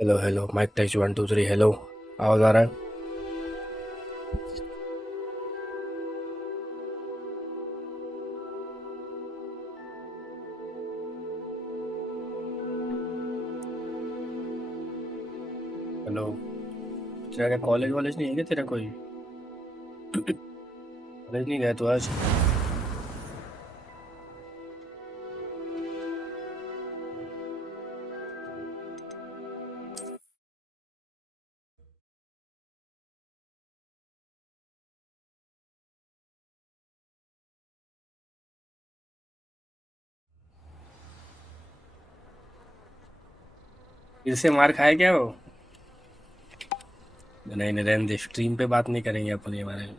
Hello hello mike test 1 2 3 hello. आवाज आ रहा है? हेलो। तेरा क्या कॉलेज वॉलेज नहीं है क्या तेरा कोई? कॉलेज नहीं गया तू आज? फिर से मार खाया क्या वो? नहीं नहीं, रहने दे, स्ट्रीम पे बात नहीं करेंगे अपन ये बारे में।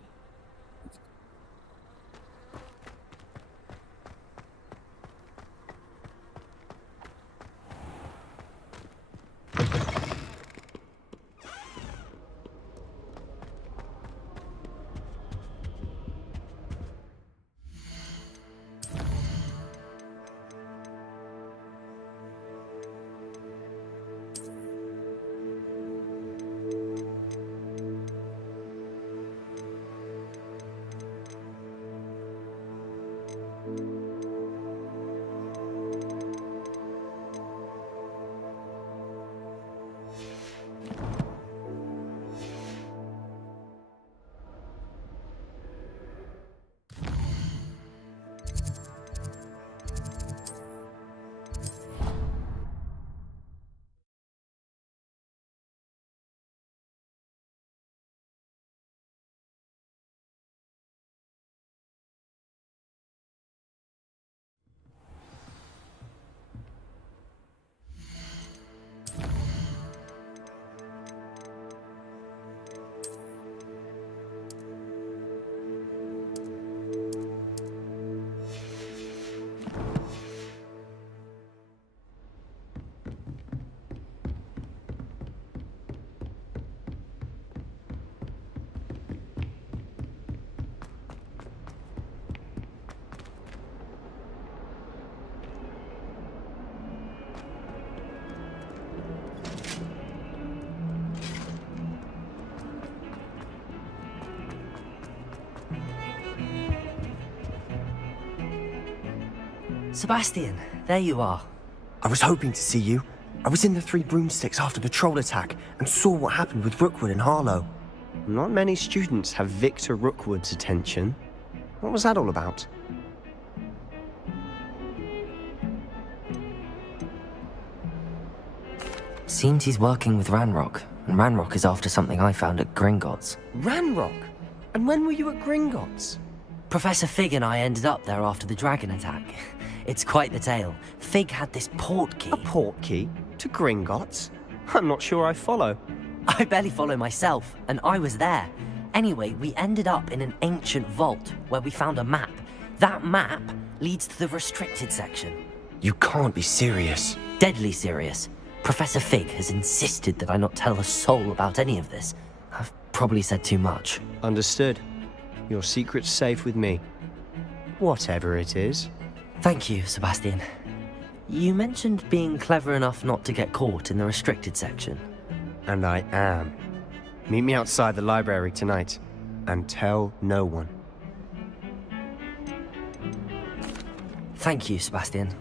Sebastian, there you are. I was hoping to see you. I was in the Three Broomsticks after the troll attack and saw what happened with Rookwood and Harlow. Not many students have Victor Rookwood's attention. What was that all about? Seems he's working with Ranrock, and Ranrock is after something I found at Gringotts. Ranrock? And when were you at Gringotts? Professor Fig and I ended up there after the dragon attack. It's quite the tale. Fig had this port key. A port key? To Gringotts? I'm not sure I follow. I barely follow myself, and I was there. Anyway, we ended up in an ancient vault where we found a map. That map leads to the restricted section. You can't be serious. Deadly serious. Professor Fig has insisted that I not tell a soul about any of this. I've probably said too much. Understood. Your secret's safe with me. Whatever it is. Thank you, Sebastian. You mentioned being clever enough not to get caught in the restricted section. And I am. Meet me outside the library tonight. And tell no one. Thank you, Sebastian.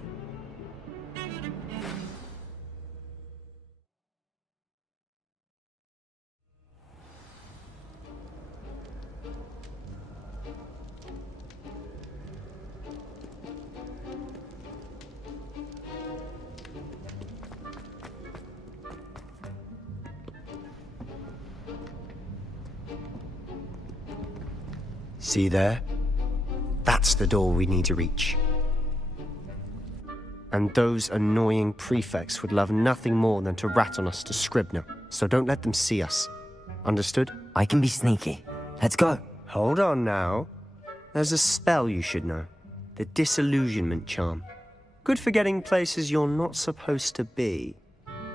See there? That's the door we need to reach. And those annoying prefects would love nothing more than to rat on us to Scribner, so don't let them see us. Understood? I can be sneaky. Let's go. Hold on now. There's a spell you should know. The Disillusionment Charm. Good for getting places you're not supposed to be.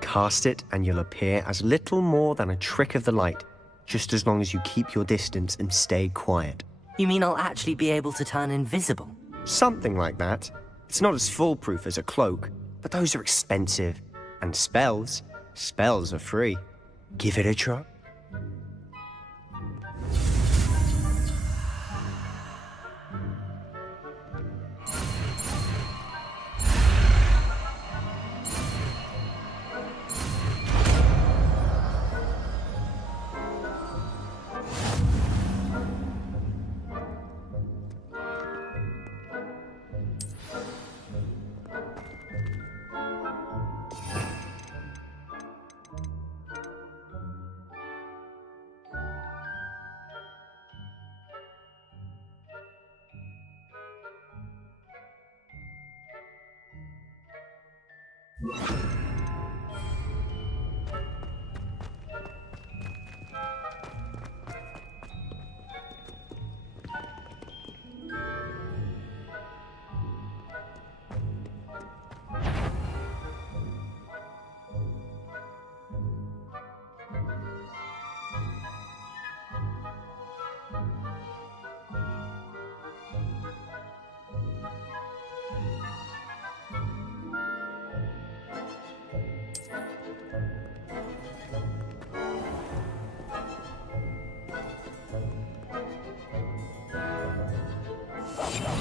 Cast it and you'll appear as little more than a trick of the light, just as long as you keep your distance and stay quiet. You mean I'll actually be able to turn invisible? Something like that. It's not as foolproof as a cloak, but those are expensive. And spells, Spells are free. Give it a try.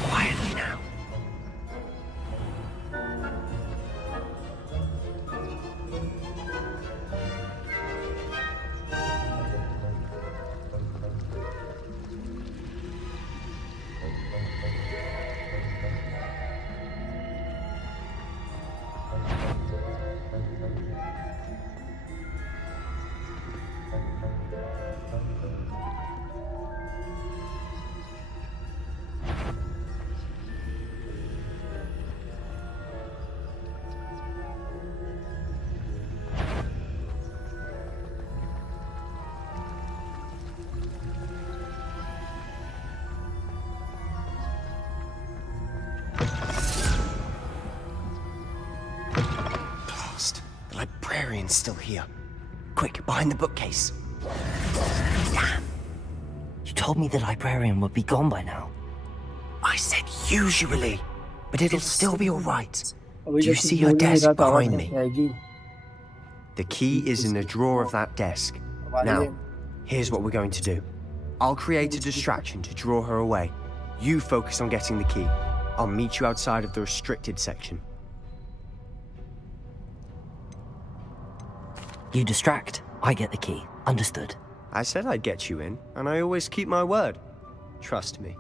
Quietly now. The librarian's still here. Quick, behind the bookcase. Damn. You told me the librarian would be gone by now. I said usually, but it'll still be all right. अभी Do you जब see तू her बोल नहीं desk रहा तो आवाज behind me? कैसे आएगी? The key is in the drawer of that desk. आवाज Now, नहीं- here's what we're going to do. I'll create a distraction to draw her away. You focus on getting the key. I'll meet you outside of the restricted section. You distract, I get the key. Understood. I said I'd get you in, and I always keep my word. Trust me.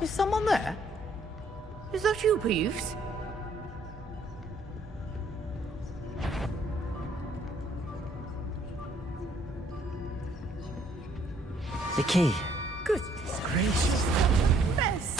Is someone there? Is that you, Peeves? The key. Goodness gracious. Mess.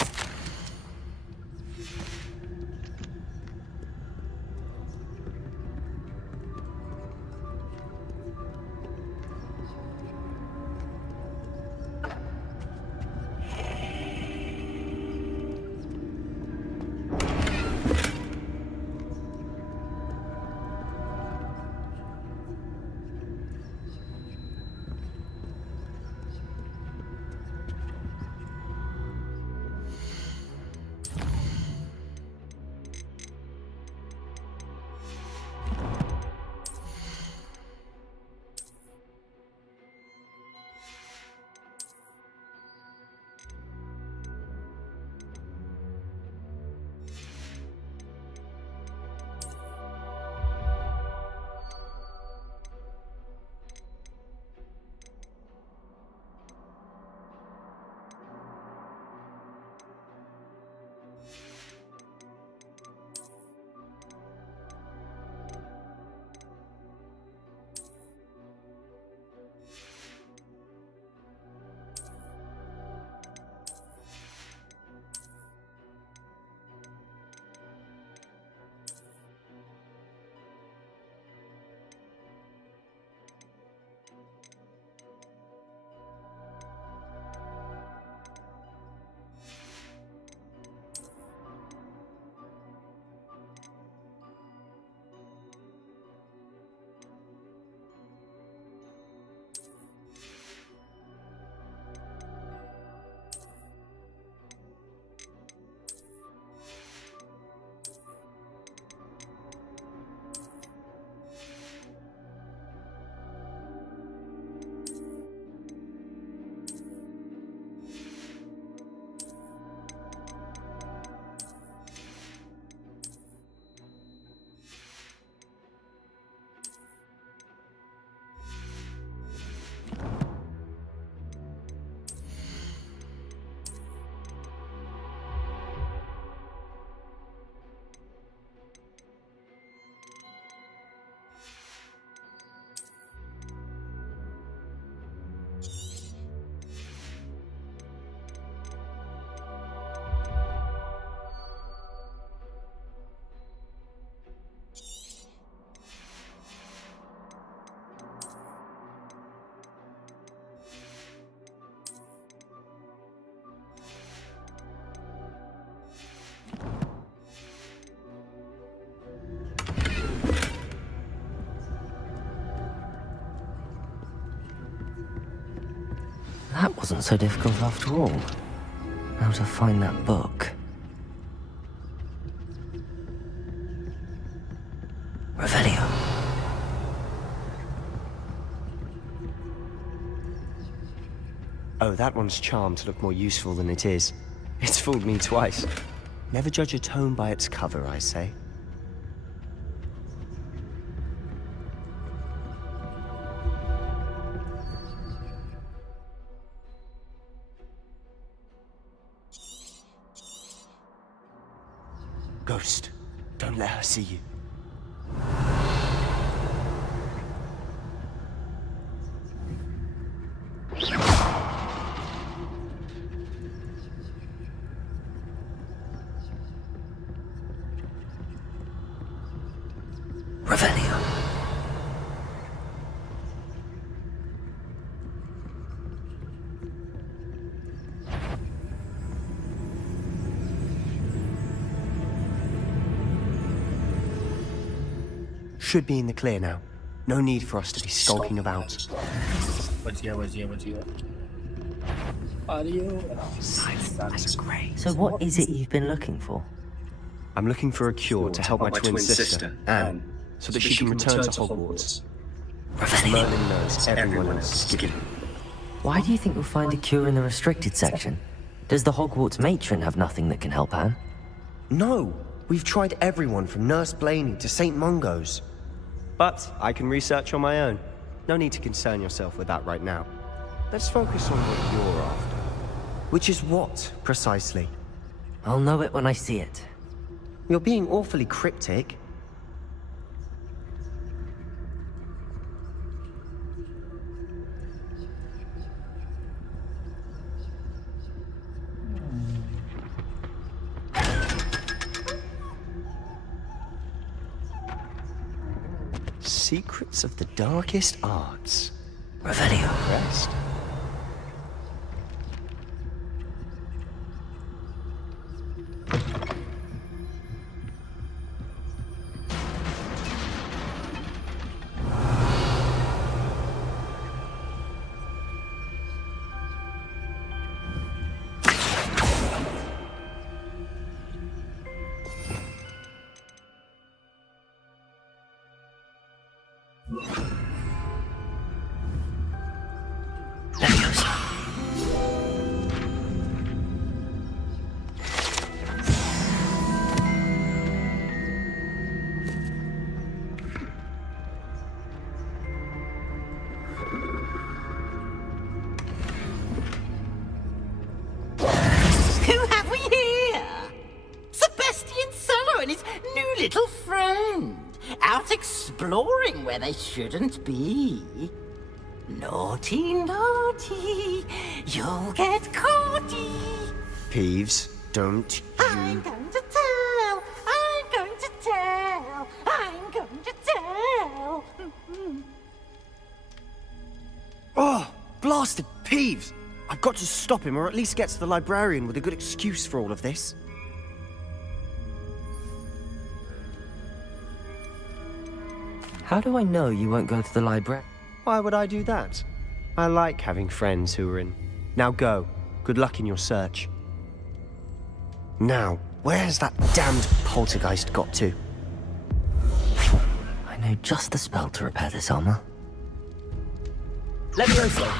wasn't so difficult after all. Now to find that book. Revelio. Oh, that one's charmed to look more useful than it is. It's fooled me twice. Never judge a tome by its cover, I say. Ghost, don't let her see you. Revelio. Should be in the clear now. No need for us to be skulking about. बच गया Audio. That's great. So what is it you've been looking for? I'm looking for a cure to help my twin sister, Anne, so that she can return to Hogwarts. Revelio. Merlin knows everyone else is given. Why do you think you'll find a cure in the restricted section? Does the Hogwarts matron have nothing that can help Anne? No! We've tried everyone from Nurse Blaney to St. Mungo's. But I can research on my own. No need to concern yourself with that right now. Let's focus on what you're after. Which is what, precisely? I'll know it when I see it. You're being awfully cryptic. Secrets of the darkest arts. Revelio. Rest. Who have we here? Sebastian Sallow and his new little friend. Out exploring where they shouldn't be. Naughty, naughty. You'll get caughty. Peeves, don't I'm you... going to tell. I'm going to tell. I'm going to tell. Oh, blasted Peeves! I've got to stop him, or at least get to the librarian with a good excuse for all of this. How do I know you won't go to the library? Why would I do that? I like having friends who are in. Now go. Good luck in your search. Now, where's that damned poltergeist got to? I know just the spell to repair this armor. Levioso.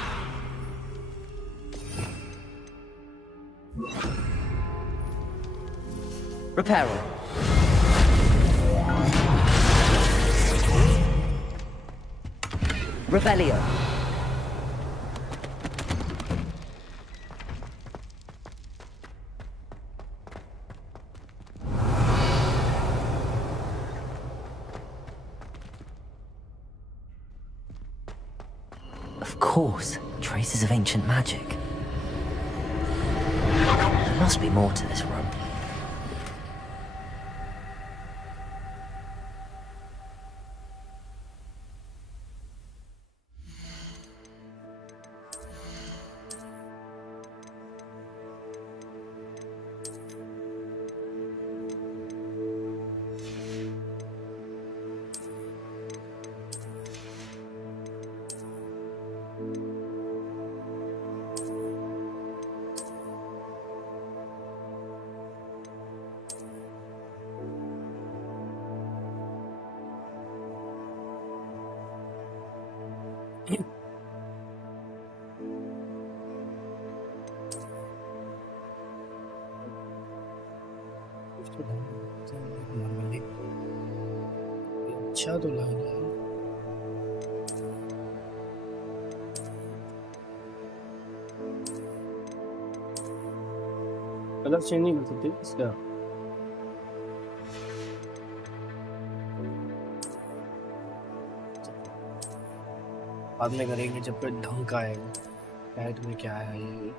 Reparo. Revelio. Of course, traces of ancient magic. There must be more to this room. Normally अच्छा तो लग रहा है। Colour change नहीं कर सकते इसका। बाद में करेंगे जब कोई ढंग का आएगा। क्या है तुम्हें क्या है ये?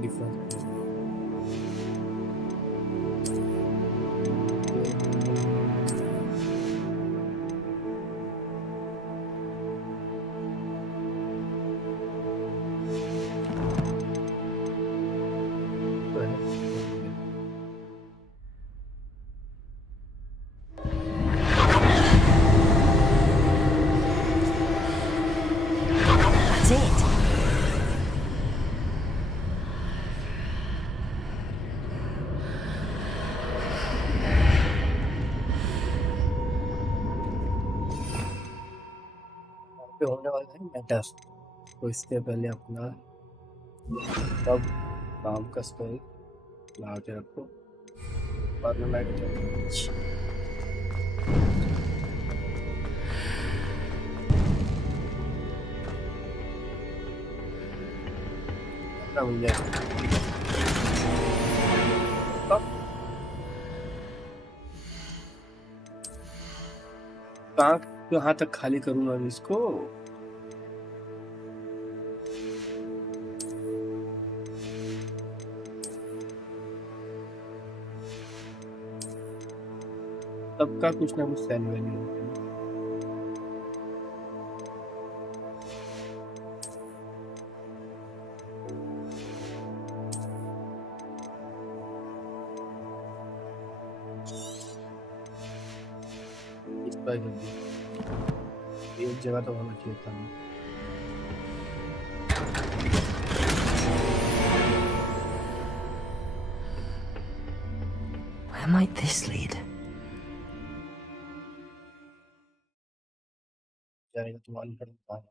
Difference That's it. पे होने वाला है मैटर। तो इससे पहले अपना सब काम का स्पेल ला के रखो। बाद में मैं मिल जाए कहाँ तक खाली करूंगा इसको। सबका कुछ ना कुछ सेल वैल्यू होता है। इसका एक जगह तो होना चाहिए था। Where might this lead? जाएगा तुम्हारी पड़ता है।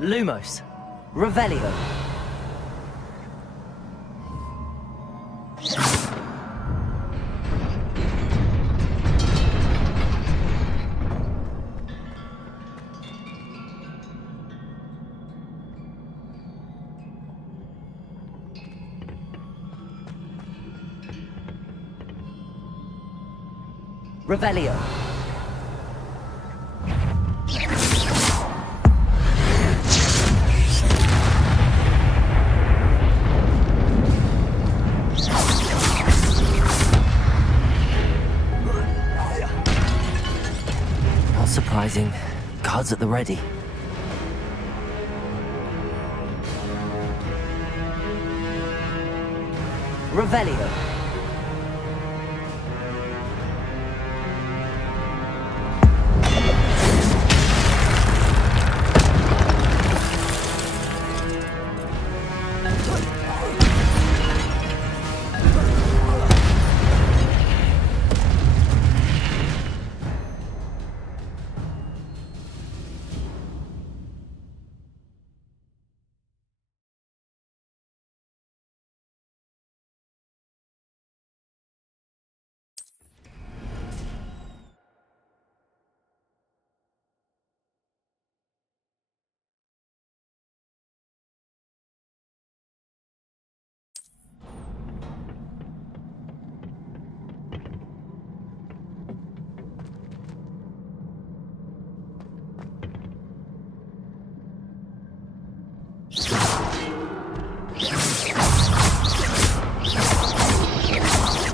Lumos. Revelio. Revelio. Not surprising. Cards at the ready. Revelio.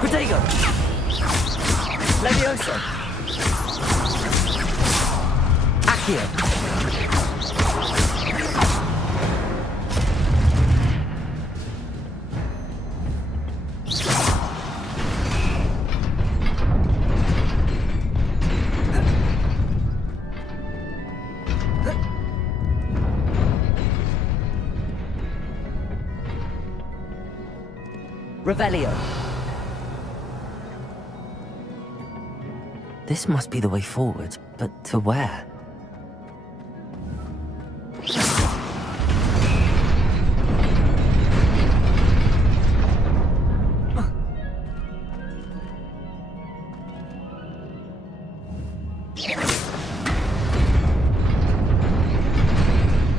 Protego! Levioso! Accio! Revelio. This must be the way forward, but to where?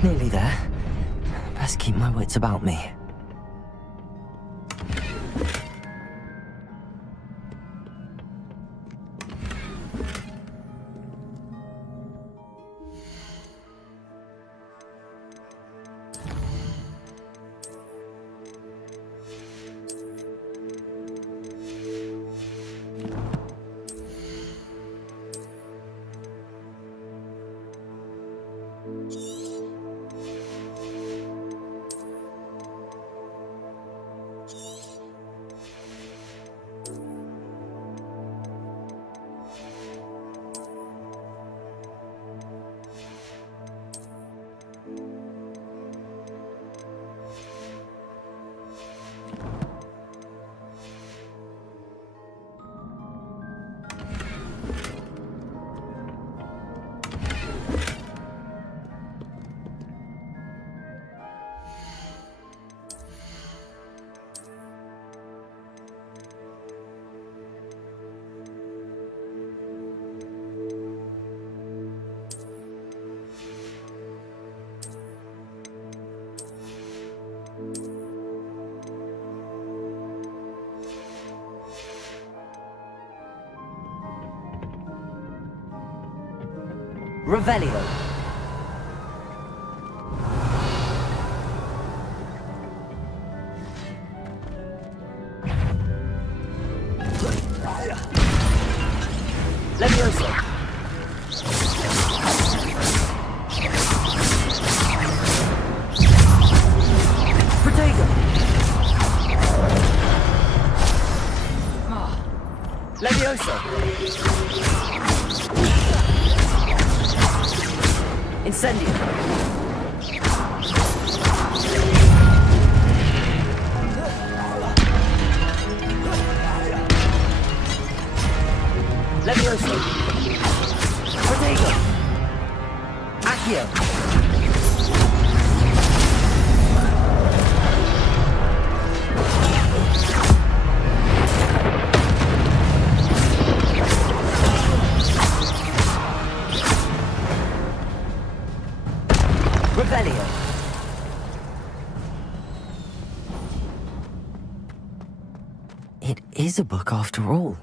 Nearly there. Best keep my wits about me. Revelio. Levioso. Protego. Levioso. Incendio. Levioso. Protego. Accio. Revelio. It is a book after all.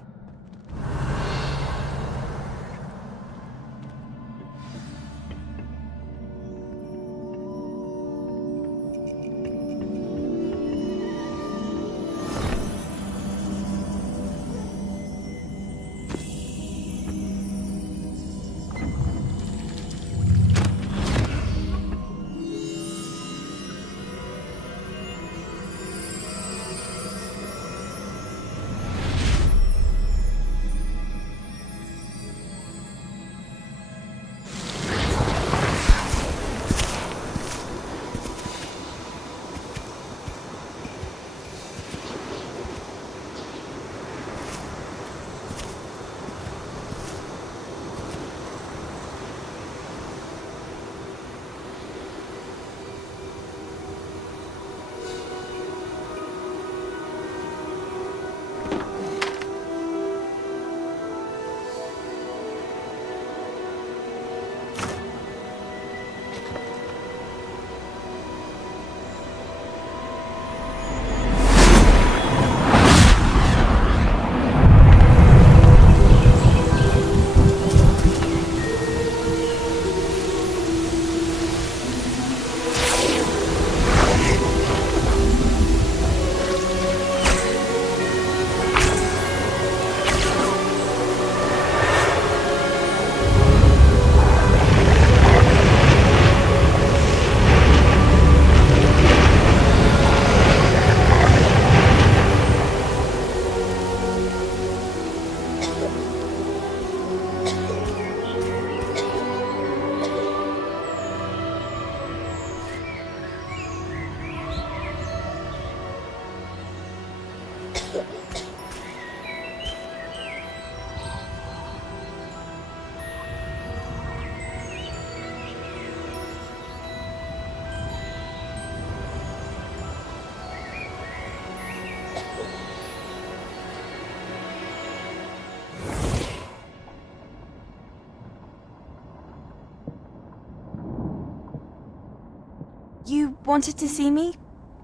wanted to see me?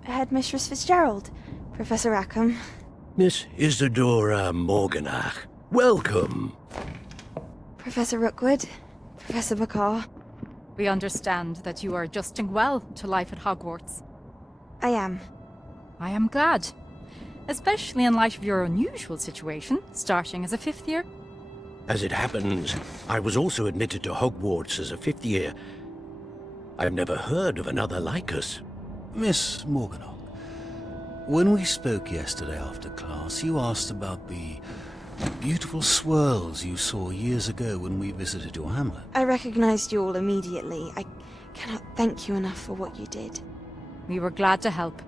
Headmistress Fitzgerald? Professor Rackham? Miss Isadora Morganach, welcome. Professor Rookwood? Professor McCaw? We understand that you are adjusting well to life at Hogwarts. I am. I am glad. Especially in light of your unusual situation, starting as a 5th year. As it happens, I was also admitted to Hogwarts as a 5th year. I've never heard of another like us. Miss Morganock, when we spoke yesterday after class, you asked about the beautiful swirls you saw years ago when we visited your hamlet. I recognized you all immediately. I cannot thank you enough for what you did. We were glad to help.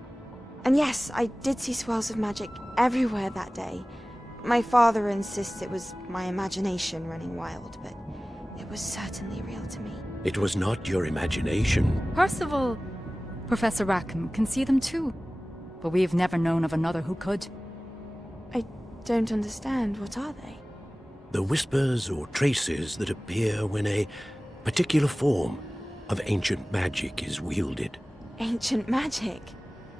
And yes, I did see swirls of magic everywhere that day. My father insists it was my imagination running wild, but it was certainly real to me. It was not your imagination. Percival, Professor Rackham can see them too. But we've never known of another who could. I don't understand. What are they? The whispers or traces that appear when a particular form of ancient magic is wielded. Ancient magic?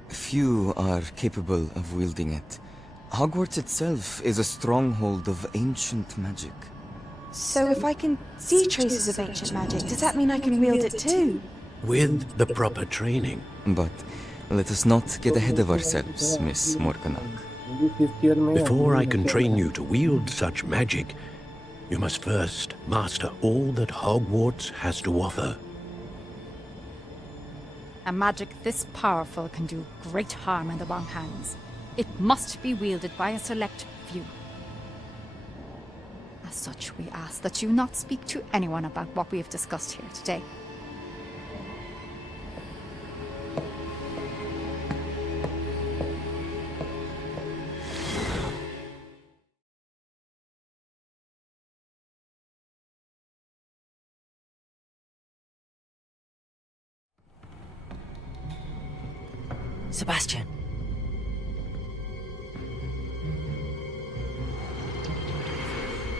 Few are capable of wielding it. Hogwarts itself is a stronghold of ancient magic. So if I can see traces of ancient magic, does that mean I can wield it too? With the proper training. But let us not get ahead of ourselves, Miss Morganock. Before I can train you to wield such magic, you must first master all that Hogwarts has to offer. A magic this powerful can do great harm in the wrong hands. It must be wielded by a select few. As such, we ask that you not speak to anyone about what we have discussed here today. Sebastian.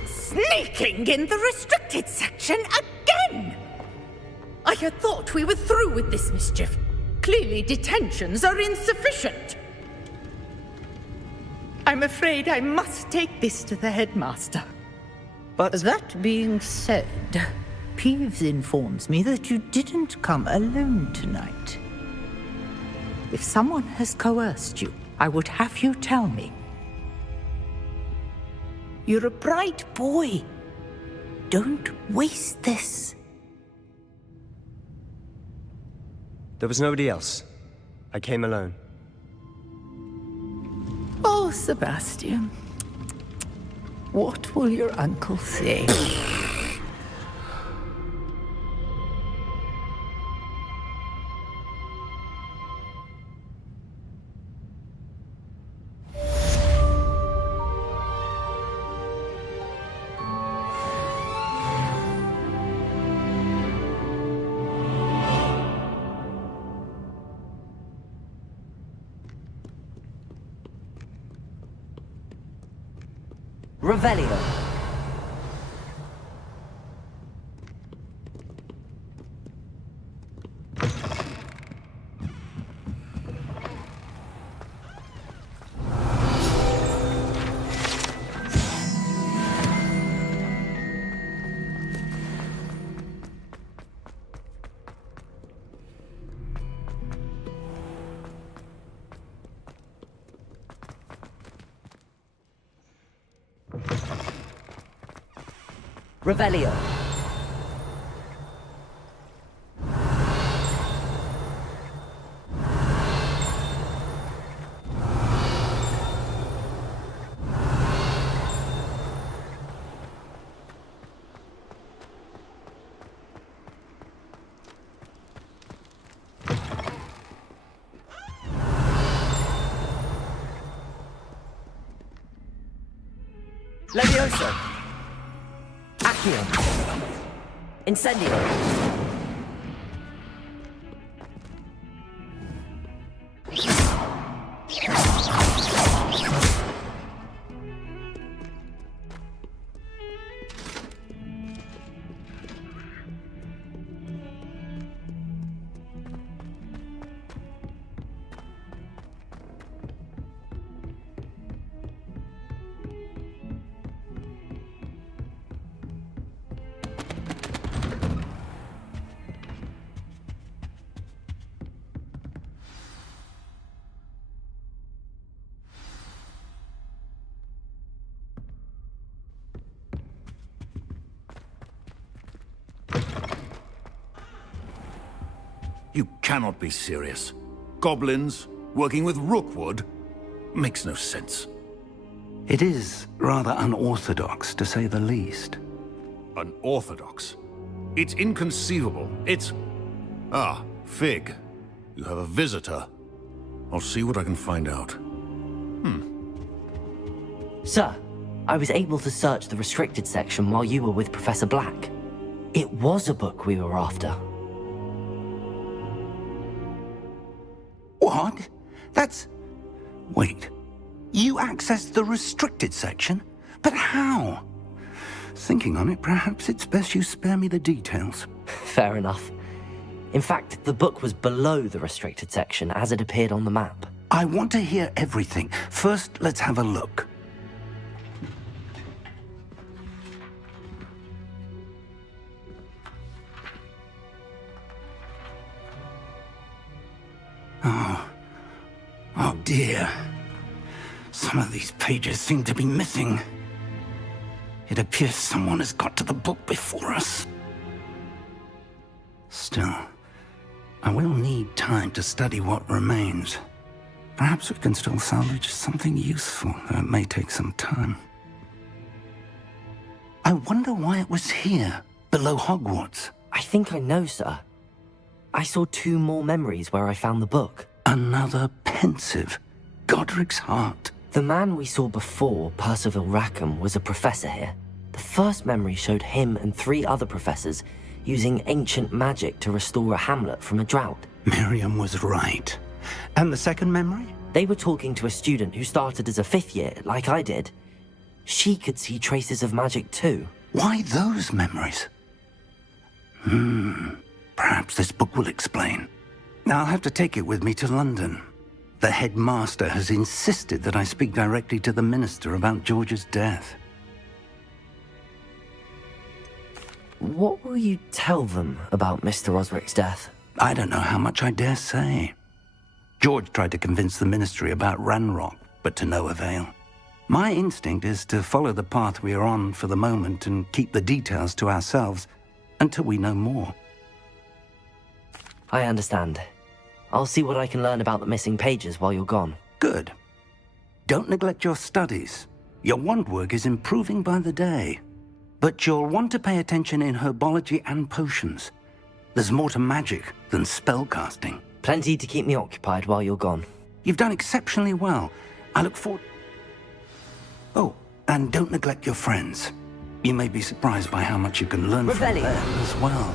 Sneaking in the restricted section again! I had thought we were through with this mischief. Clearly detentions are insufficient. I'm afraid I must take this to the headmaster. But that being said, Peeves informs me that you didn't come alone tonight. If someone has coerced you, I would have you tell me. You're a bright boy. Don't waste this. There was nobody else. I came alone. Oh, Sebastian. What will your uncle say? Revelio. Revelio. Levioso. Accio. Incendio. You cannot be serious. Goblins working with Rookwood? Makes no sense. It is rather unorthodox, to say the least. Unorthodox? It's inconceivable. It's... Ah, Fig. You have a visitor. I'll see what I can find out. Sir, I was able to search the restricted section while you were with Professor Black. It was a book we were after. What? That's... Wait. You accessed the restricted section? But how? Thinking on it, perhaps it's best you spare me the details. Fair enough. In fact, the book was below the restricted section as it appeared on the map. I want to hear everything. First, let's have a look. Oh dear. Some of these pages seem to be missing. It appears someone has got to the book before us. Still, I will need time to study what remains. Perhaps we can still salvage something useful, though it may take some time. I wonder why it was here, below Hogwarts. I think I know, sir. I saw 2 more memories where I found the book. Another pensive. Godric's heart. The man we saw before, Percival Rackham, was a professor here. The first memory showed him and 3 other professors using ancient magic to restore a hamlet from a drought. Miriam was right. And the second memory? They were talking to a student who started as a 5th year, like I did. She could see traces of magic too. Why those memories? Perhaps this book will explain. Now I'll have to take it with me to London. The headmaster has insisted that I speak directly to the minister about George's death. What will you tell them about Mr. Osric's death? I don't know how much I dare say. George tried to convince the ministry about Ranrock, but to no avail. My instinct is to follow the path we are on for the moment and keep the details to ourselves until we know more. I understand. I'll see what I can learn about the missing pages while you're gone. Good. Don't neglect your studies. Your wand work is improving by the day. But you'll want to pay attention in herbology and potions. There's more to magic than spellcasting. Plenty to keep me occupied while you're gone. You've done exceptionally well. I look forward... Oh, and don't neglect your friends. You may be surprised by how much you can learn from them as well.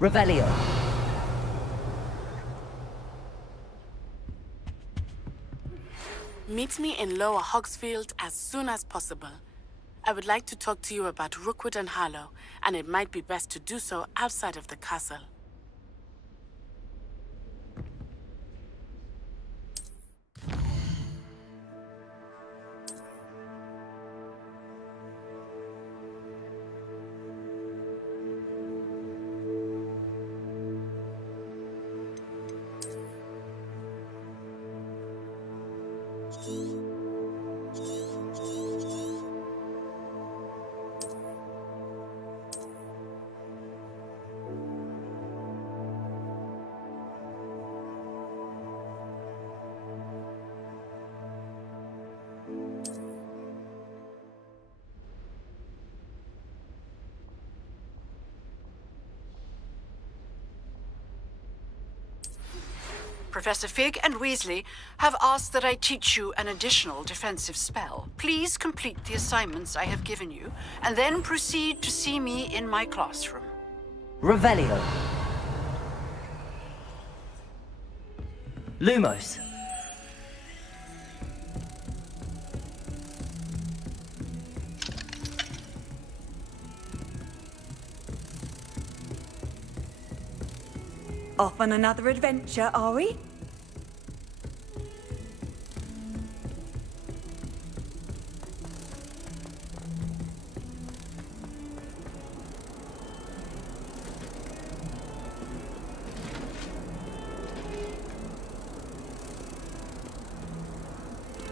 Revelio. Meet me in Lower Hogsfield as soon as possible. I would like to talk to you about Rookwood and Harlow, and it might be best to do so outside of the castle. Professor Fig and Weasley have asked that I teach you an additional defensive spell. Please complete the assignments I have given you, and then proceed to see me in my classroom. Revelio. Lumos. Off on another adventure, are we?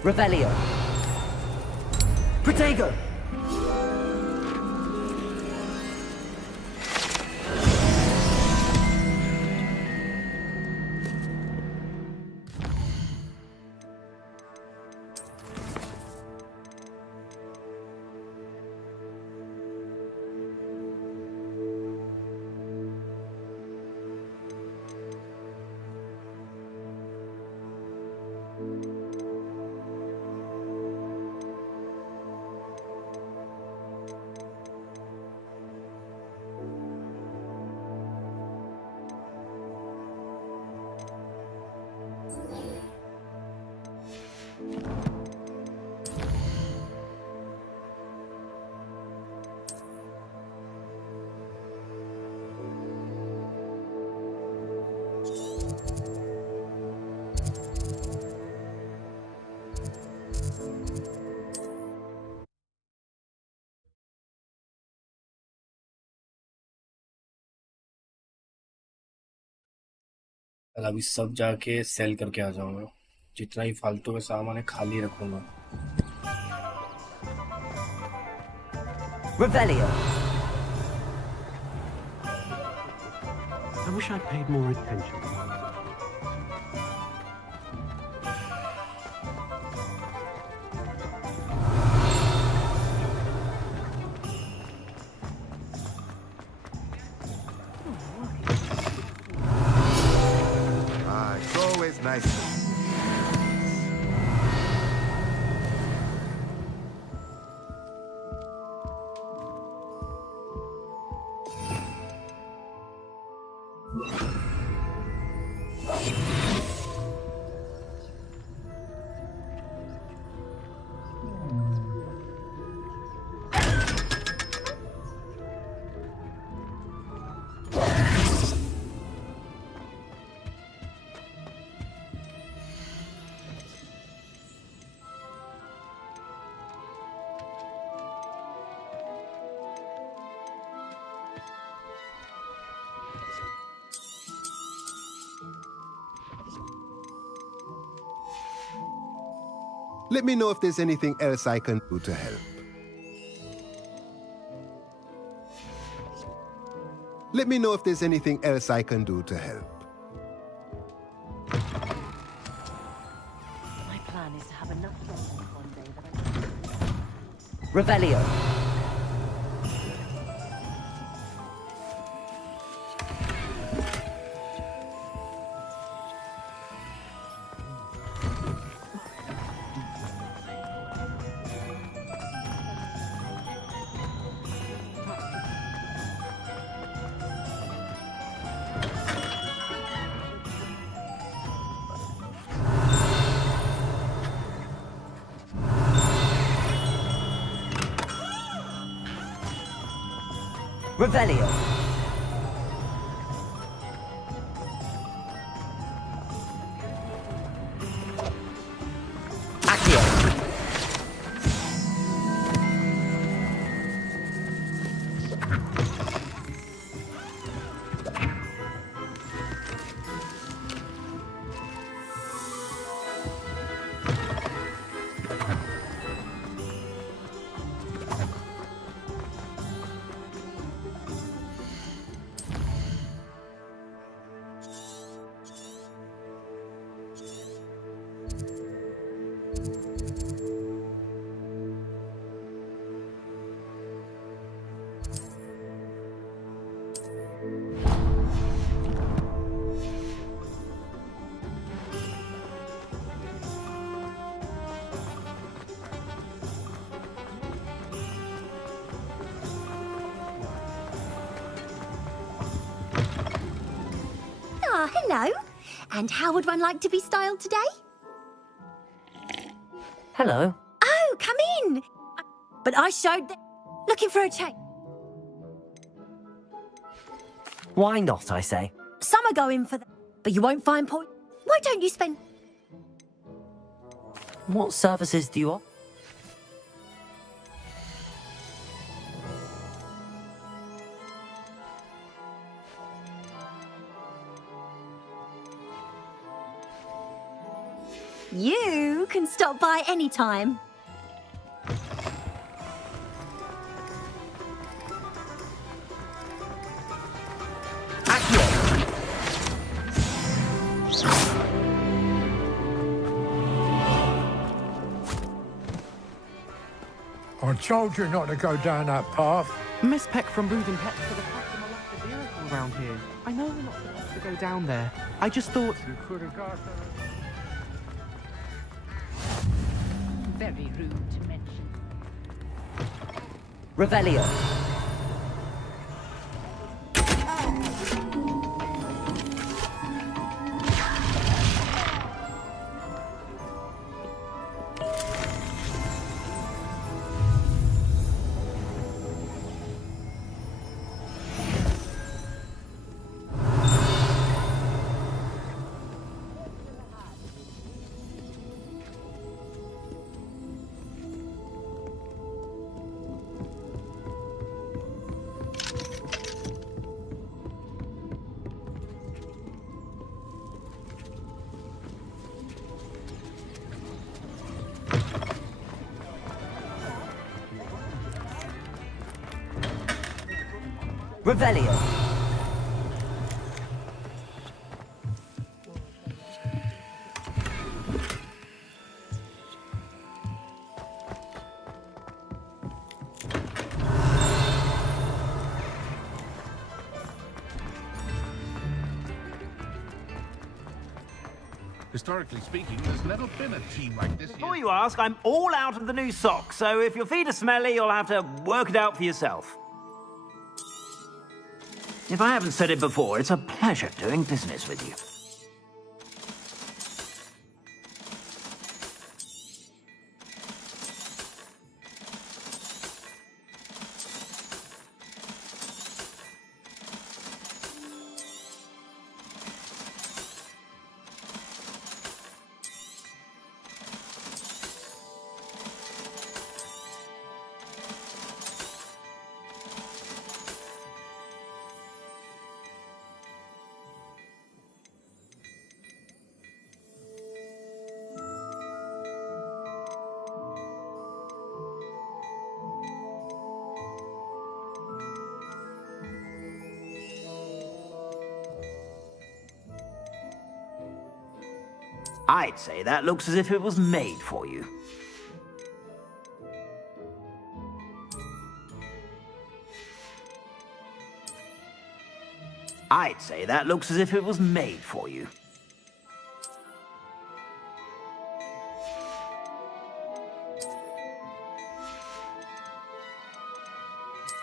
Revelio. Protego. कल अभी सब जाके cell करके आ जाऊंगा, जितना ही फालतू का सामान है खाली रखूंगा। Revelio. I wish I'd paid more attention. It's always nice to see you. Let me know if there's anything else I can do to help. Let me know if there's anything else I can do to help. My plan is to have enough trouble one day that I... Revelio. Revelio. Accio. Ah, hello. And how would one like to be styled today? Hello. Oh, come in. But I showed them. Looking for a change. Why not, I say? Some are going for that, but you won't find point. Why don't you spend... What services do you offer? You can stop by anytime. I told you not to go down that path. Miss Peck from Brood and Pets could have passed them a vehicle around here. I know we're not supposed to go down there. I just thought... You could have got there. Very rude to mention. Revelio. Revelio. Historically speaking, there's never been a team like this Before you ask, I'm all out of the new socks, so if your feet are smelly, you'll have to work it out for yourself. If I haven't said it before, it's a pleasure doing business with you. I'd say that looks as if it was made for you. I'd say that looks as if it was made for you.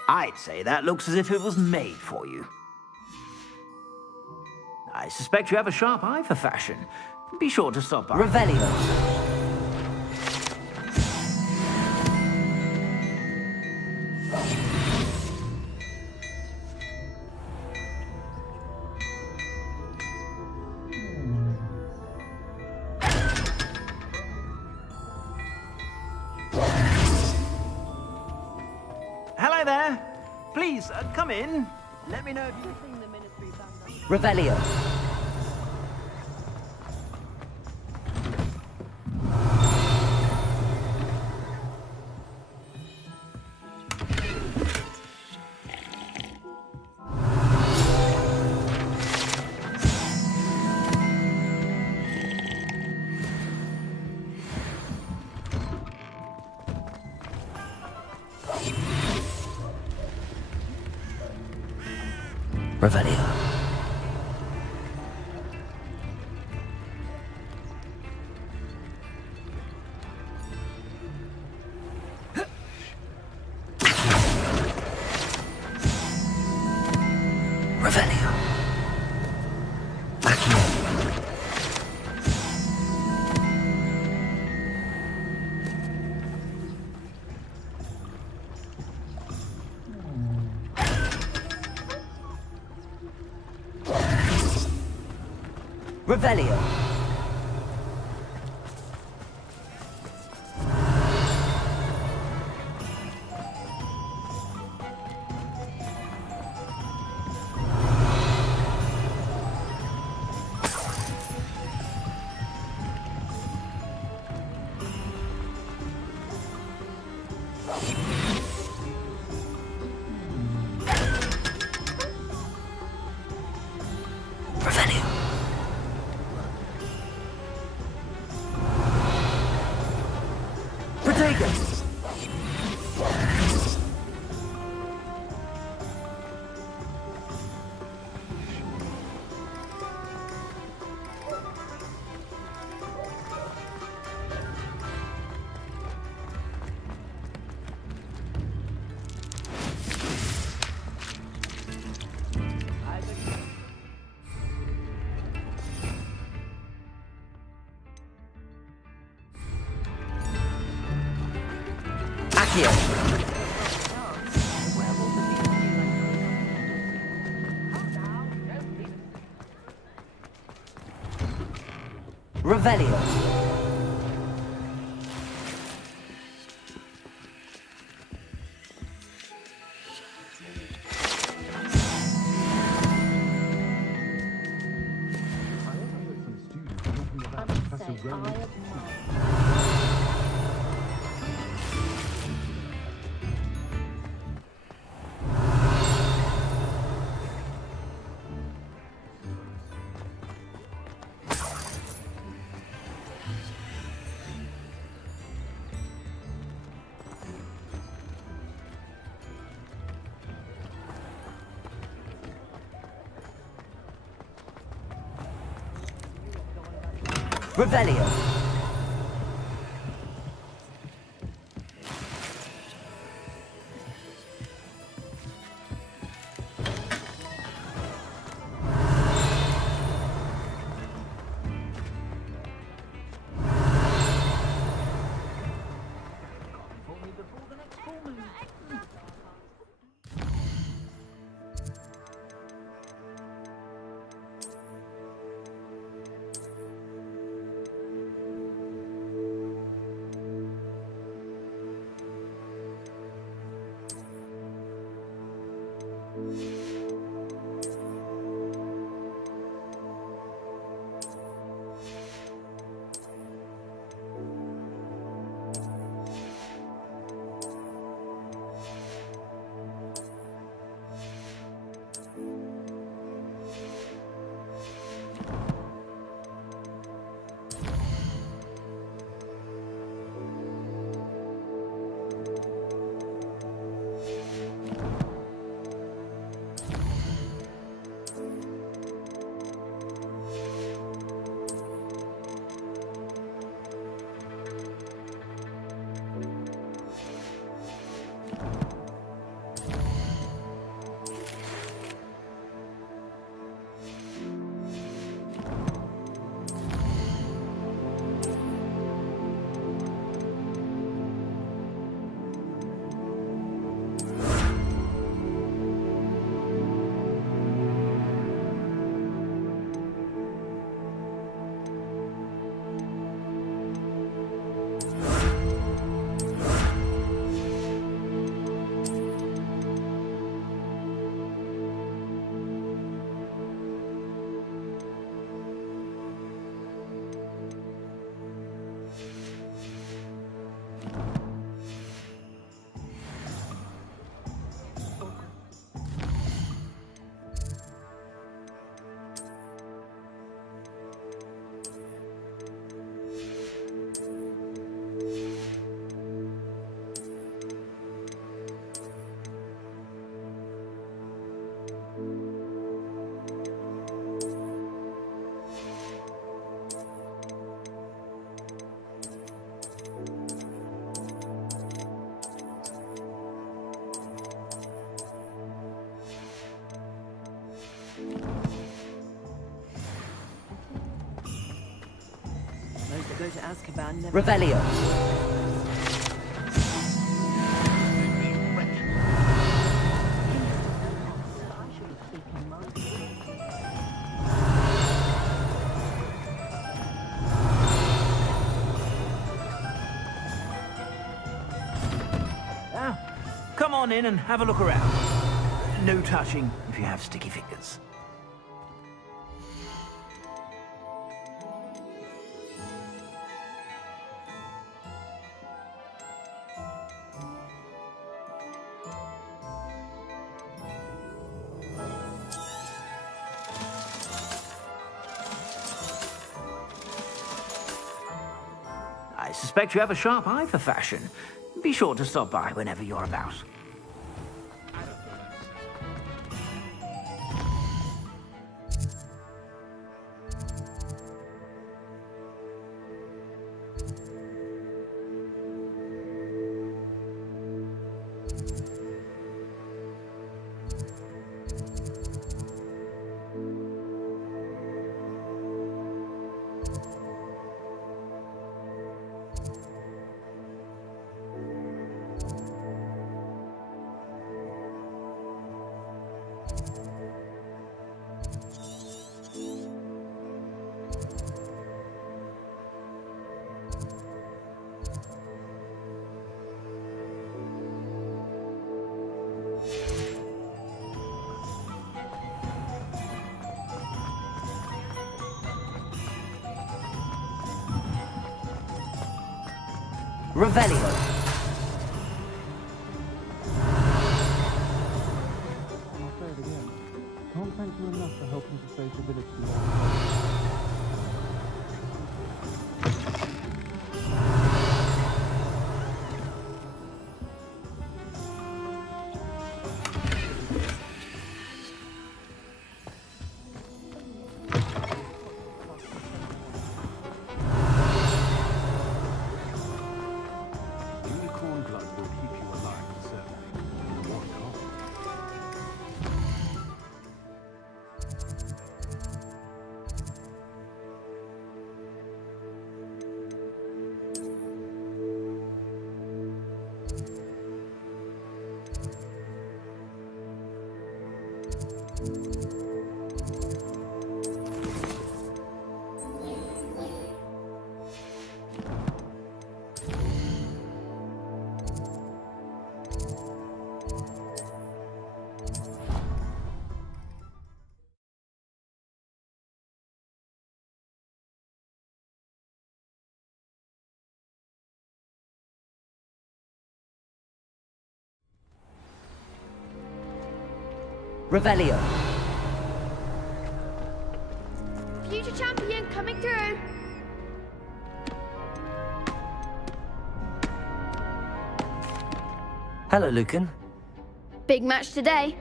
I'd say that looks as if it was made for you. I suspect you have a sharp eye for fashion. Be sure to stop by. Revelio. Hello there. Please, come in. Let me know if you... Revelio. Revelio. Revelio. Revelio. taken. Accio. Revelio. Revelio. Go to Azkaban. Revelio. Now, come on in and have a look around. No touching if you have sticky fingers. I suspect you have a sharp eye for fashion. Be sure to stop by whenever you're about. Revelio. I'll say it again. Can't thank you enough for helping to save the village. Unicorn blood will keep you alive, certainly. What cost? Revelio. Future champion coming through. Hello, Lucan. Big match today.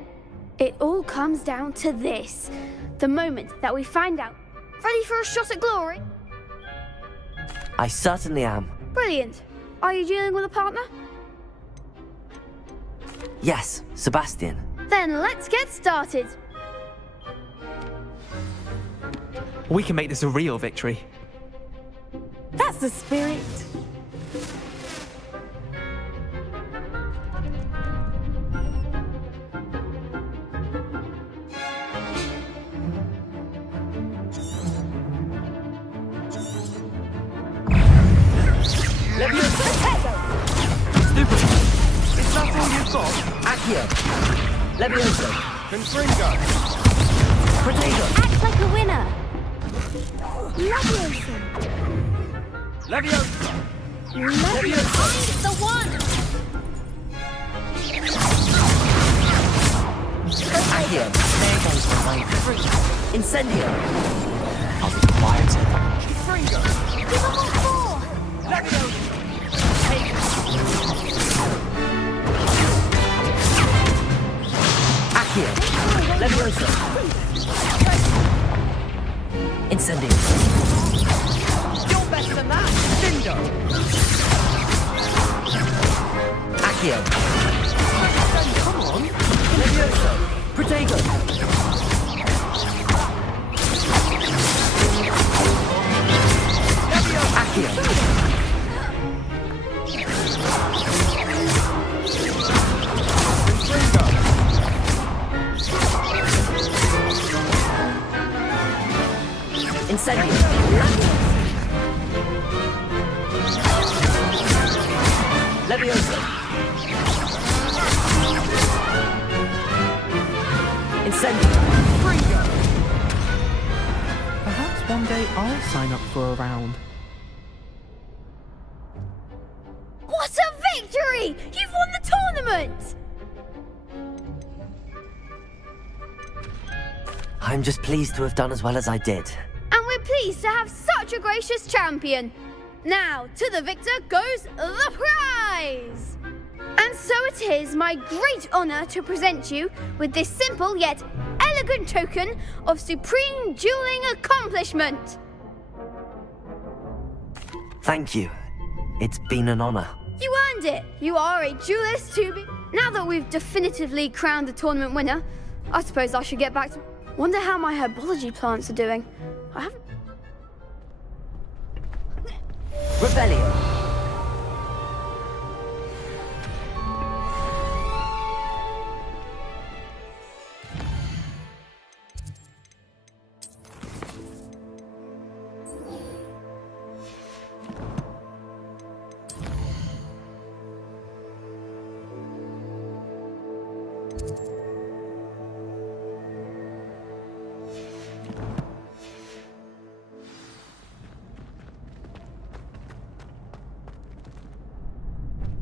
It all comes down to this. The moment that we find out. Ready for a shot at glory? I certainly am. Brilliant. Are you dealing with a partner? Yes, Sebastian. Then let's get started. We can make this a real victory. That's the spirit. Stupid. Is that all you've got? Accio. Levioso. Confringo. Protego. Act like a winner. Leviosa. Leviosa. Leviosa. The one. Accio. There goes the light. Incendio. I'll be quiet. Confringo. Give them all four. Leviosa. Accio. Levioso. Incendio. You're better than that. Dindo. Accio. Come on. Levioso. Protego. Accio. Incendio. Levioso. Incendio. Perhaps one day I'll sign up for a round. What a victory! You've won the tournament! I'm just pleased to have done as well as I did. And we're pleased to have such a gracious champion. Now, to the victor goes the prize! And so it is my great honour to present you with this simple yet elegant token of supreme dueling accomplishment. Thank you. It's been an honor. You earned it. You are a duelist to be. Now that we've definitively crowned the tournament winner, I suppose I should get back to... Wonder how my herbology plants are doing. I haven't... Rebellion.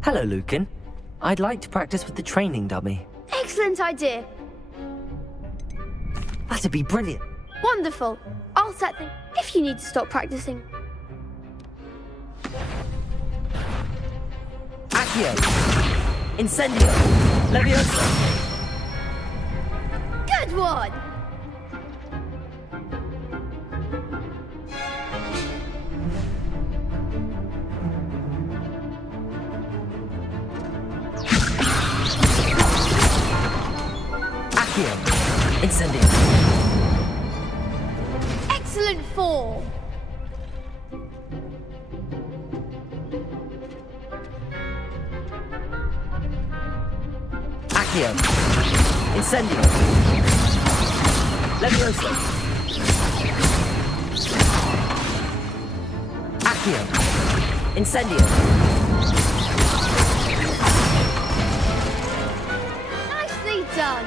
Hello, Lucan. I'd like to practice with the training dummy. Excellent idea. That'd be brilliant. Wonderful. I'll set things if you need to stop practicing. Accio. Incendio. Leviosa. Good one. Accio. Incendio. Excellent form. Accio. Incendio. Leviosa. Accio. Incendio. Nicely done.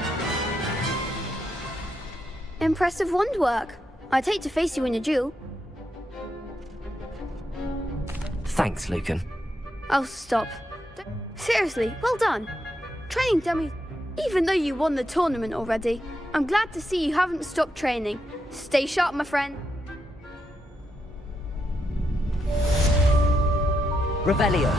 Impressive wand work. I'd hate to face you in a duel. Thanks, Lucan. Oh, stop. Seriously, well done. Training dummy. Even though you won the tournament already, I'm glad to see you haven't stopped training. Stay sharp, my friend. Revelio.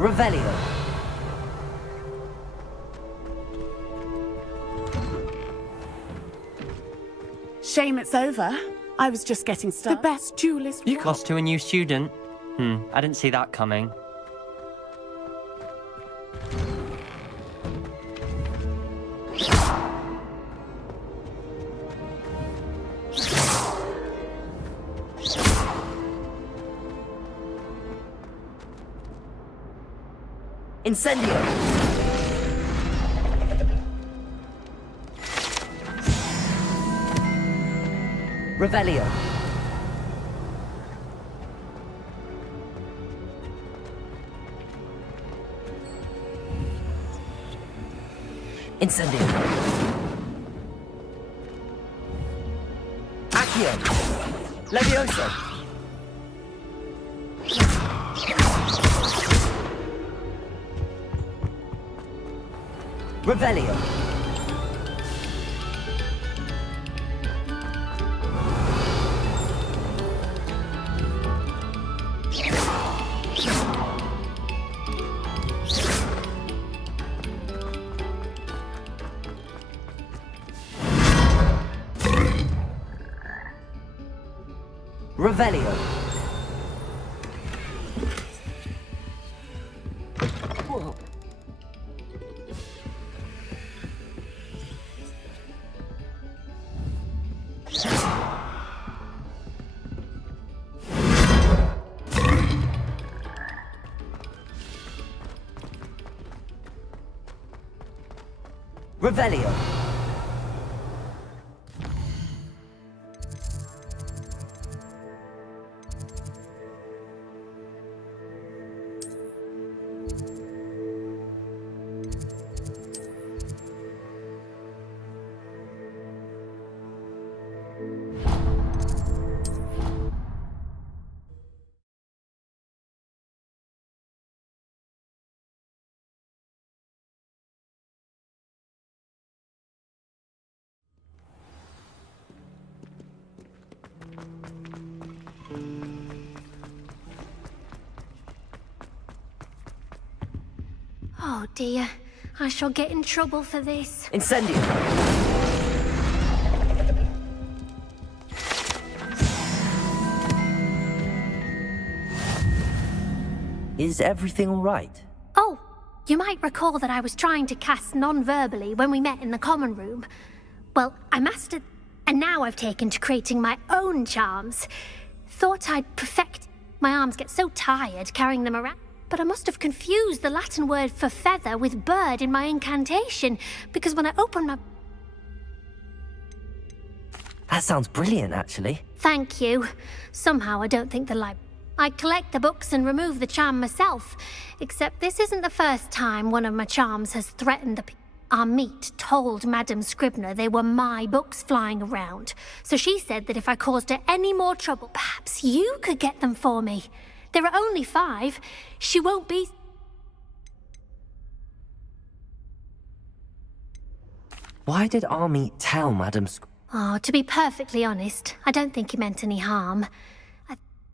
Revelio. Shame it's over. I was just getting started. The best duelist. You cost to a new student? I didn't see that coming. Incendio! Revelio. Incendio. Accio. Levioso. Revelio. Revelio. Whoa. Revelio. Oh dear, I shall get in trouble for this. Incendio. Is everything all right? Oh, you might recall that I was trying to cast non-verbally when we met in the common room. Well, I mastered, and now I've taken to creating my own charms. Thought I'd perfect. My arms get so tired carrying them around. But I must have confused the Latin word for feather with bird in my incantation, because when I opened my... That sounds brilliant, actually. Thank you. Somehow I don't think the library... I collect the books and remove the charm myself, except this isn't the first time one of my charms has threatened the... Our meet told Madame Scribner they were my books flying around, so she said that if I caused her any more trouble, perhaps you could get them for me. There are only 5. She won't be... Why did Army tell Madame Oh, to be perfectly honest, I don't think he meant any harm.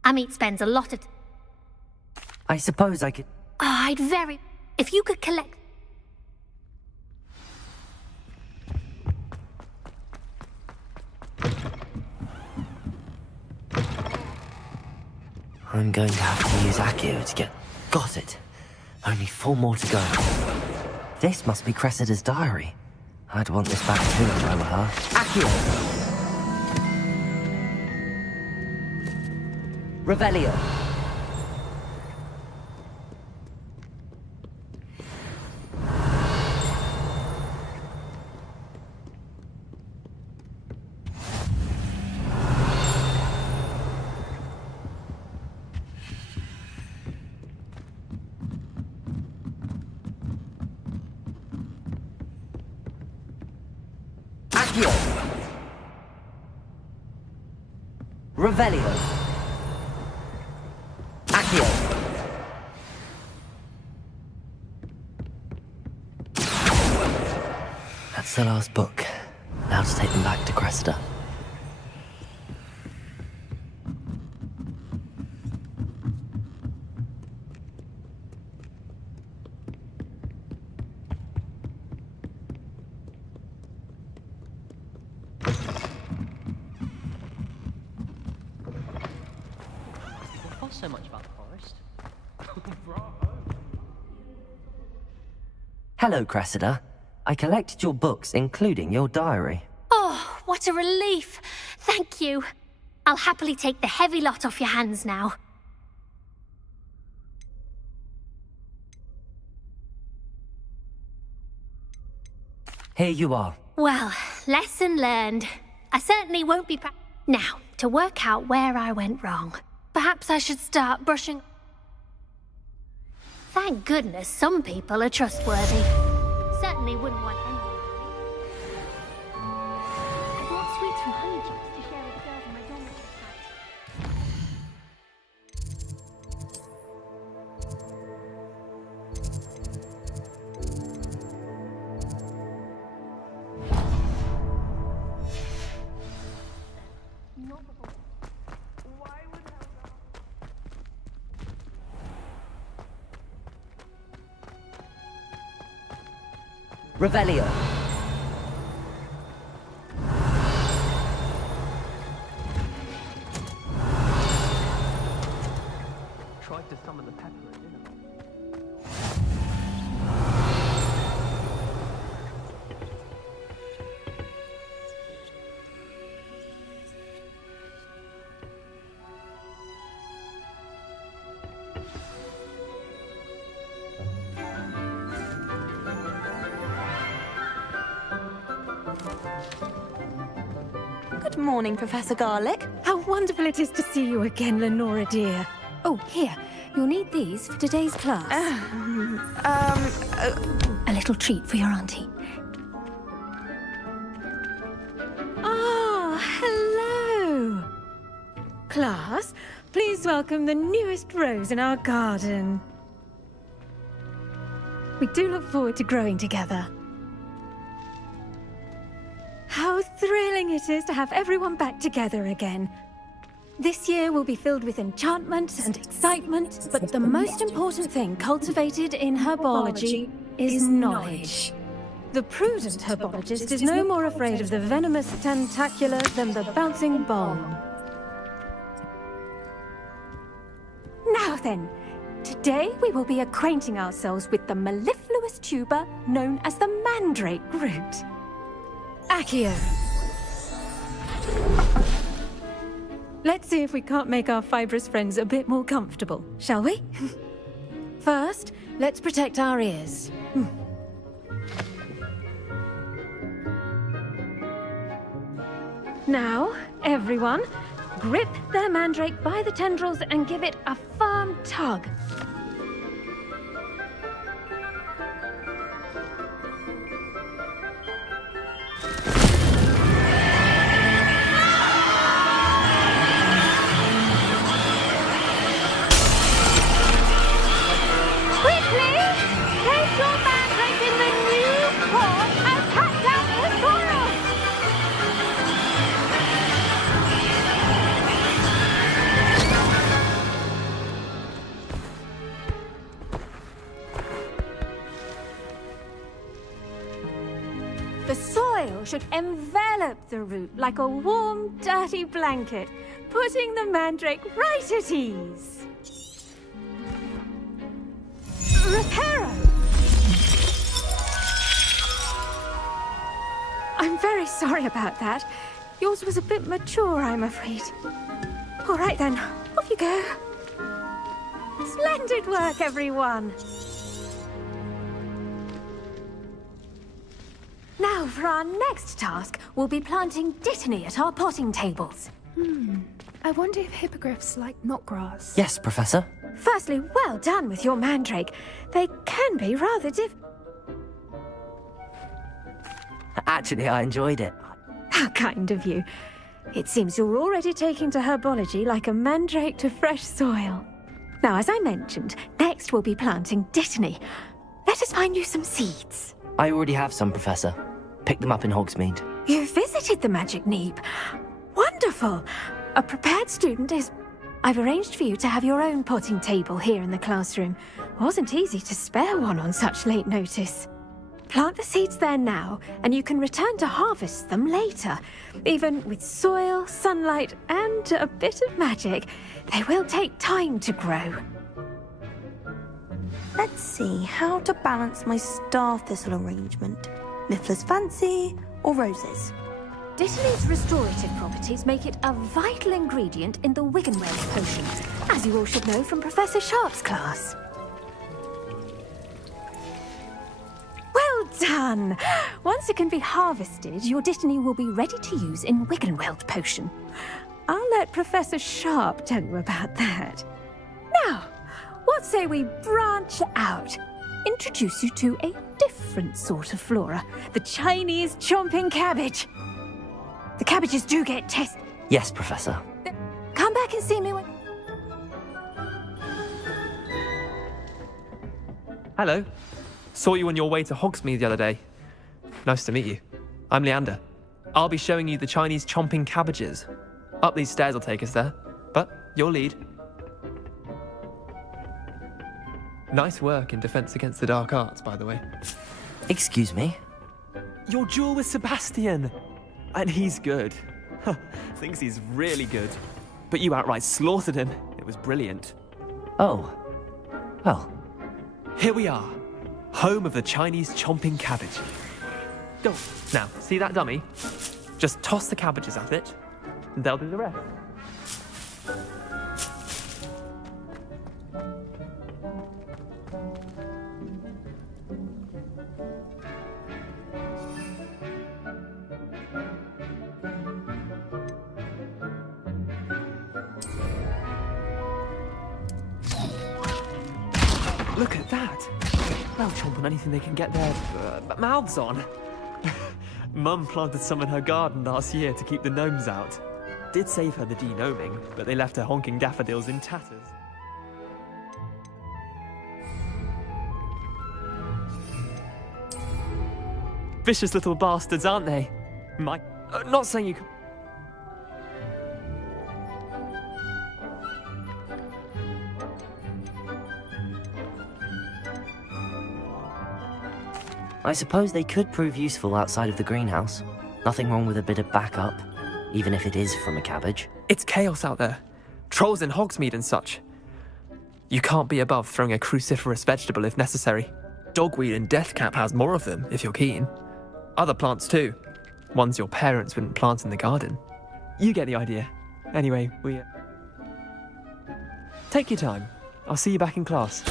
Amit spends a lot of... I suppose I could... Oh, I'd very... If you could collect... I'm going to have to use Accio to get... Got it. Only 4 more to go. This must be Cressida's diary. I'd want this back too if I were her. Accio! Revelio. Accio. Revelio. Accio. That's the last book. Now to take them back to Cressida. so much about the forest. Hello, Cressida. I collected your books, including your diary. Oh, what a relief. Thank you. I'll happily take the heavy lot off your hands now. Here you are. Well, lesson learned. I certainly won't be Now, to work out where I went wrong, perhaps I should start brushing... Thank goodness some people are trustworthy. Certainly wouldn't want anyone... I bought sweets from Honey Chops to share with the girls in my dormitory tonight. Revelio. Tried to summon the pepper at dinner. Good morning, Professor Garlick. How wonderful it is to see you again, Lenora dear. Oh, here. You'll need these for today's class. A little treat for your auntie. Ah, hello. Class, please welcome the newest rose in our garden. We do look forward to growing together. How thrilling it is to have everyone back together again. This year will be filled with enchantment and excitement, but the most important thing cultivated in herbology is knowledge. The prudent herbologist is no more afraid of the venomous tentacula than the bouncing bomb. Now then, today we will be acquainting ourselves with the mellifluous tuber known as the mandrake root. Accio. Let's see if we can't make our fibrous friends a bit more comfortable, shall we? First, let's protect our ears. Now, everyone, grip their mandrake by the tendrils and give it a firm tug. The soil should envelop the root like a warm, dirty blanket, putting the mandrake right at ease. Reparo! I'm very sorry about that. Yours was a bit mature, I'm afraid. All right then, off you go. Splendid work, everyone. Now, for our next task, we'll be planting dittany at our potting tables. I wonder if hippogriffs like knotgrass. Yes, Professor. Firstly, well done with your mandrake. They can be rather Actually, I enjoyed it. How kind of you. It seems you're already taking to herbology like a mandrake to fresh soil. Now, as I mentioned, next we'll be planting dittany. Let us find you some seeds. I already have some, Professor. Picked them up in Hogsmeade. You visited the Magic Neep. Wonderful. A prepared student is... I've arranged for you to have your own potting table here in the classroom. Wasn't easy to spare one on such late notice. Plant the seeds there now, and you can return to harvest them later. Even with soil, sunlight, and a bit of magic, they will take time to grow. Let's see how to balance my star thistle arrangement. Miffler's Fancy or roses? Dittany's restorative properties make it a vital ingredient in the Wiggenweld potions, as you all should know from Professor Sharp's class. Well done! Once it can be harvested, your Dittany will be ready to use in Wiggenweld potion. I'll let Professor Sharp tell you about that. Now, what say we branch out? Introduce you to a different sort of flora, the Chinese chomping cabbage. The cabbages do get tested. Yes, Professor. Come back and see me when... Hello. Saw you on your way to Hogsmeade the other day. Nice to meet you. I'm Leander. I'll be showing you the Chinese chomping cabbages. Up these stairs will take us there, but your lead. Nice work in Defense Against the Dark Arts, by the way. Excuse me? Your duel with Sebastian! And he's good. Thinks he's really good. But you outright slaughtered him. It was brilliant. Oh. Well. Here we are. Home of the Chinese chomping cabbage. Go. Now, see that dummy? Just toss the cabbages at it, and they'll do the rest. Look at that! They'll chomp on anything they can get their mouths on. Mum planted some in her garden last year to keep the gnomes out. Did save her the de-gnoming, but they left her honking daffodils in tatters. Vicious little bastards, aren't they? Not saying you can... I suppose they could prove useful outside of the greenhouse. Nothing wrong with a bit of backup, even if it is from a cabbage. It's chaos out there. Trolls in Hogsmeade and such. You can't be above throwing a cruciferous vegetable if necessary. Dogweed and deathcap has more of them, if you're keen. Other plants too. Ones your parents wouldn't plant in the garden. You get the idea. Anyway, take your time. I'll see you back in class.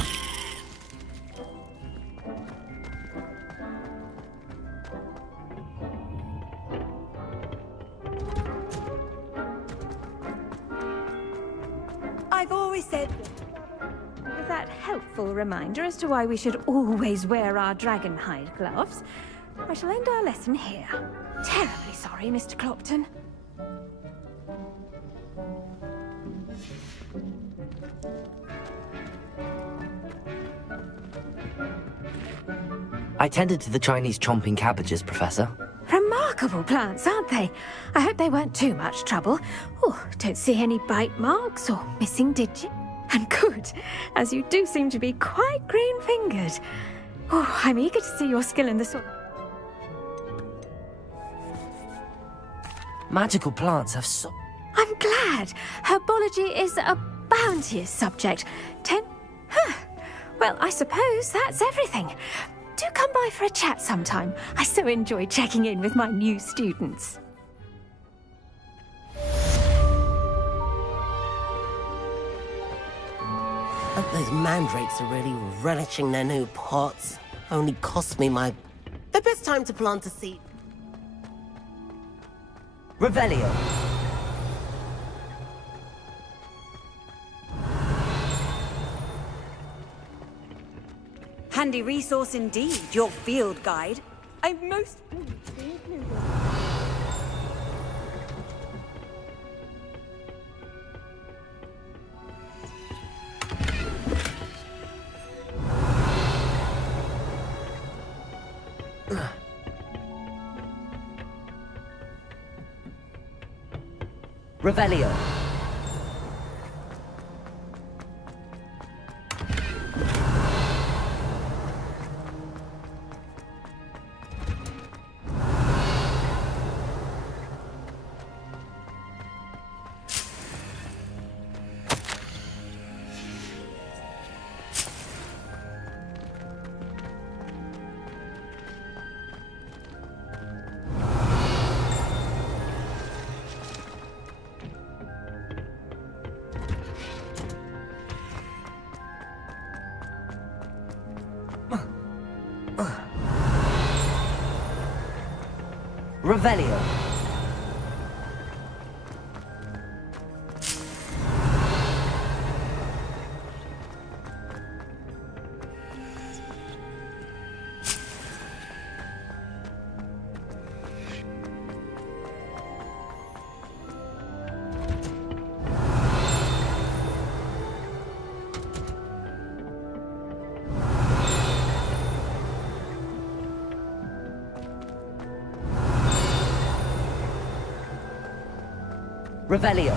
I've always said... With that helpful reminder as to why we should always wear our dragon hide gloves, I shall end our lesson here. Terribly sorry, Mr. Clopton. I tended to the Chinese chomping cabbages, Professor. Remarkable plants, aren't they? I hope they weren't too much trouble. Oh, don't see any bite marks or missing digits. And good, as you do seem to be quite green-fingered. Oh, I'm eager to see your skill in the sort. Magical plants have so... I'm glad. Herbology is a bounteous subject. Well, I suppose that's everything. Do come by for a chat sometime. I so enjoy checking in with my new students. Hope those mandrakes are really relishing their new pots. Only cost me my... The best time to plant a seed. Revelio. Handy resource indeed, your field guide. I'm most pleased to be included. Revelio. Revelio. Revelio.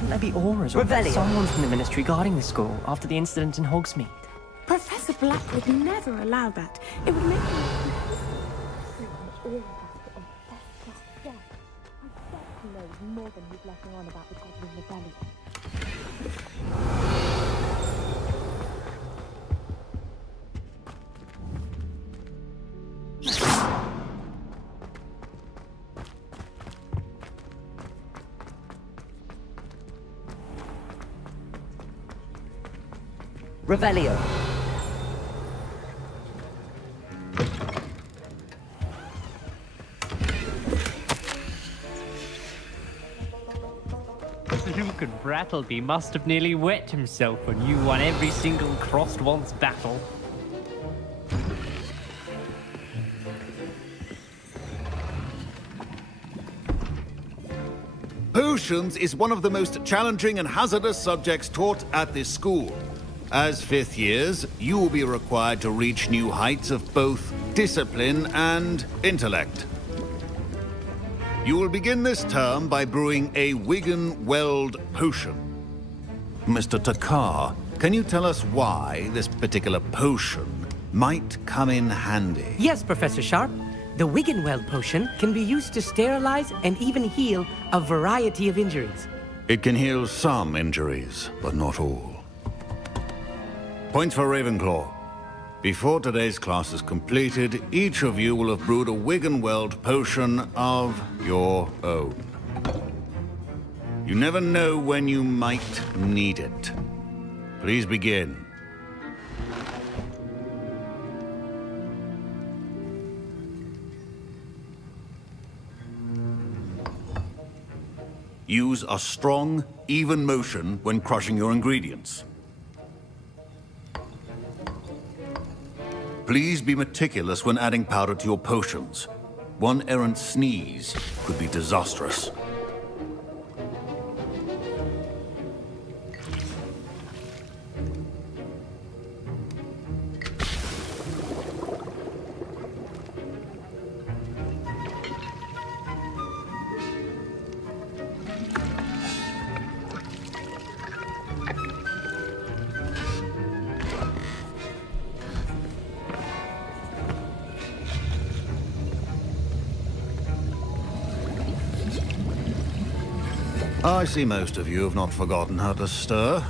Shouldn't there be auras or Revelio. someone from the Ministry guarding the school after the incident in Hogsmeade? Professor Black would never allow that. It would make me... More than he's letting on about the Goblin Rebellion. Revelio. Luke and Brattleby must have nearly wet himself when you won every single crossed once battle. Potions is one of the most challenging and hazardous subjects taught at this school. As fifth years, you will be required to reach new heights of both discipline and intellect. You will begin this term by brewing a Wigan Weld potion. Mr. Takar, can you tell us why this particular potion might come in handy? Yes, Professor Sharp. The Wiggenweld potion can be used to sterilize and even heal a variety of injuries. It can heal some injuries, but not all. Points for Ravenclaw. Before today's class is completed, each of you will have brewed a Wiggenweld potion of your own. You never know when you might need it. Please begin. Use a strong, even motion when crushing your ingredients. Please be meticulous when adding powder to your potions. One errant sneeze could be disastrous. I see most of you have not forgotten how to stir.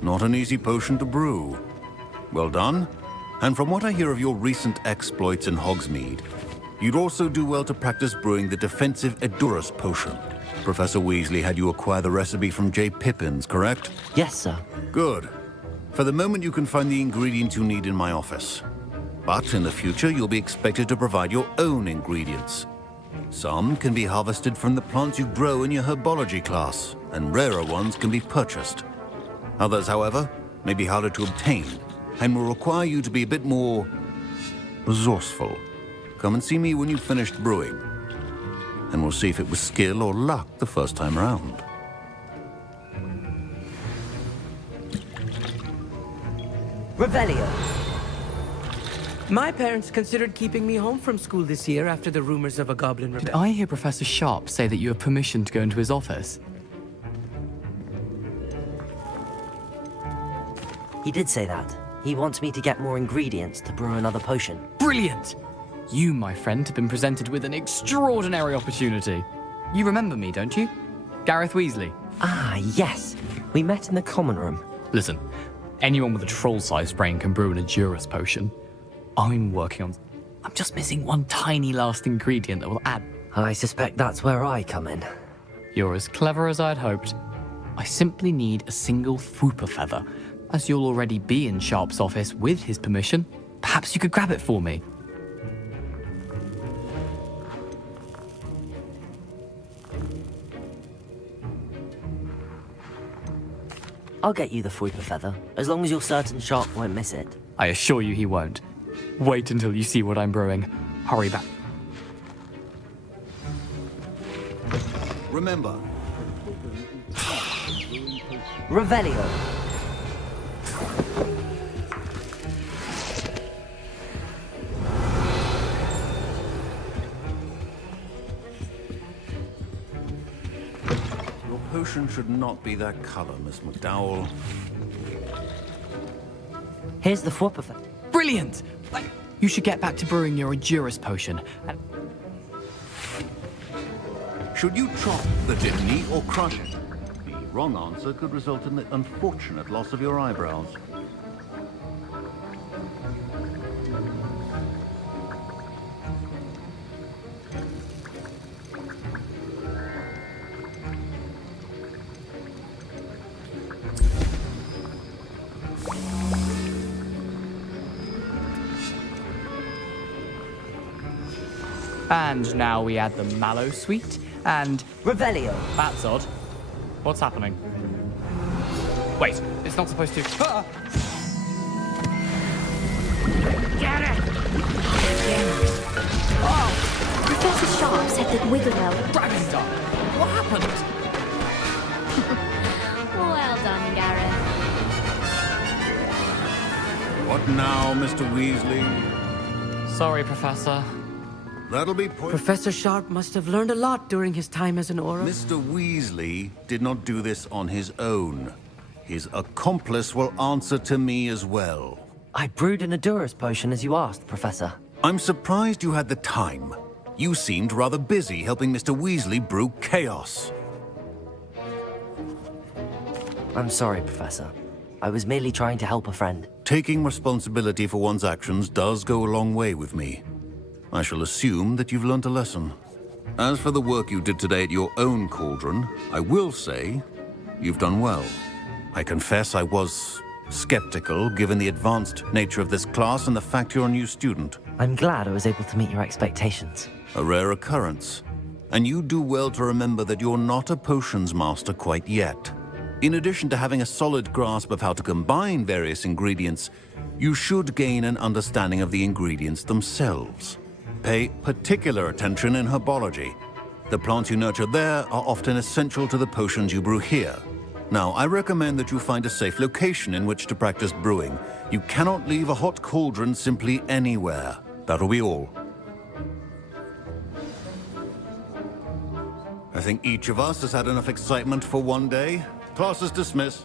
Not an easy potion to brew. Well done. And from what I hear of your recent exploits in Hogsmeade, you'd also do well to practice brewing the defensive Edurus potion. Professor Weasley had you acquire the recipe from J. Pippins, correct? Yes, sir. Good. For the moment, you can find the ingredients you need in my office. But in the future, you'll be expected to provide your own ingredients. Some can be harvested from the plants you grow in your herbology class, and rarer ones can be purchased. Others, however, may be harder to obtain, and will require you to be a bit more resourceful. Come and see me when you've finished brewing, and we'll see if it was skill or luck the first time around. Revelio. My parents considered keeping me home from school this year after the rumors of a goblin Did rebellion. I hear Professor Sharp say that you have permission to go into his office? He did say that. He wants me to get more ingredients to brew another potion. Brilliant! You, my friend, have been presented with an extraordinary opportunity. You remember me, don't you? Gareth Weasley. Ah, yes. We met in the common room. Listen, anyone with a troll-sized brain can brew an Edurus potion. I'm just missing one tiny last ingredient that will add. I suspect that's where I come in. You're as clever as I'd hoped. I simply need a single Fwooper feather. As you'll already be in Sharp's office with his permission, perhaps you could grab it for me. I'll get you the Fwooper feather, as long as you're certain Sharp won't miss it. I assure you he won't. Wait until you see what I'm brewing. Hurry back. Remember. Revelio. Your potion should not be that color, Miss McDowell. Here's the Fwooper feather. Brilliant! You should get back to brewing your Edurus potion. Should you chop the Dittany or crush it? The wrong answer could result in the unfortunate loss of your eyebrows. And now we add the mallow sweet and... Revelio. That's odd. What's happening? Wait, it's not supposed to... Ah! Get it! Oh! Professor Sharp said that Wigglewell... Dragonstar! What happened? Well done, Gareth. What now, Mr. Weasley. Sorry, Professor. That'll be Professor Sharp must have learned a lot during his time as an Auror. Mr. Weasley did not do this on his own. His accomplice will answer to me as well. I brewed an Adurus potion as you asked, Professor. I'm surprised you had the time. You seemed rather busy helping Mr. Weasley brew chaos. I'm sorry, Professor. I was merely trying to help a friend. Taking responsibility for one's actions does go a long way with me. I shall assume that you've learnt a lesson. As for the work you did today at your own cauldron, I will say you've done well. I confess I was skeptical given the advanced nature of this class and the fact you're a new student. I'm glad I was able to meet your expectations. A rare occurrence. And you do well to remember that you're not a potions master quite yet. In addition to having a solid grasp of how to combine various ingredients, you should gain an understanding of the ingredients themselves. Pay particular attention in herbology. The plants you nurture there are often essential to the potions you brew here. Now, I recommend that you find a safe location in which to practice brewing. You cannot leave a hot cauldron simply anywhere. That'll be all. I think each of us has had enough excitement for one day. Class is dismissed.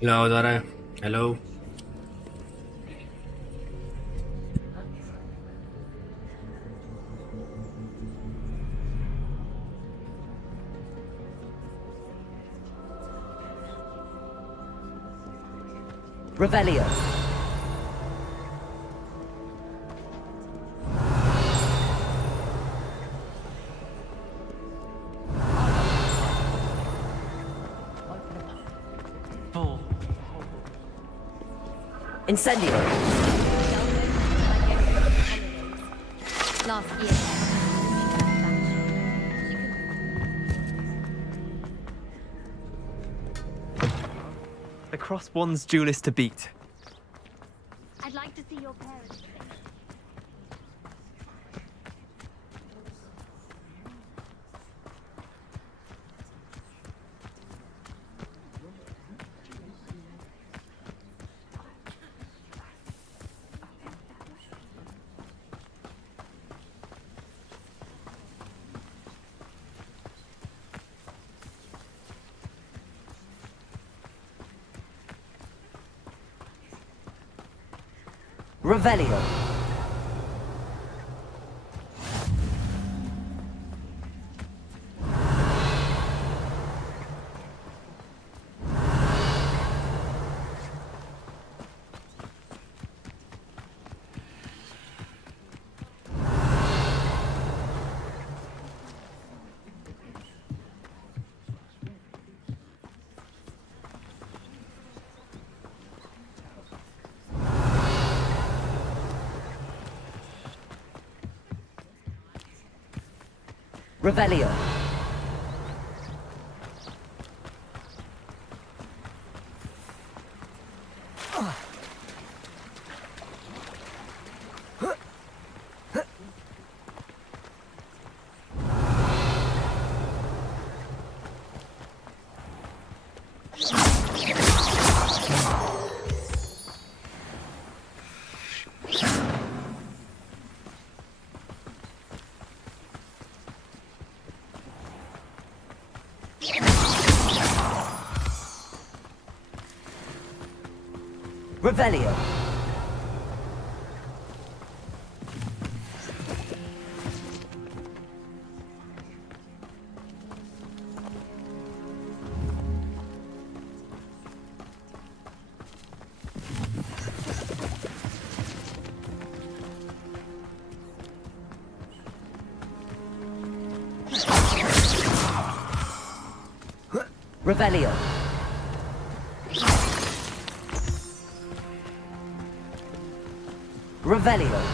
Hello, Dora. Hello. Revelio. Incendio. Last year. The cross one's duelist to beat. I'd like to see your parents. Revelio. Revelio. Revelio. Revelio. Revelio.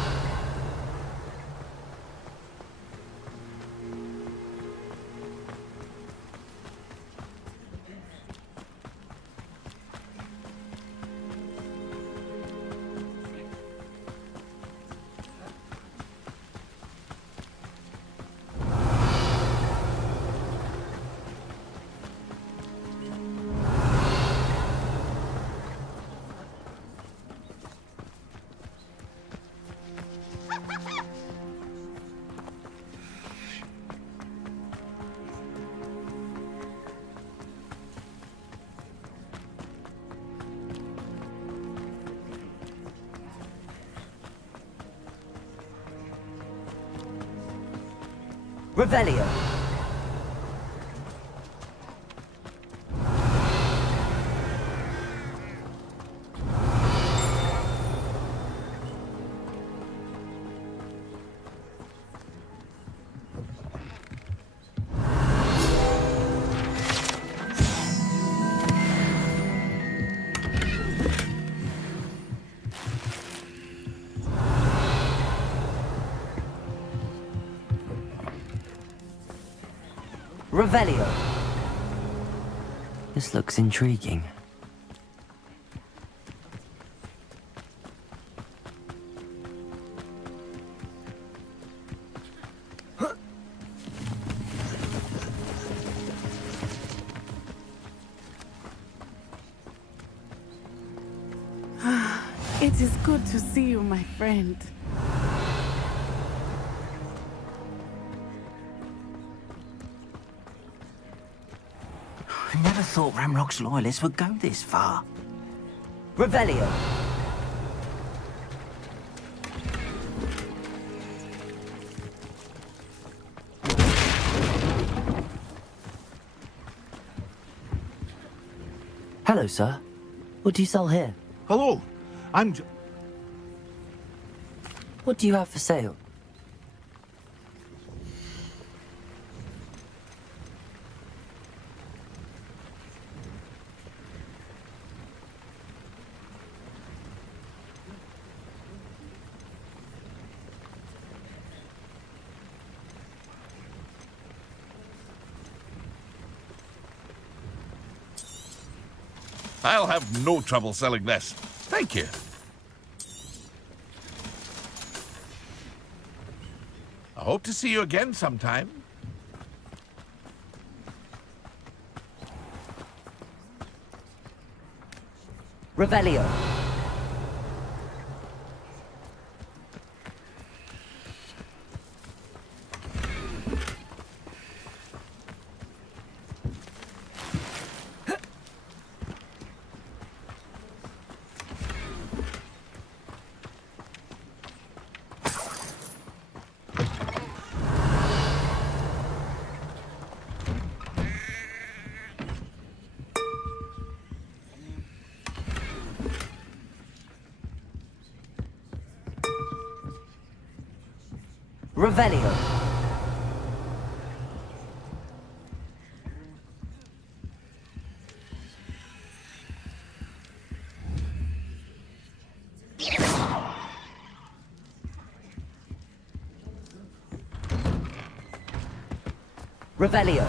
Revelio. Revelio. This looks intriguing. It is good to see you, my friend. I never thought Ramrock's loyalists would go this far. Revelio. Hello, sir. What do you sell here? Hello. What do you have for sale? I'll have no trouble selling this. Thank you. I hope to see you again sometime. Revelio. Revelio. Revelio.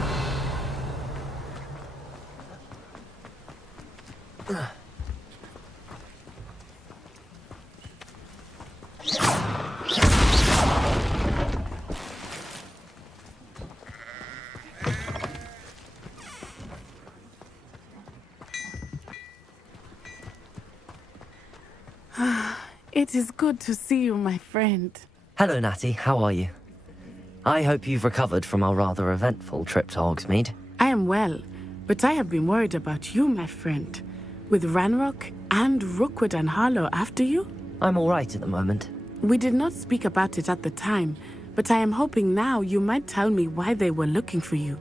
It is good to see you, my friend. Hello, Natty. How are you? I hope you've recovered from our rather eventful trip to Hogsmeade. I am well, but I have been worried about you, my friend. With Ranrock and Rookwood and Harlow after you? I'm all right at the moment. We did not speak about it at the time, but I am hoping now you might tell me why they were looking for you.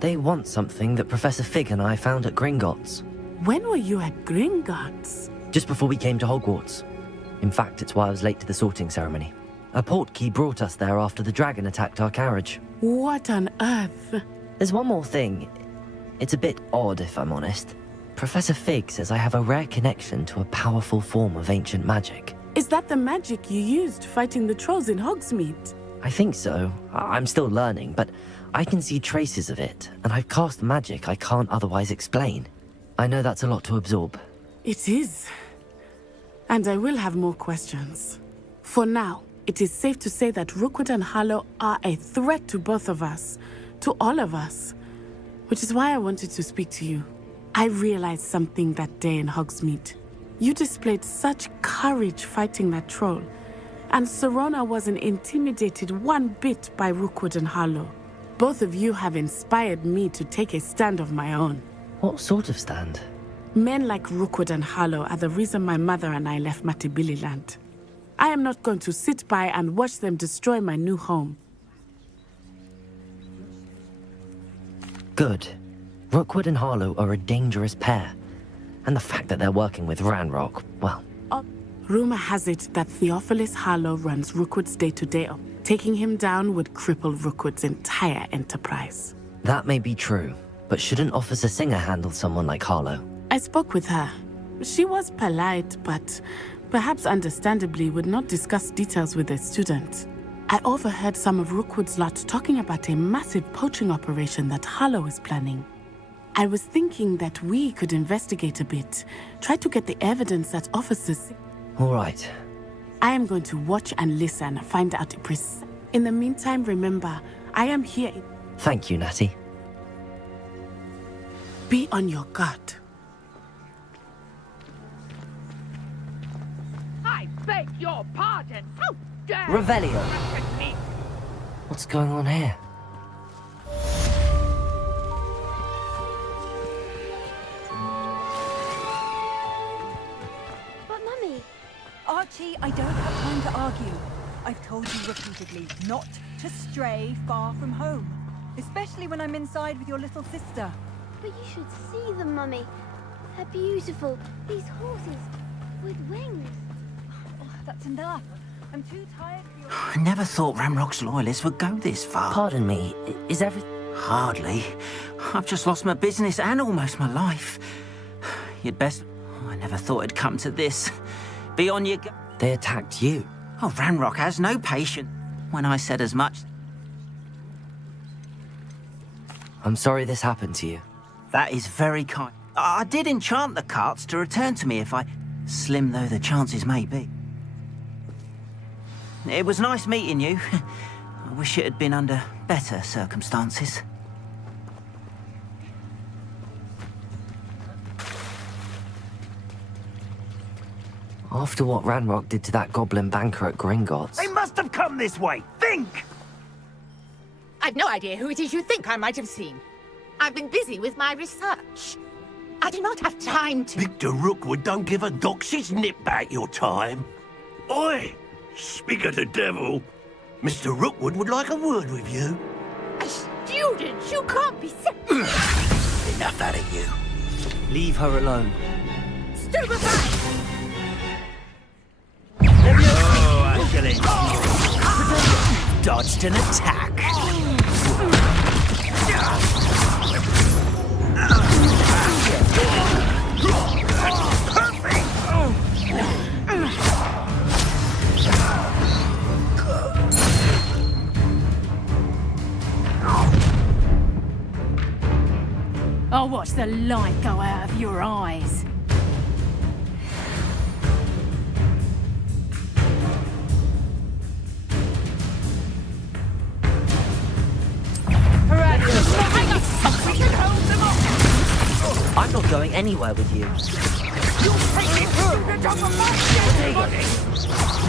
They want something that Professor Fig and I found at Gringotts. When were you at Gringotts? Just before we came to Hogwarts. In fact, it's why I was late to the sorting ceremony. A portkey brought us there after the dragon attacked our carriage. What on earth? There's one more thing. It's a bit odd, if I'm honest. Professor Fig says I have a rare connection to a powerful form of ancient magic. Is that the magic you used fighting the trolls in Hogsmeade? I think so. I'm still learning, but I can see traces of it, and I've cast magic I can't otherwise explain. I know that's a lot to absorb. It is. And I will have more questions. For now, it is safe to say that Rookwood and Harlow are a threat to both of us, to all of us. Which is why I wanted to speak to you. I realized something that day in Hogsmeade. You displayed such courage fighting that troll, and Serona wasn't intimidated one bit by Rookwood and Harlow. Both of you have inspired me to take a stand of my own. What sort of stand? Men like Rookwood and Harlow are the reason my mother and I left Matabeleland. I am not going to sit by and watch them destroy my new home. Good. Rookwood and Harlow are a dangerous pair. And the fact that they're working with Ranrock, well... Rumor has it that Theophilus Harlow runs Rookwood's day-to-day op. Taking him down would cripple Rookwood's entire enterprise. That may be true, but shouldn't Officer Singer handle someone like Harlow? I spoke with her. She was polite, but perhaps understandably would not discuss details with a student. I overheard some of Rookwood's lot talking about a massive poaching operation that Harlow is planning. I was thinking that we could investigate a bit, try to get the evidence that officers... All right. I am going to watch and listen, find out precise. In the meantime, remember, I am here. Thank you, Natty. Be on your guard. I beg your pardon. How dare Revelio. you threaten me? What's going on here? Archie, I don't have time to argue. I've told you repeatedly not to stray far from home. Especially when I'm inside with your little sister. But you should see them, Mummy. They're beautiful. These horses with wings. Oh, that's enough. I'm too tired for your... I never thought Ramrock's loyalists would go this far. Pardon me, is everything... Hardly. I've just lost my business and almost my life. You'd best... I never thought it'd come to this. Be on your... They attacked you. Oh, Ramrock has no patience. When I said as much... I'm sorry this happened to you. That is very kind. I did enchant the carts to return to me if I... Slim though the chances may be. It was nice meeting you. I wish it had been under better circumstances. After what Ranrock did to that goblin banker at Gringotts... They must have come this way! Think! I've no idea who it is you think I might have seen. I've been busy with my research. I do not have time to... Victor Rookwood don't give a doxy's nip back your time. Oi! Speak of the devil. Mr. Rookwood would like a word with you. A student? You can't be... Enough out of you. Leave her alone. Stupefy! Oh, Angela. Dodged an attack. I'll watch the light go out of your eyes. I'm not going anywhere with you.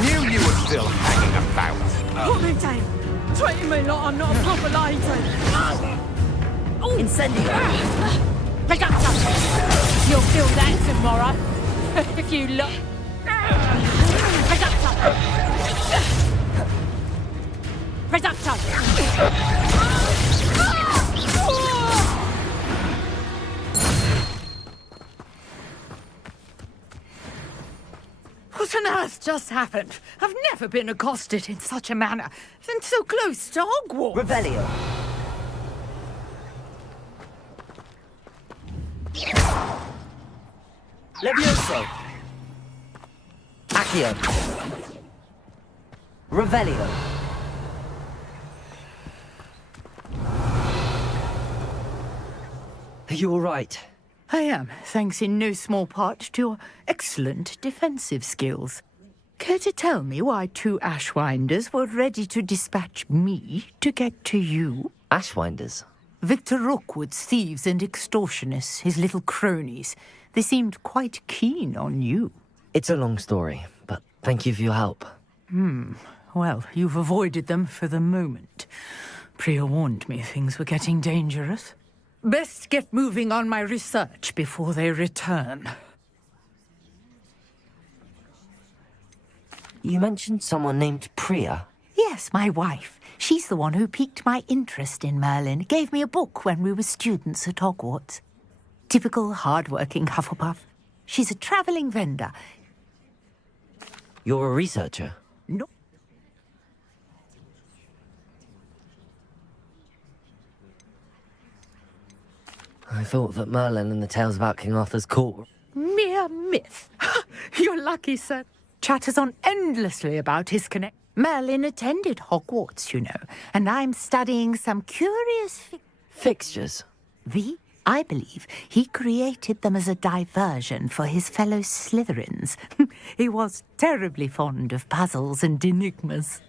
Knew you were still hanging about. Put me down. Treating me like I'm not a proper lady. Incendio! You'll feel that tomorrow, if you look. What on earth just happened? I've never been accosted in such a manner, and so close to Hogwarts. Revelio. Levioso. Accio. Revelio. Are you all right? I am, thanks in no small part to your excellent defensive skills. Care to tell me why two Ashwinders were ready to dispatch me to get to you? Ashwinders? Victor Rookwood's thieves and extortionists, his little cronies. They seemed quite keen on you. It's a long story, but thank you for your help. Well, you've avoided them for the moment. Priya warned me things were getting dangerous. Best get moving on my research before they return. You mentioned someone named Priya. Yes, my wife. She's the one who piqued my interest in Merlin. Gave me a book when we were students at Hogwarts. Typical hard-working Hufflepuff. She's a travelling vendor. You're a researcher? No. I thought that Merlin and the tales about King Arthur's court... Mere myth. You're lucky, sir. Chatters on endlessly about his connect. Merlin attended Hogwarts, you know, and I'm studying some curious... Fixtures? I believe he created them as a diversion for his fellow Slytherins. He was terribly fond of puzzles and enigmas.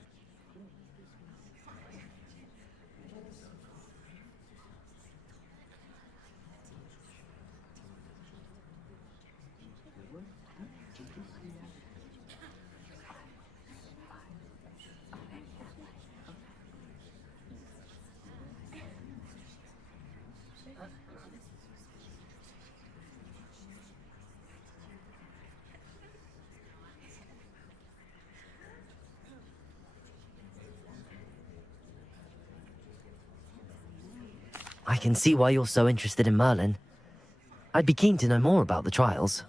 I can see why you're so interested in Merlin. I'd be keen to know more about the trials.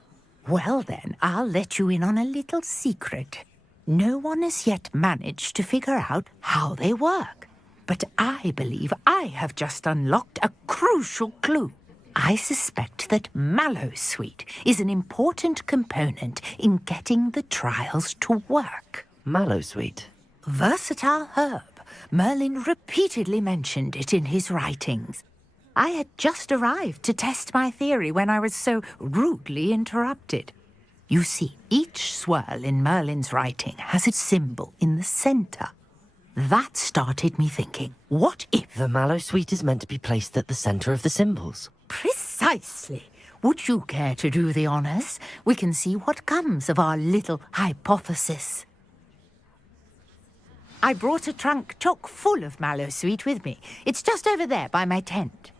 Well then, I'll let you in on a little secret. No one has yet managed to figure out how they work. But I believe I have just unlocked a crucial clue. I suspect that mallowsweet is an important component in getting the trials to work. Mallowsweet? Versatile herb. Merlin repeatedly mentioned it in his writings. I had just arrived to test my theory when I was so rudely interrupted. You see, each swirl in Merlin's writing has its symbol in the center. That started me thinking, what if... The mallowsweet is meant to be placed at the center of the symbols. Precisely. Would you care to do the honors? We can see what comes of our little hypothesis. I brought a trunk chock full of mallowsweet with me. It's just over there by my tent.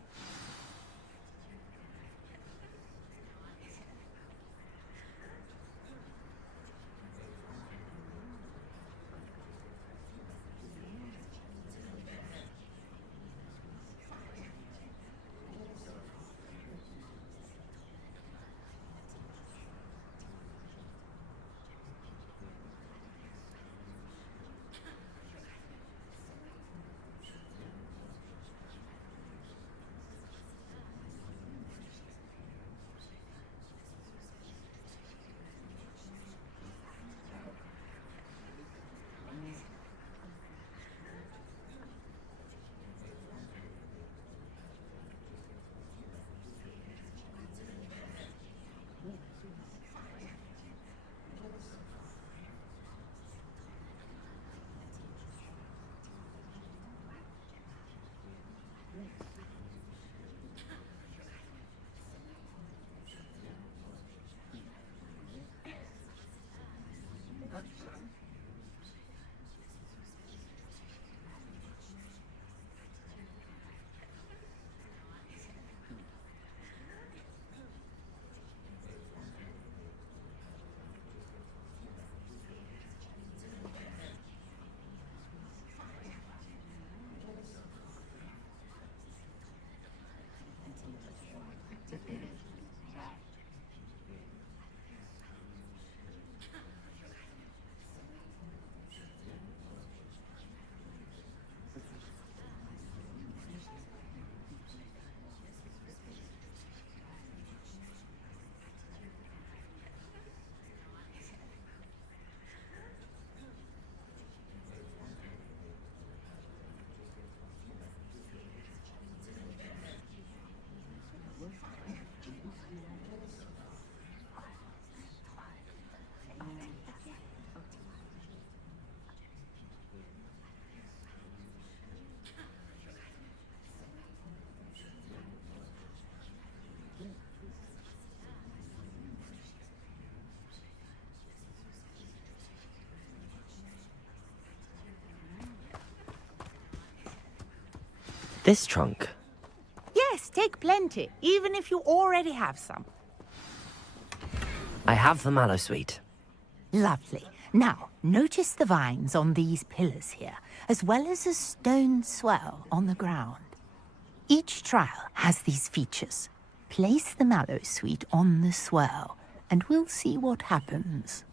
This trunk? Yes, take plenty, even if you already have some. I have the mallowsweet. Lovely. Now, notice the vines on these pillars here, as well as a stone swell on the ground. Each trial has these features. Place the mallowsweet on the swell, and we'll see what happens.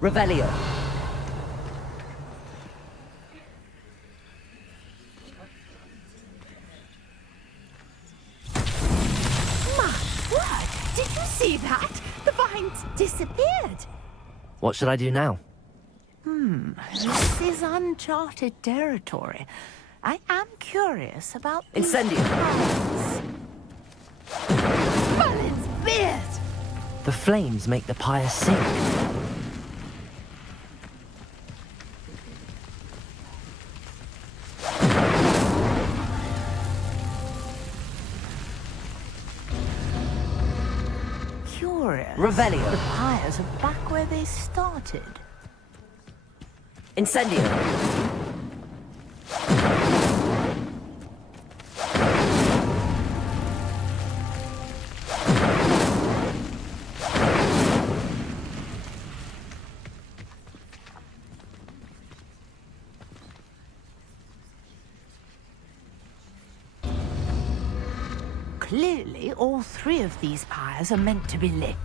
Revelio. My word! Did you see that? The vines disappeared. What should I do now? This is uncharted territory. I am curious about these Incendio. vines. Merlin's beard! The flames make the pyre sink. Curious. Revelio. The pyres are back where they started. Incendio. Clearly, all three of these pyres are meant to be lit.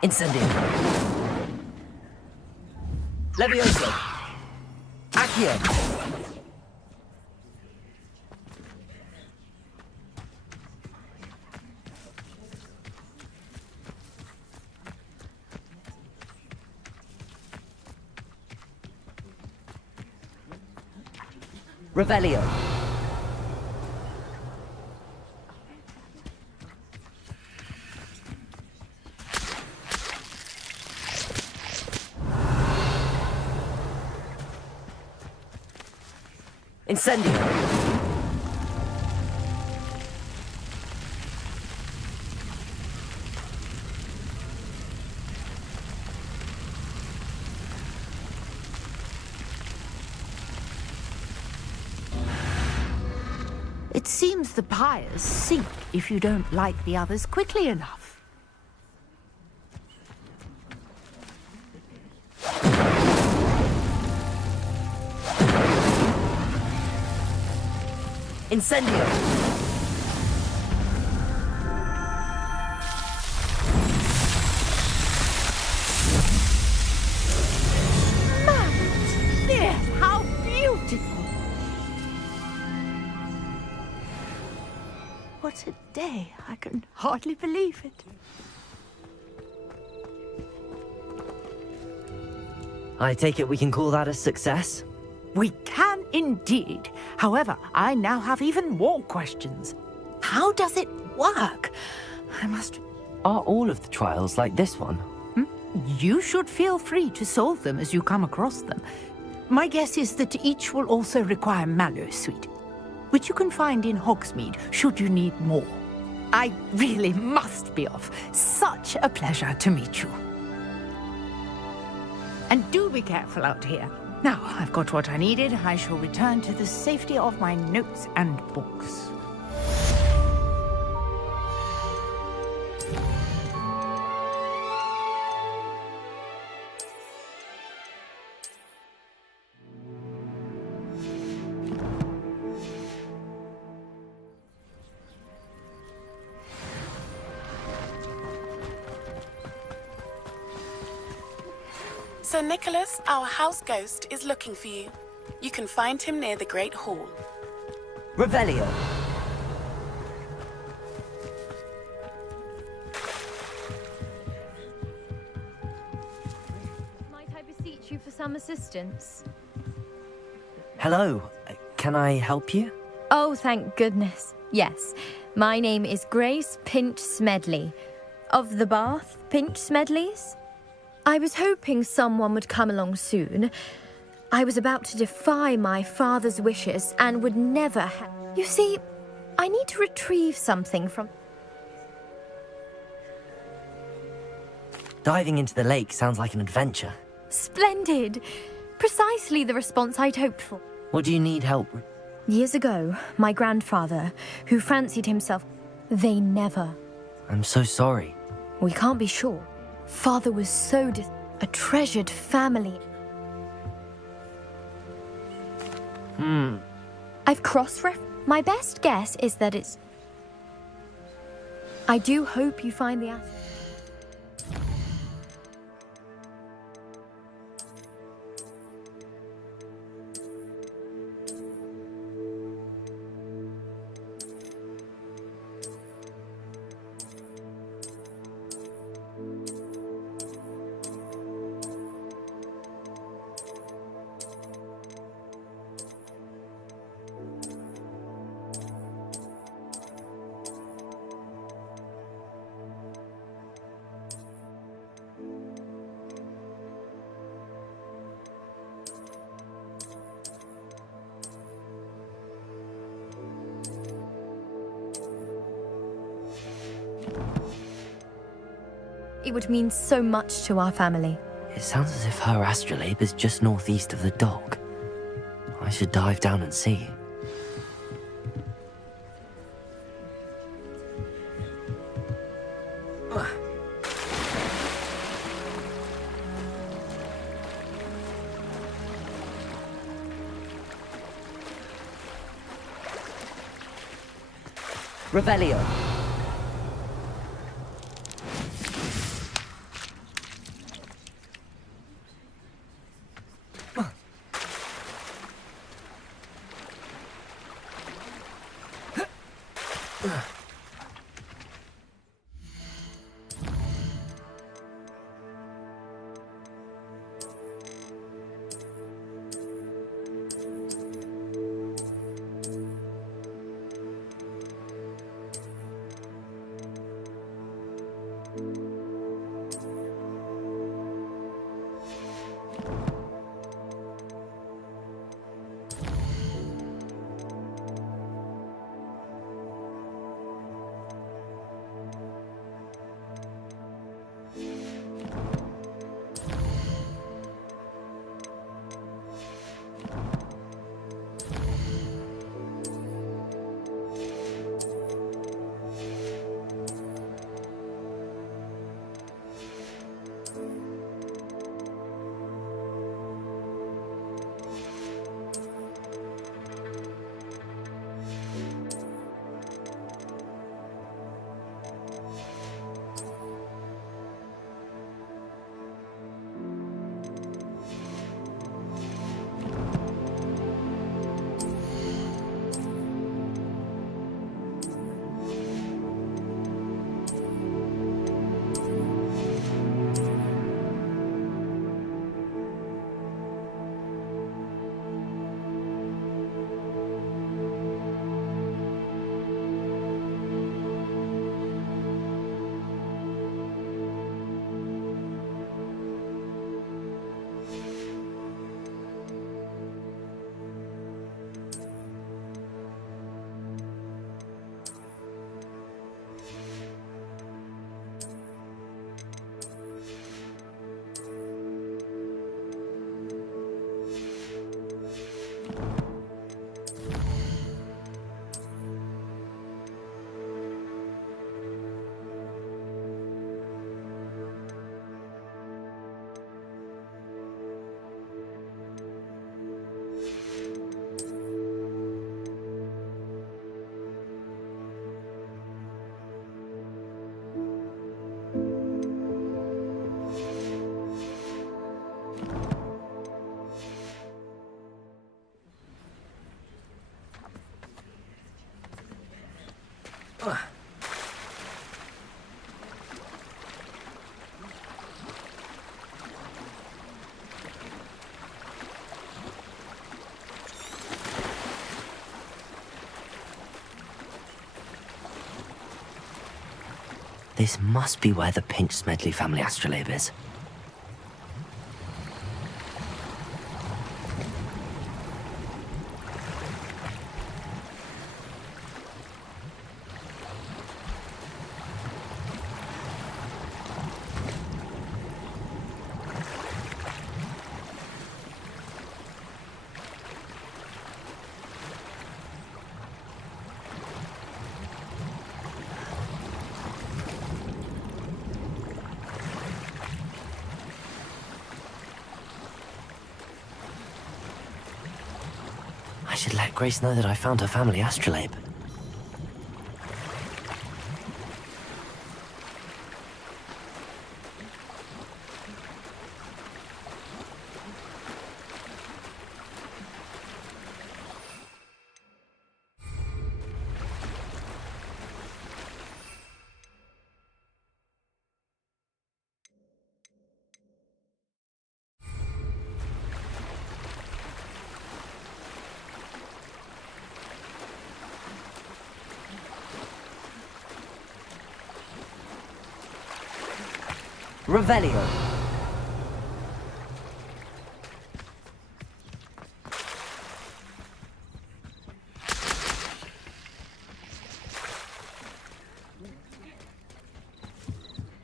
Incendio. Levioso. Accio. Revelio. Incendio. It seems the pyres sink if you don't light the others quickly enough. Incendio. There, how beautiful! What a day. I can hardly believe it. I take it we can call that a success? We can indeed. However, I now have even more questions. How does it work? I must... Are all of the trials like this one? You should feel free to solve them as you come across them. My guess is that each will also require Mallowsweet, which you can find in Hogsmeade should you need more. I really must be off. Such a pleasure to meet you. And do be careful out here. Now, I've got what I needed. I shall return to the safety of my notes and books. Sir Nicholas, our house ghost, is looking for you. You can find him near the Great Hall. Revelio. Might I beseech you for some assistance? Hello. Can I help you? Oh, thank goodness. Yes. My name is Grace Pinch Smedley. Of the Bath Pinch Smedleys? I was hoping someone would come along soon. I was about to defy my father's wishes and would never have... You see, I need to retrieve something from... Diving into the lake sounds like an adventure. Splendid! Precisely the response I'd hoped for. What do you need help with? Years ago, my grandfather, who fancied himself, they never. I'm so sorry. We can't be sure. Father was so a treasured family. I've cross-referenced. My best guess is that it's... I do hope you find the answer. It would mean so much to our family. It sounds as if her astrolabe is just northeast of the dock. I should dive down and see. Revelio. This must be where the Pinch Smedley family astrolabe is. should let Grace know that I found her family astrolabe. Revelio.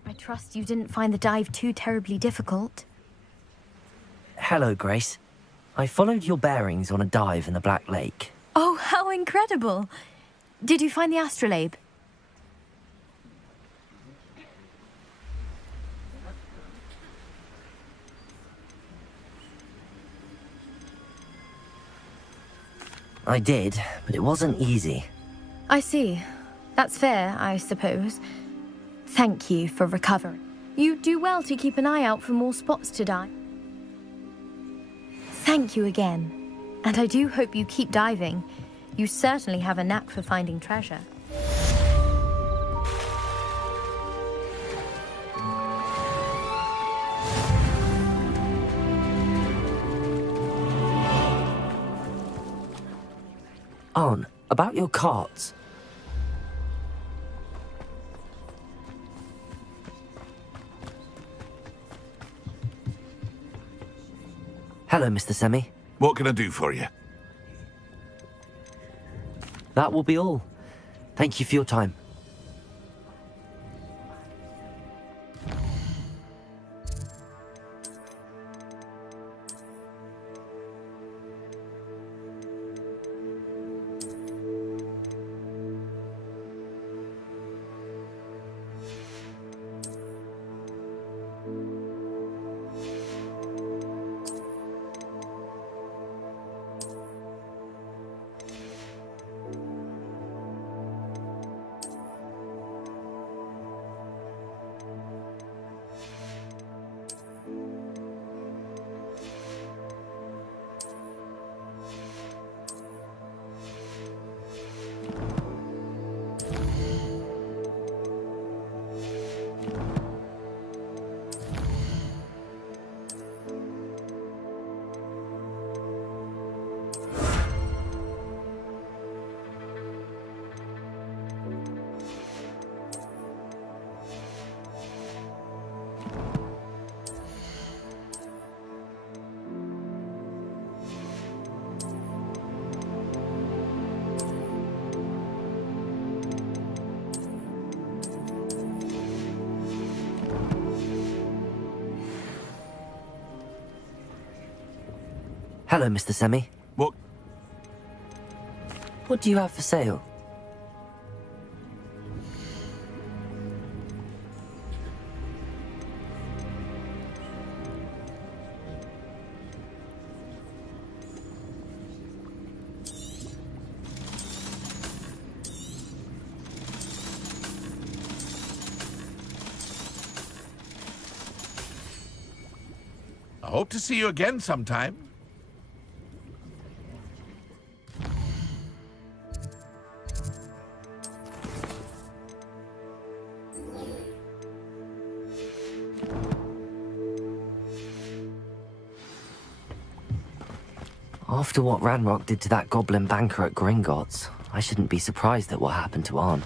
I trust you didn't find the dive too terribly difficult. Hello, Grace. I followed your bearings on a dive in the Black Lake. Oh, how incredible! Did you find the astrolabe? I did, but it wasn't easy. I see. That's fair, I suppose. Thank you for recovering. You do well to keep an eye out for more spots to dive. Thank you again. And I do hope you keep diving. You certainly have a knack for finding treasure. Arn, about your carts. Hello, Mr. Semi. What can I do for you? That will be all. Thank you for your time. Hello, Mr. Semi. What do you have for sale? I hope to see you again sometime. After what Ranrock did to that goblin banker at Gringotts, I shouldn't be surprised at what happened to Arn.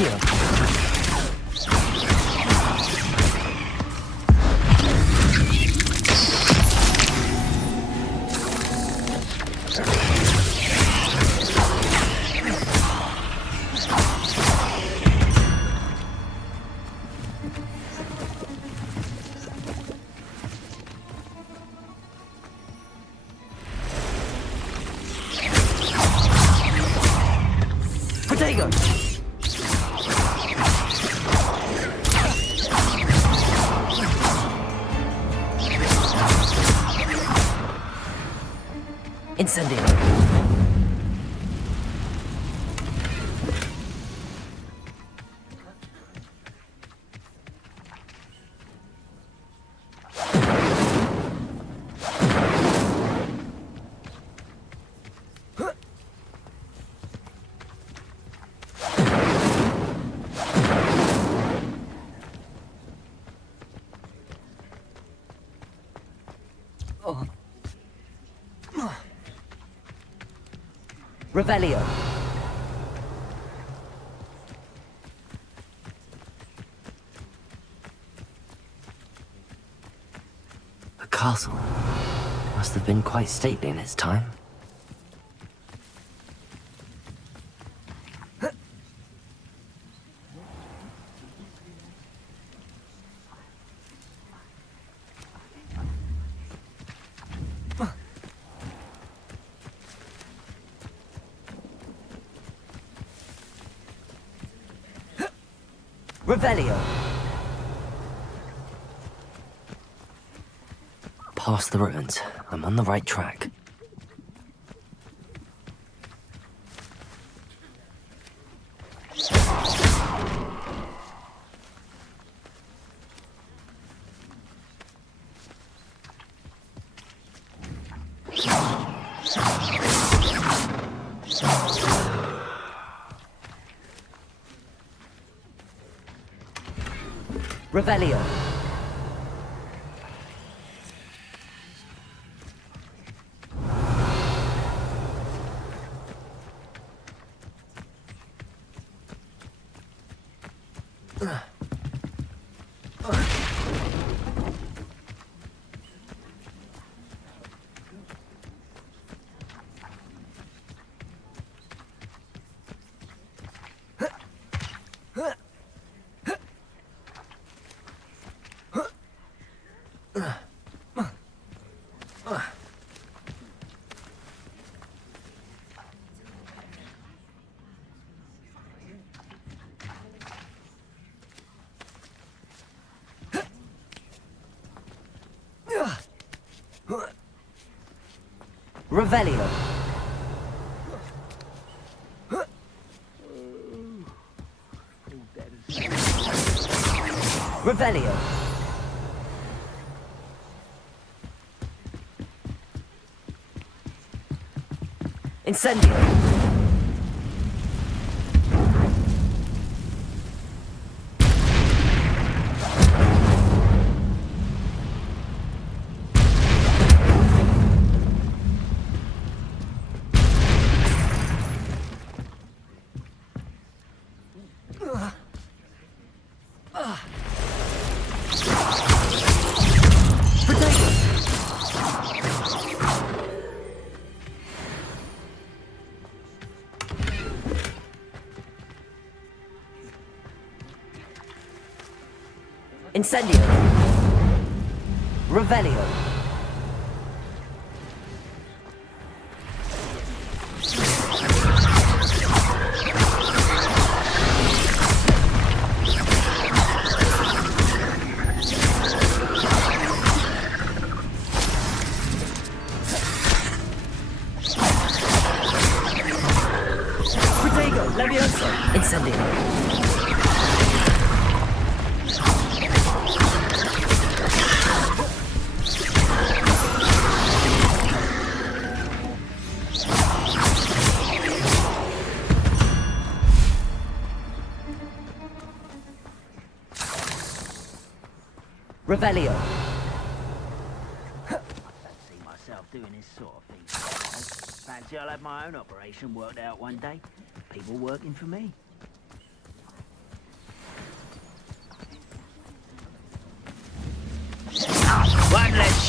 Accio. Protego! Incendio. Revelio. The castle must have been quite stately in its time. Revelio. Past the ruins. I'm on the right track. Revelio. Revelio. Revelio. Incendio. Incendio. Revelio. Protego. Levioso. Incendio. Revelio. I see myself doing this sort of thing. Fancy I'll have my own operation worked out one day. People working for me.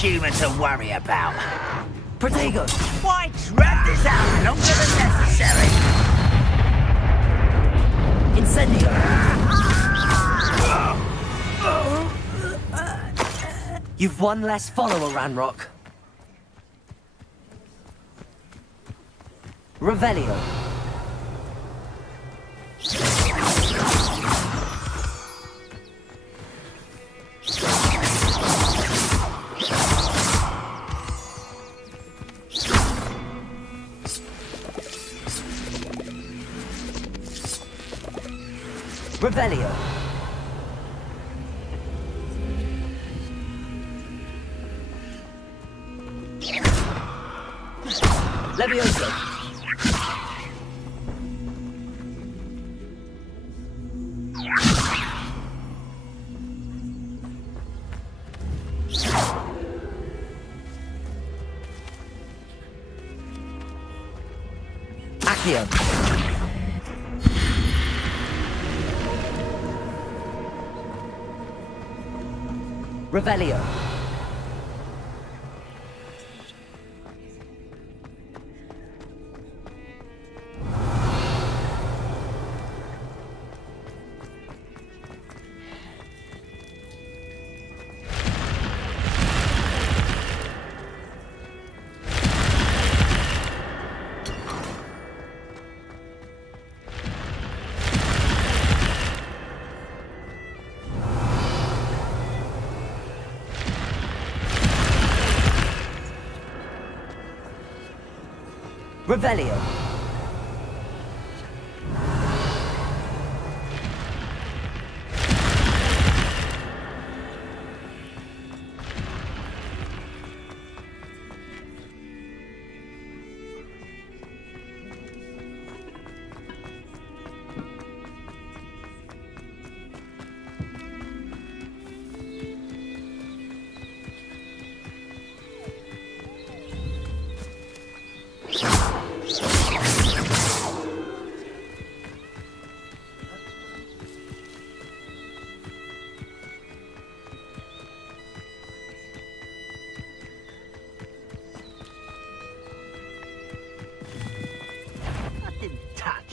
human to worry about. Protego! Why drag this out longer than necessary? Incendio! You've one less follower, Ranrock. Revelio. Revelio. Levioso. Accio. Revelio. Revelio.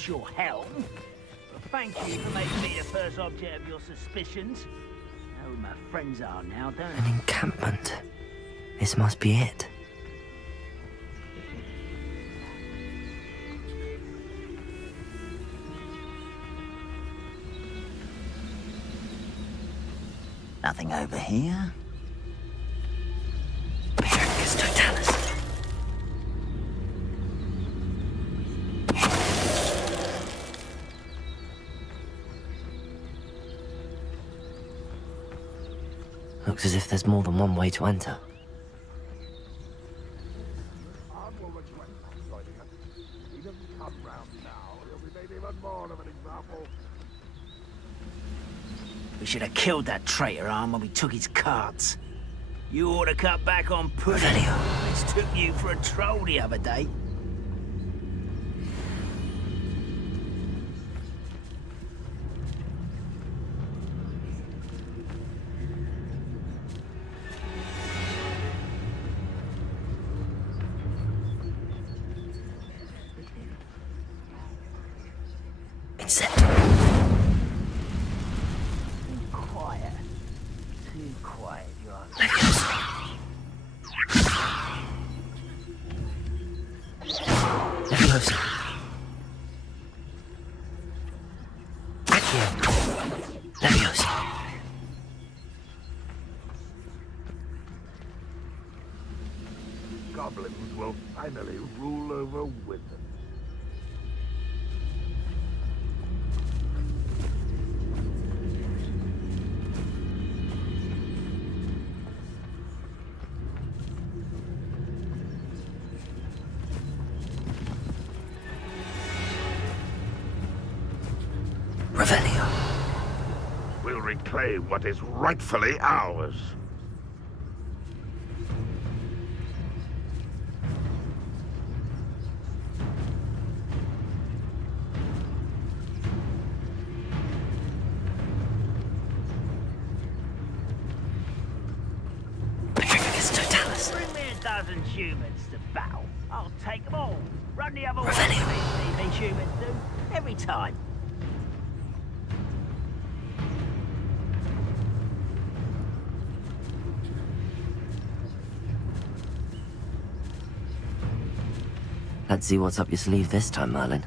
Your helm. Well, thank you for making me the first object of your suspicions. Know who my friends are now, don't I? Encampment. This must be it. Nothing over here. Looks as if there's more than one way to enter. We should have killed that traitor arm when we took his cards. You ought to cut back on pudding. This took you for a troll the other day. Quiet. Too quiet, you are. Levioso. Accio. Levioso. Goblins will finally rule over wizards. Revelio. We'll reclaim what is rightfully ours. Petrificus Totalis. dozen humans to battle, I'll take them all. Run the other way, these humans do. Every time. Let's see what's up your sleeve this time, Merlin.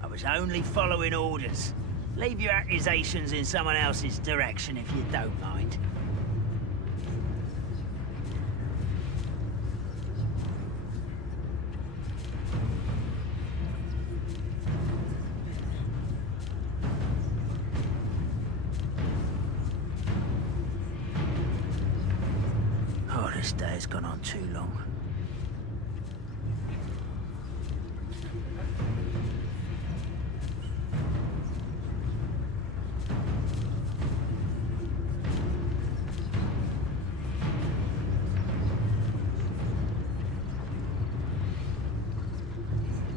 I was only following orders. Leave your accusations in someone else's direction if you don't mind. Oh, this day has gone on too long.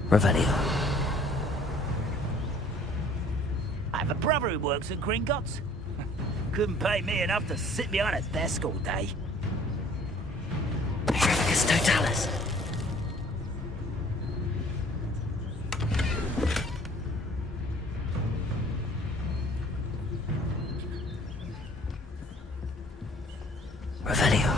Revelio. I have a brother who works at Gringotts. Couldn't pay me enough to sit behind a desk all day. It's Totalis. Revelio.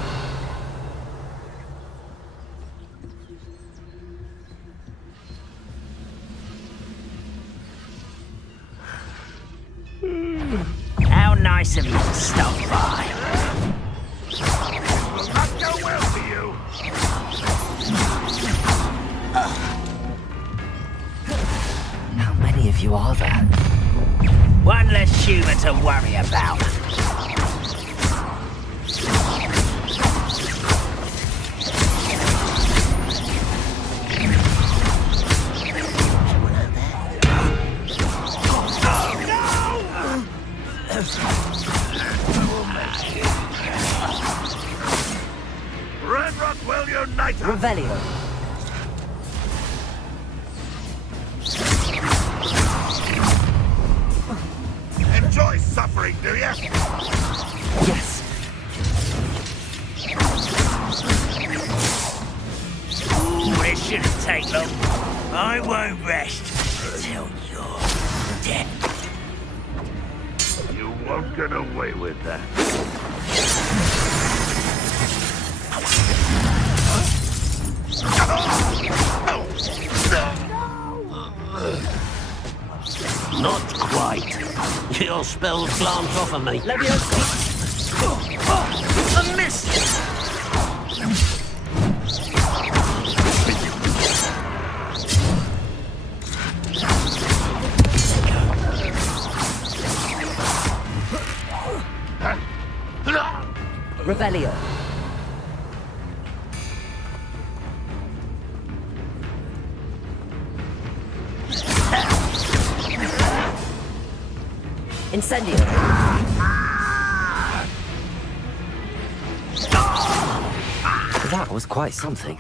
How nice of you to stop by. Will not go well for you. How many of you are there? One less human to worry about. Red Rockwell United! Revelio. Enjoy suffering, do you? Yes. Ooh, this shouldn't take long. I won't rest till you're dead. You won't get away with that. Not quite. Your spell's glanced off of me. A miss! Revelio. Incendio. That was quite something.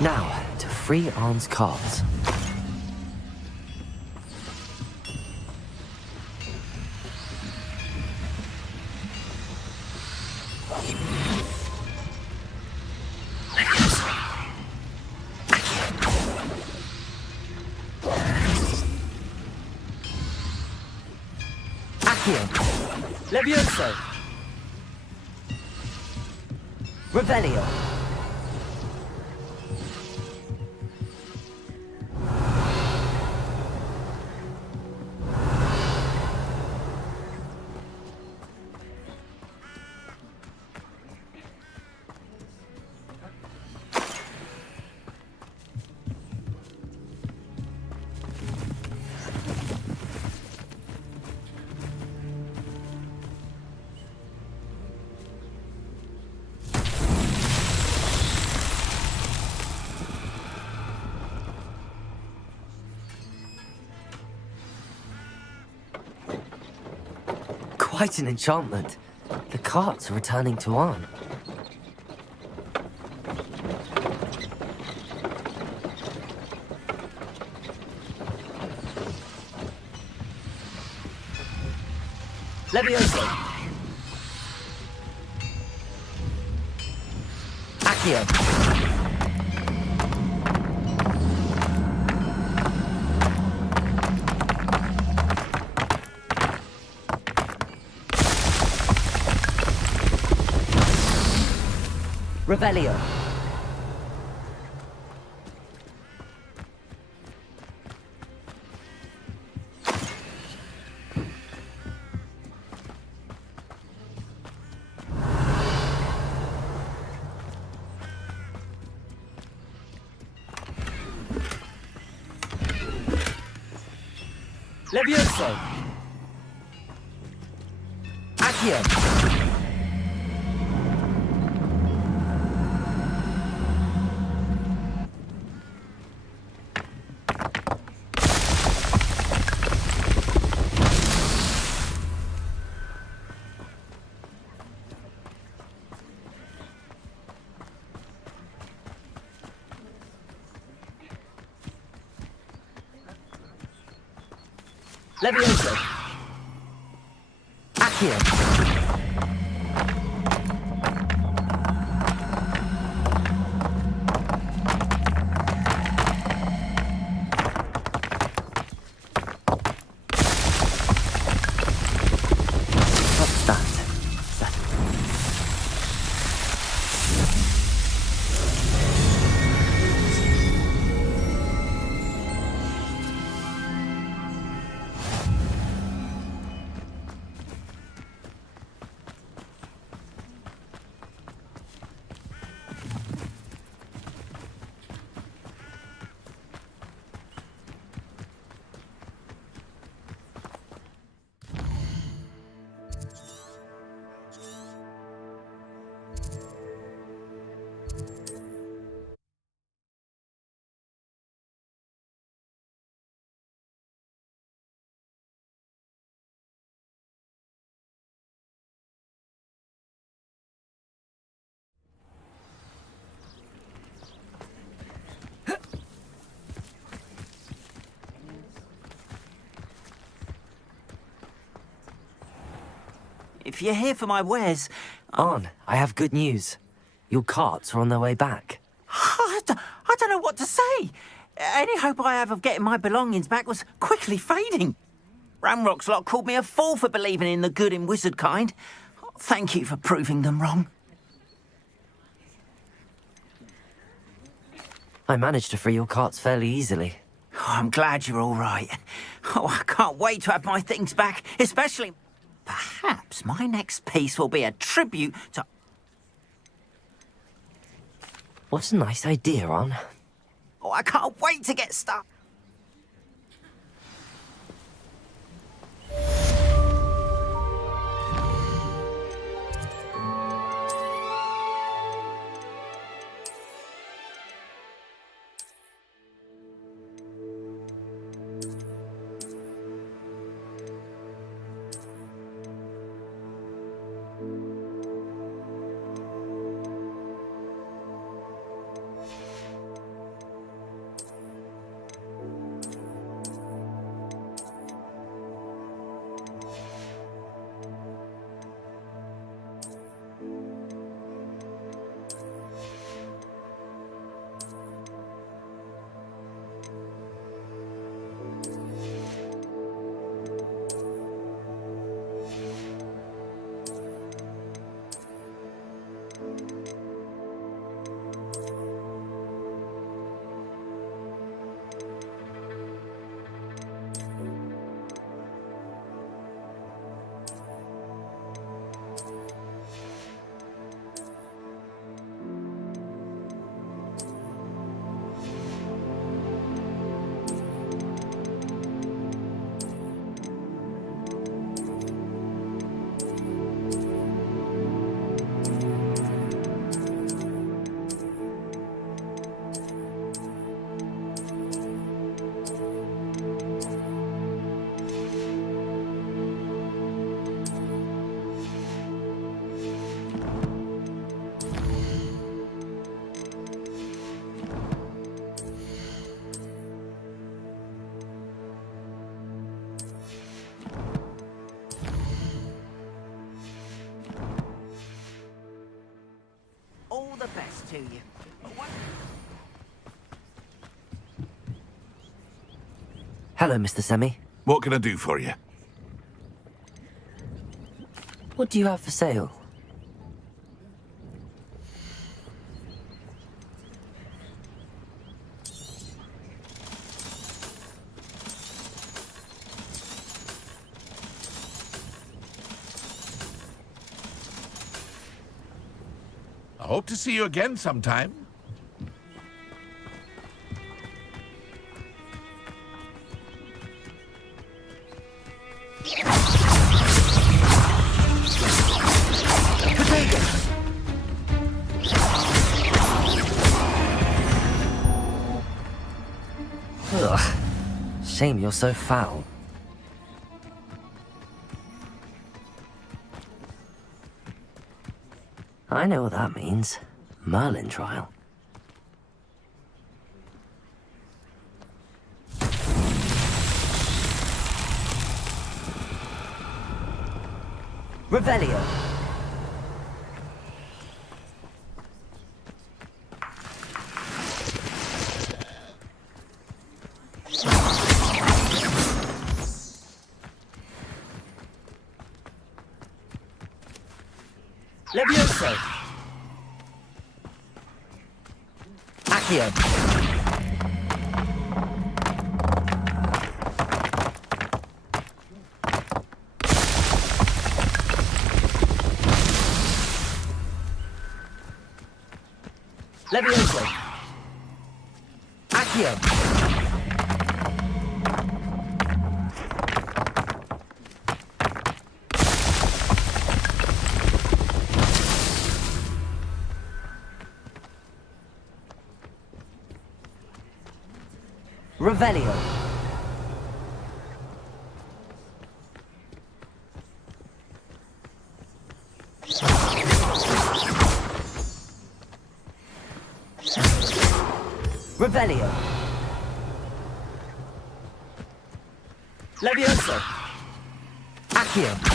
Now, to free Arn's cards. Levioso. Revelio. Quite an enchantment. The carts are returning to Arn. Levioso. Accio. Revelio. Levioso. Accio. Levioso. Accio. What's that? Is that... If you're here for my wares... Arn, I have good news. Your carts are on their way back. I don't know what to say. Any hope I have of getting my belongings back was quickly fading. Ramrock's lot called me a fool for believing in the good in wizard kind. Thank you for proving them wrong. I managed to free your carts fairly easily. Oh, I'm glad you're all right. Oh, I can't wait to have my things back, especially... Perhaps my next piece will be a tribute to... What a nice idea, Arn. Oh, I can't wait to get started. to you. Hello, Mr. Semi. What can I do for you? What do you have for sale? I hope to see you again sometime. Ugh. Shame you're so foul. I know what that means. Merlin trial. Revelio. Levioso. Accio. Levioso. Accio. Revelio. Revelio. Levioso. Accio.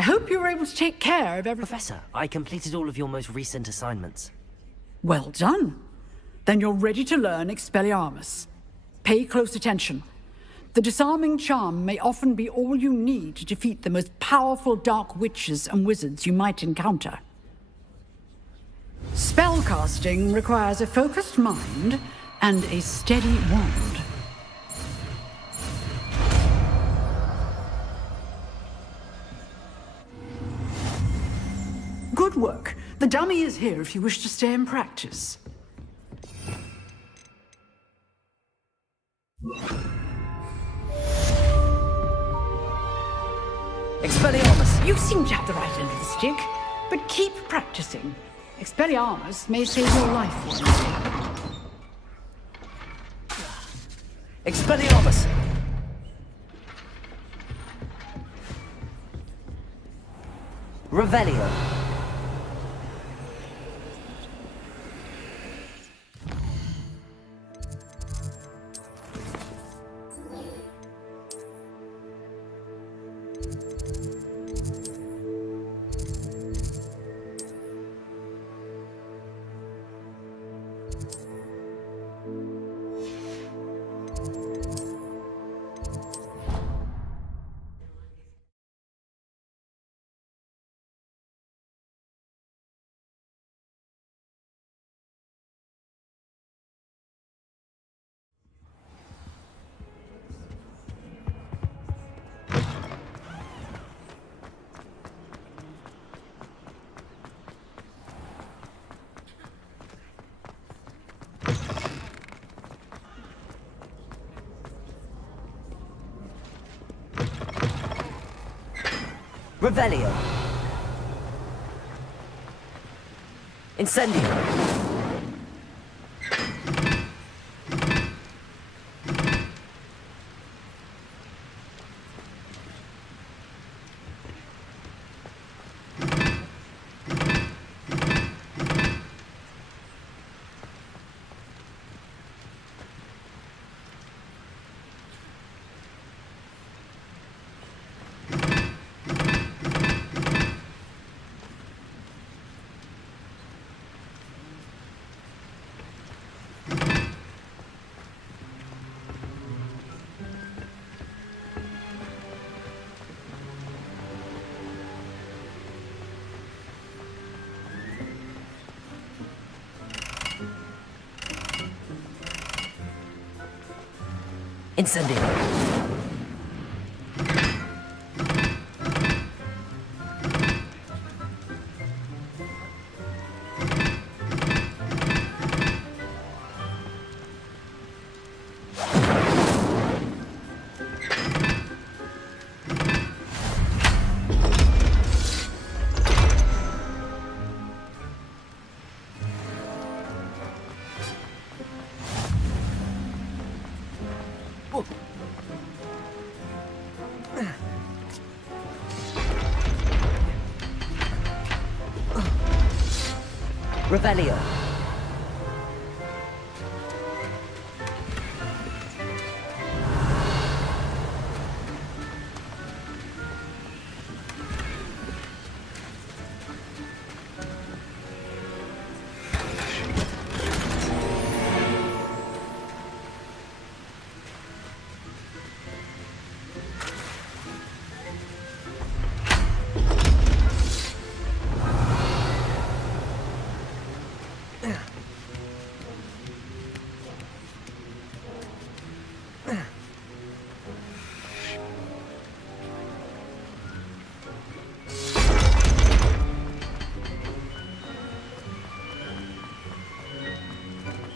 I hope you were able to take care of everything. Professor, I completed all of your most recent assignments. Well done. Then you're ready to learn Expelliarmus. Pay close attention. The disarming charm may often be all you need to defeat the most powerful dark witches and wizards you might encounter. Spellcasting requires a focused mind and a steady wand. Good work. The dummy is here if you wish to stay and practice. Expelliarmus! You seem to have the right end of the stick, but keep practicing. Expelliarmus may save your life one day. Expelliarmus! Revelio. Revelio. Incendio. Incendio. Revelio.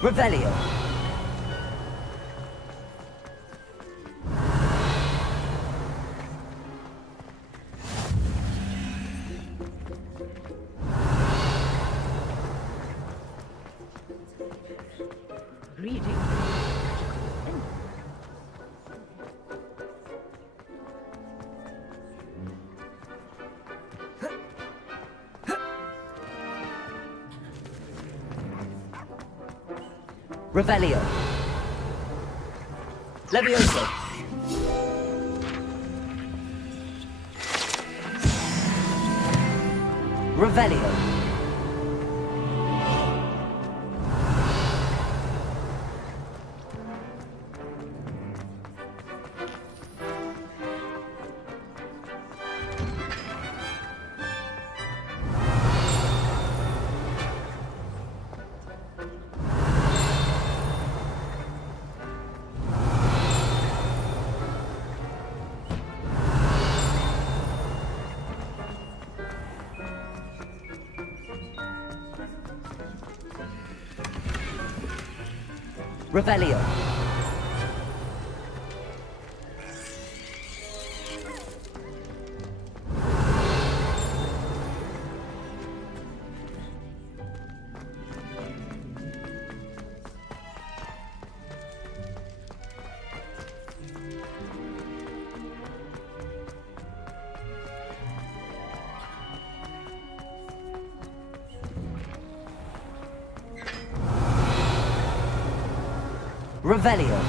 Revelio. Reading. Revelio. Levioso. Revelio. Revelio. Revelio.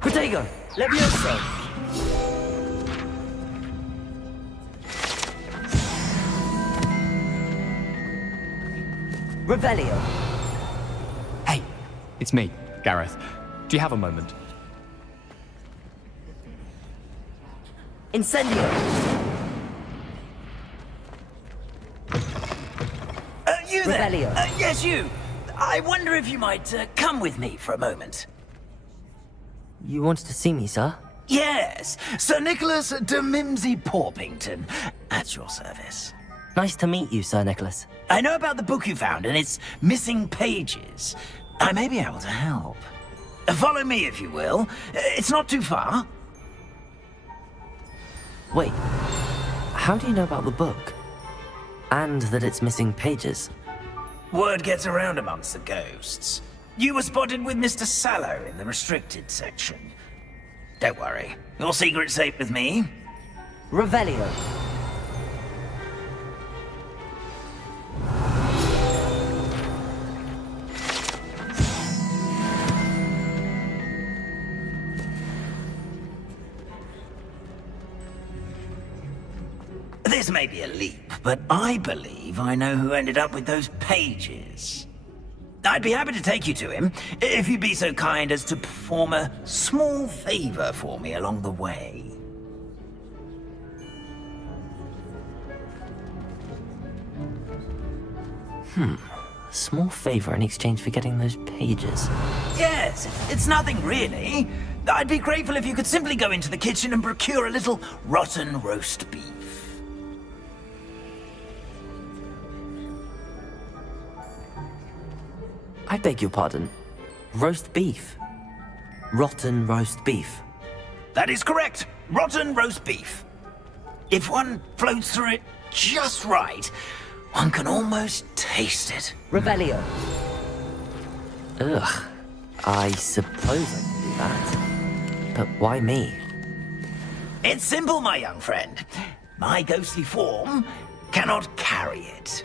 Protego. Levioso. Revelio. Hey, it's me, Gareth. Do you have a moment? Incendio. You there? Revelio. Yes, you. I wonder if you might come with me for a moment. You wanted to see me, sir? Yes, Sir Nicholas de Mimsy Porpington, at your service. Nice to meet you, Sir Nicholas. I know about the book you found and its missing pages. I may be able to help. Follow me, if you will. It's not too far. Wait, how do you know about the book? And that it's missing pages? Word gets around amongst the ghosts. You were spotted with Mr. Sallow in the restricted section. Don't worry, your secret's safe with me. Revelio. This may be a leap, but I believe I know who ended up with those pages. I'd be happy to take you to him, if you'd be so kind as to perform a small favor for me along the way. A small favor in exchange for getting those pages. Yes, it's nothing really. I'd be grateful if you could simply go into the kitchen and procure a little rotten roast beef. I beg your pardon. Roast beef. Rotten roast beef. That is correct. Rotten roast beef. If one floats through it just right, one can almost taste it. Revelio. Ugh. I suppose I can do that. But why me? It's simple, my young friend. My ghostly form cannot carry it.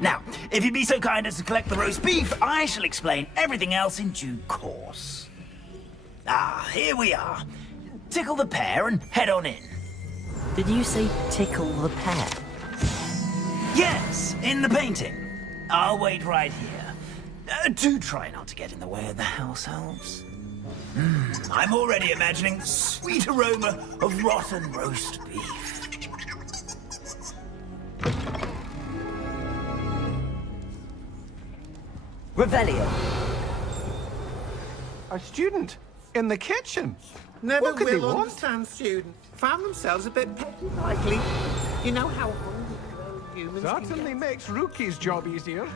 Now, if you'd be so kind as to collect the roast beef, I shall explain everything else in due course. Ah, here we are. Tickle the pear and head on in. Did you say tickle the pear? Yes, in the painting. I'll wait right here. Do try not to get in the way of the house elves. I'm already imagining the sweet aroma of rotten roast beef. Revelio. A student in the kitchen. Never What could they will want? understand students. Found themselves a bit petty likely. You know how hungry humans can Certainly get. makes Rookie's job easier.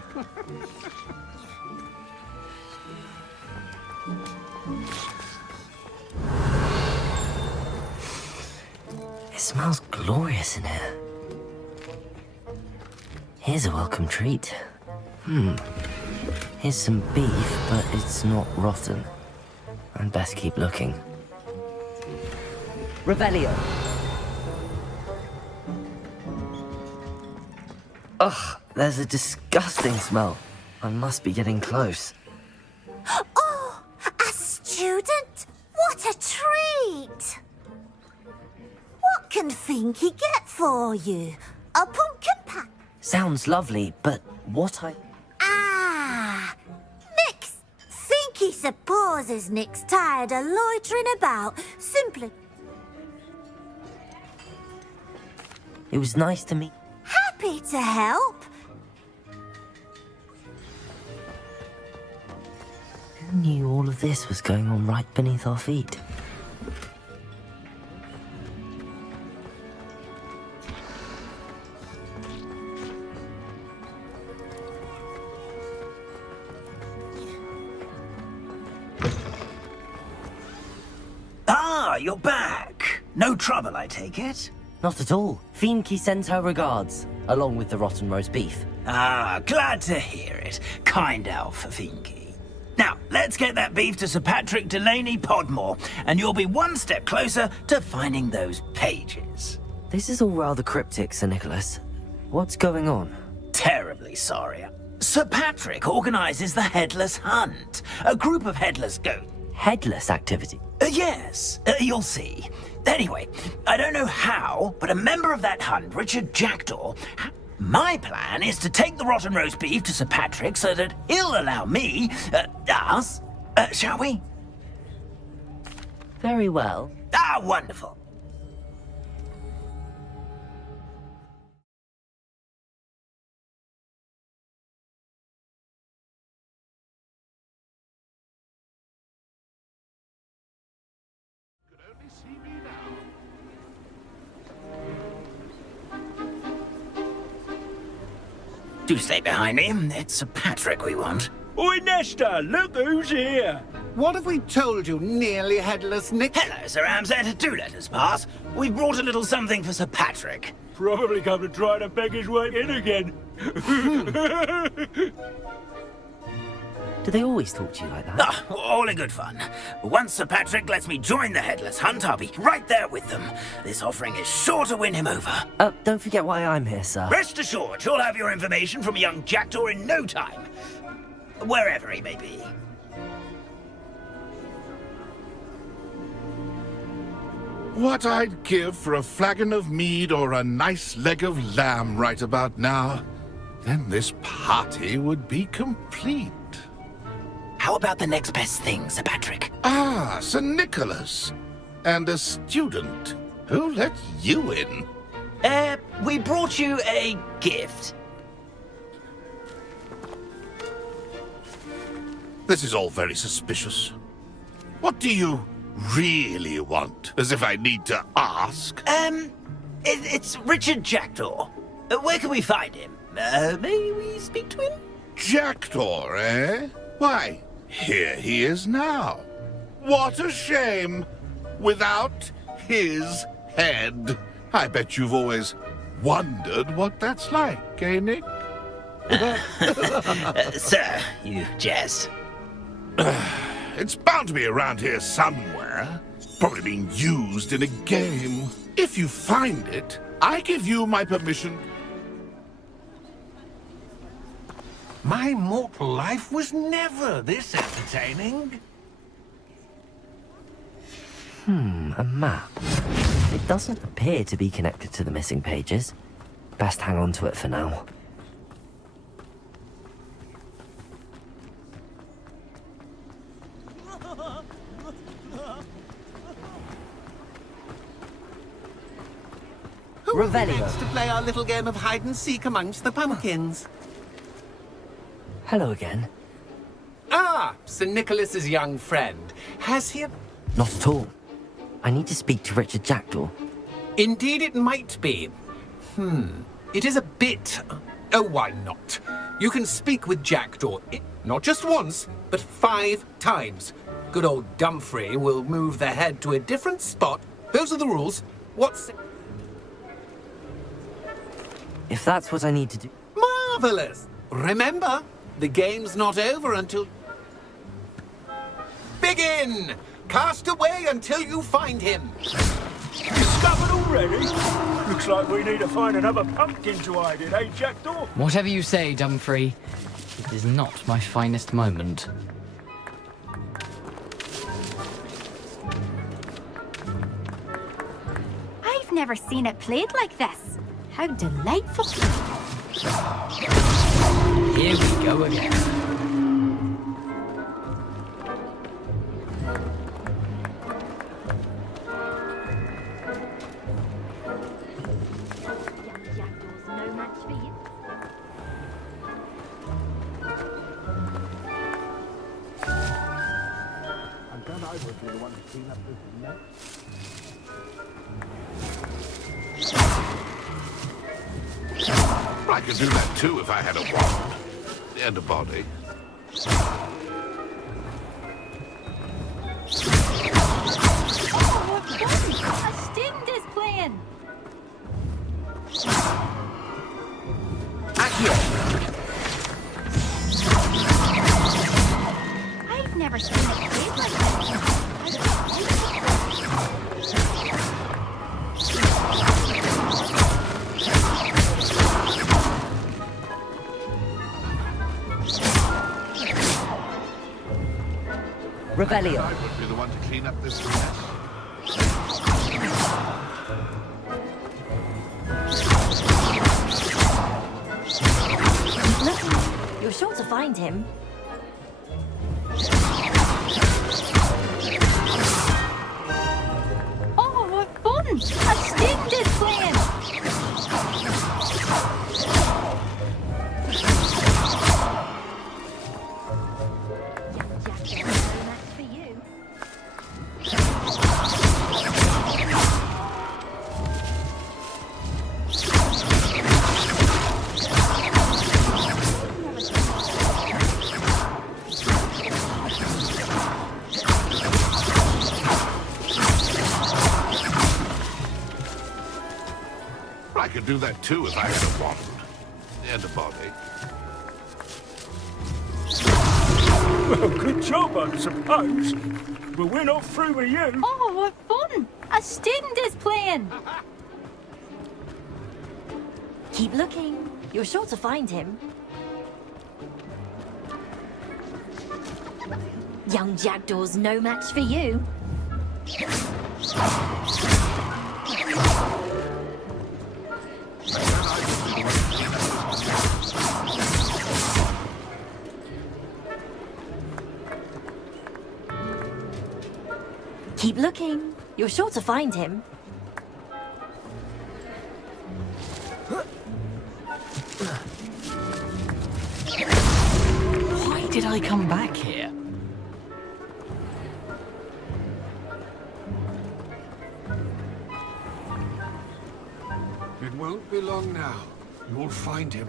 It smells glorious in here. Here's a welcome treat. Here's some beef, but it's not rotten. I'd best keep looking. Revelio. Ugh, there's a disgusting smell. I must be getting close. Oh, a student? What a treat! What can Finky get for you? A pumpkin pie? Sounds lovely, but what I... Ah! Nix! Finky supposes Nick's tired of loitering about, simply... It was nice to meet. Happy to help. Who knew all of this was going on right beneath our feet? Ah, you're back. No trouble, I take it? Not at all. Fienke sends her regards, along with the rotten roast beef. Ah, glad to hear it. Kind elf, Fienke. Now, let's get that beef to Sir Patrick Delaney Podmore, and you'll be one step closer to finding those pages. This is all rather cryptic, Sir Nicholas. What's going on? Terribly sorry. Sir Patrick organizes the Headless Hunt, a group of headless goats. Headless activity? Yes, you'll see. Anyway, I don't know how, but a member of that hunt, Richard Jackdaw, my plan is to take the rotten roast beef to Sir Patrick so that he'll allow me, us, shall we? Very well. Ah, wonderful. Do stay behind me. It's Sir Patrick we want. Oi, Nesta, look who's here. What have we told you, nearly headless Nick? Hello, Sir Ramsed. Do let us pass. We've brought a little something for Sir Patrick. Probably come to try to beg his way in again. Do they always talk to you like that? Ah, all in good fun. Once Sir Patrick lets me join the Headless Hunt, I'll be right there with them. This offering is sure to win him over. Don't forget why I'm here, sir. Rest assured, you'll have your information from young Jackdaw in no time. Wherever he may be. What I'd give for a flagon of mead or a nice leg of lamb right about now. Then this party would be complete. How about the next best thing, Sir Patrick? Ah, Sir Nicholas. And a student. Who let you in? We brought you a gift. This is all very suspicious. What do you really want? As if I need to ask. It's Richard Jackdaw. Where can we find him? May we speak to him? Jackdaw, eh? Why, here he is now. What a shame. Without his head. I bet you've always wondered what that's like, eh, Nick? Sir, you jest. It's bound to be around here somewhere. Probably being used in a game. If you find it, I give you my permission. My mortal life was never this entertaining. A map. It doesn't appear to be connected to the missing pages. Best hang on to it for now. Revelio. Next to play our little game of hide and seek amongst the pumpkins. Hello again. Ah, Sir Nicholas's young friend. Has he? Not at all. I need to speak to Richard Jackdaw. Indeed it might be. It is a bit... Oh, why not? You can speak with Jackdaw, not just once, but 5 times. Good old Dumfrey will move the head to a different spot. Those are the rules. What's... If that's what I need to do... Marvelous! Remember, the game's not over until... Begin! Cast away until you find him. Discovered already? Looks like we need to find another pumpkin to hide in, eh, Jackdaw? Whatever you say, Dumfrey. It is not my finest moment. I've never seen it played like this. How delightful. Here we go again. Then I would be the one to clean up this mess. I could do that too if I had a wand and a body. Oh, what fun! A student is playing! I've never seen it played like this. Revelio. I would be the one to clean up this mess. Look, you're sure to find him. Oh, what fun! A student is playing! That's for you. I could do that too if I had a wand and a body. Well, good job, I suppose. But we're not through with you. Oh, what fun! A student is playing! Keep looking. You're sure to find him. Young Jackdaw's no match for you. Keep looking. You're sure to find him. Why did I come back here? It won't be long now. You'll find him.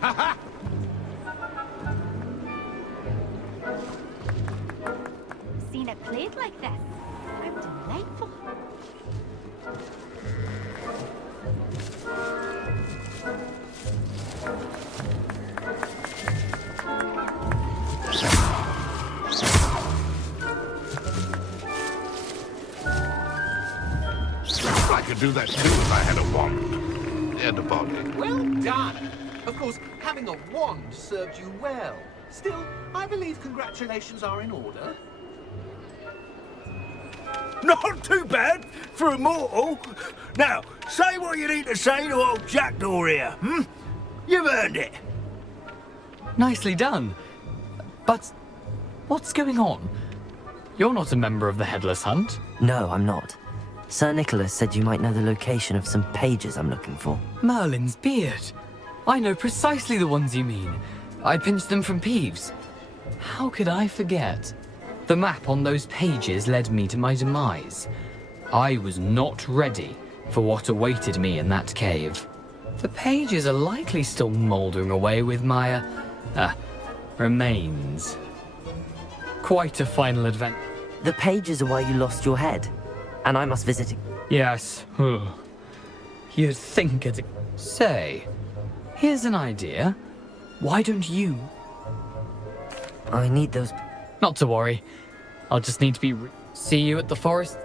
Ha ha! Seen it played like this. How delightful. I could do that too if I had a wand and a body. Well done! Of course, having a wand served you well. Still, I believe congratulations are in order. Not too bad for a mortal. Now, say what you need to say to old Jackdaw here, hmm? You've earned it. Nicely done. But what's going on? You're not a member of the Headless Hunt. No, I'm not. Sir Nicholas said you might know the location of some pages I'm looking for. Merlin's beard. I know precisely the ones you mean. I pinched them from Peeves. How could I forget? The map on those pages led me to my demise. I was not ready for what awaited me in that cave. The pages are likely still mouldering away with my, remains. Quite a final adventure. The pages are why you lost your head, and I must visit it. Yes. You'd think it. Say, here's an idea. Why don't you? I need those. Not to worry. I'll just need to be. See you at the forest.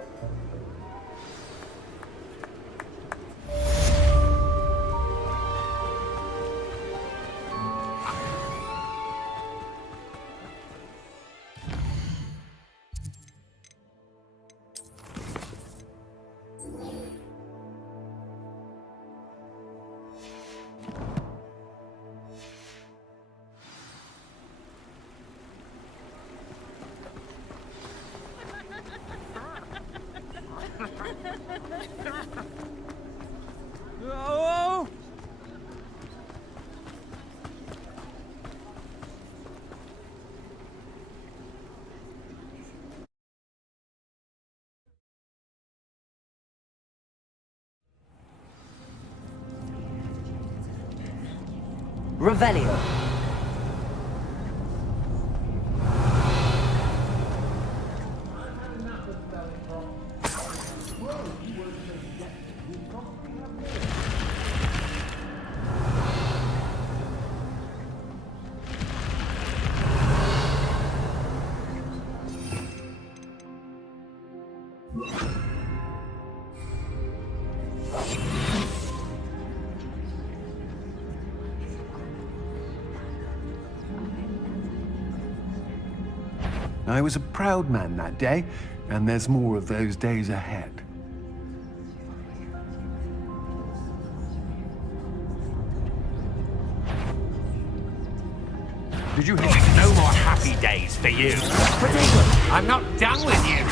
Revelio. I was a proud man that day, and there's more of those days ahead. Did you hear? No more happy days for you. I'm not done with you.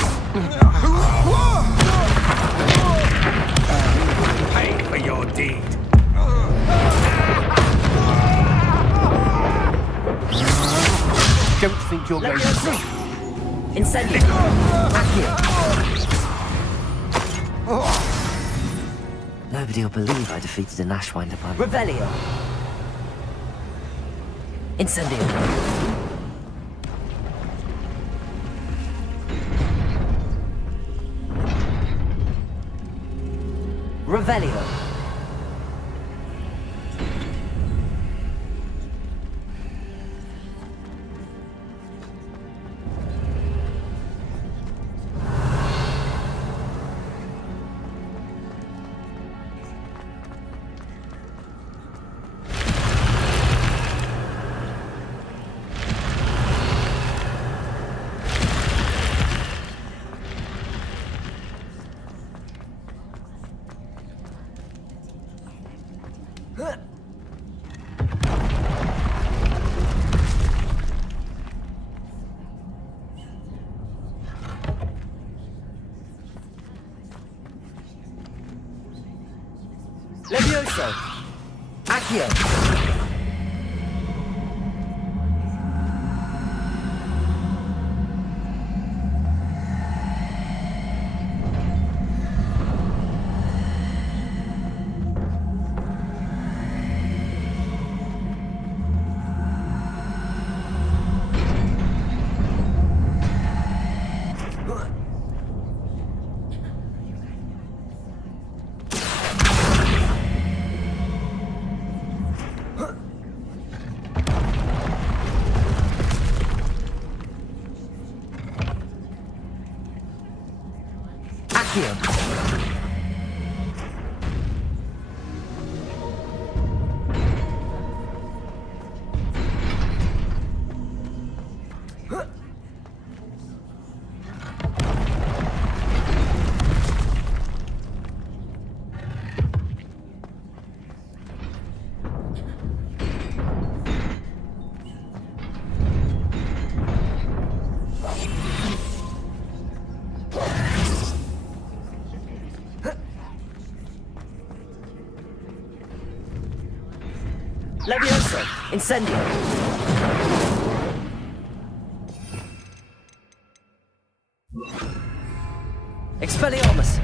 Pay for your deed. Don't think you're going to... Incendio. Nobody will believe I defeated an Ashwinder by Revelio. Incendio. Revelio. Levioso. Accio. Levioso. Incendio. Expelliarmus.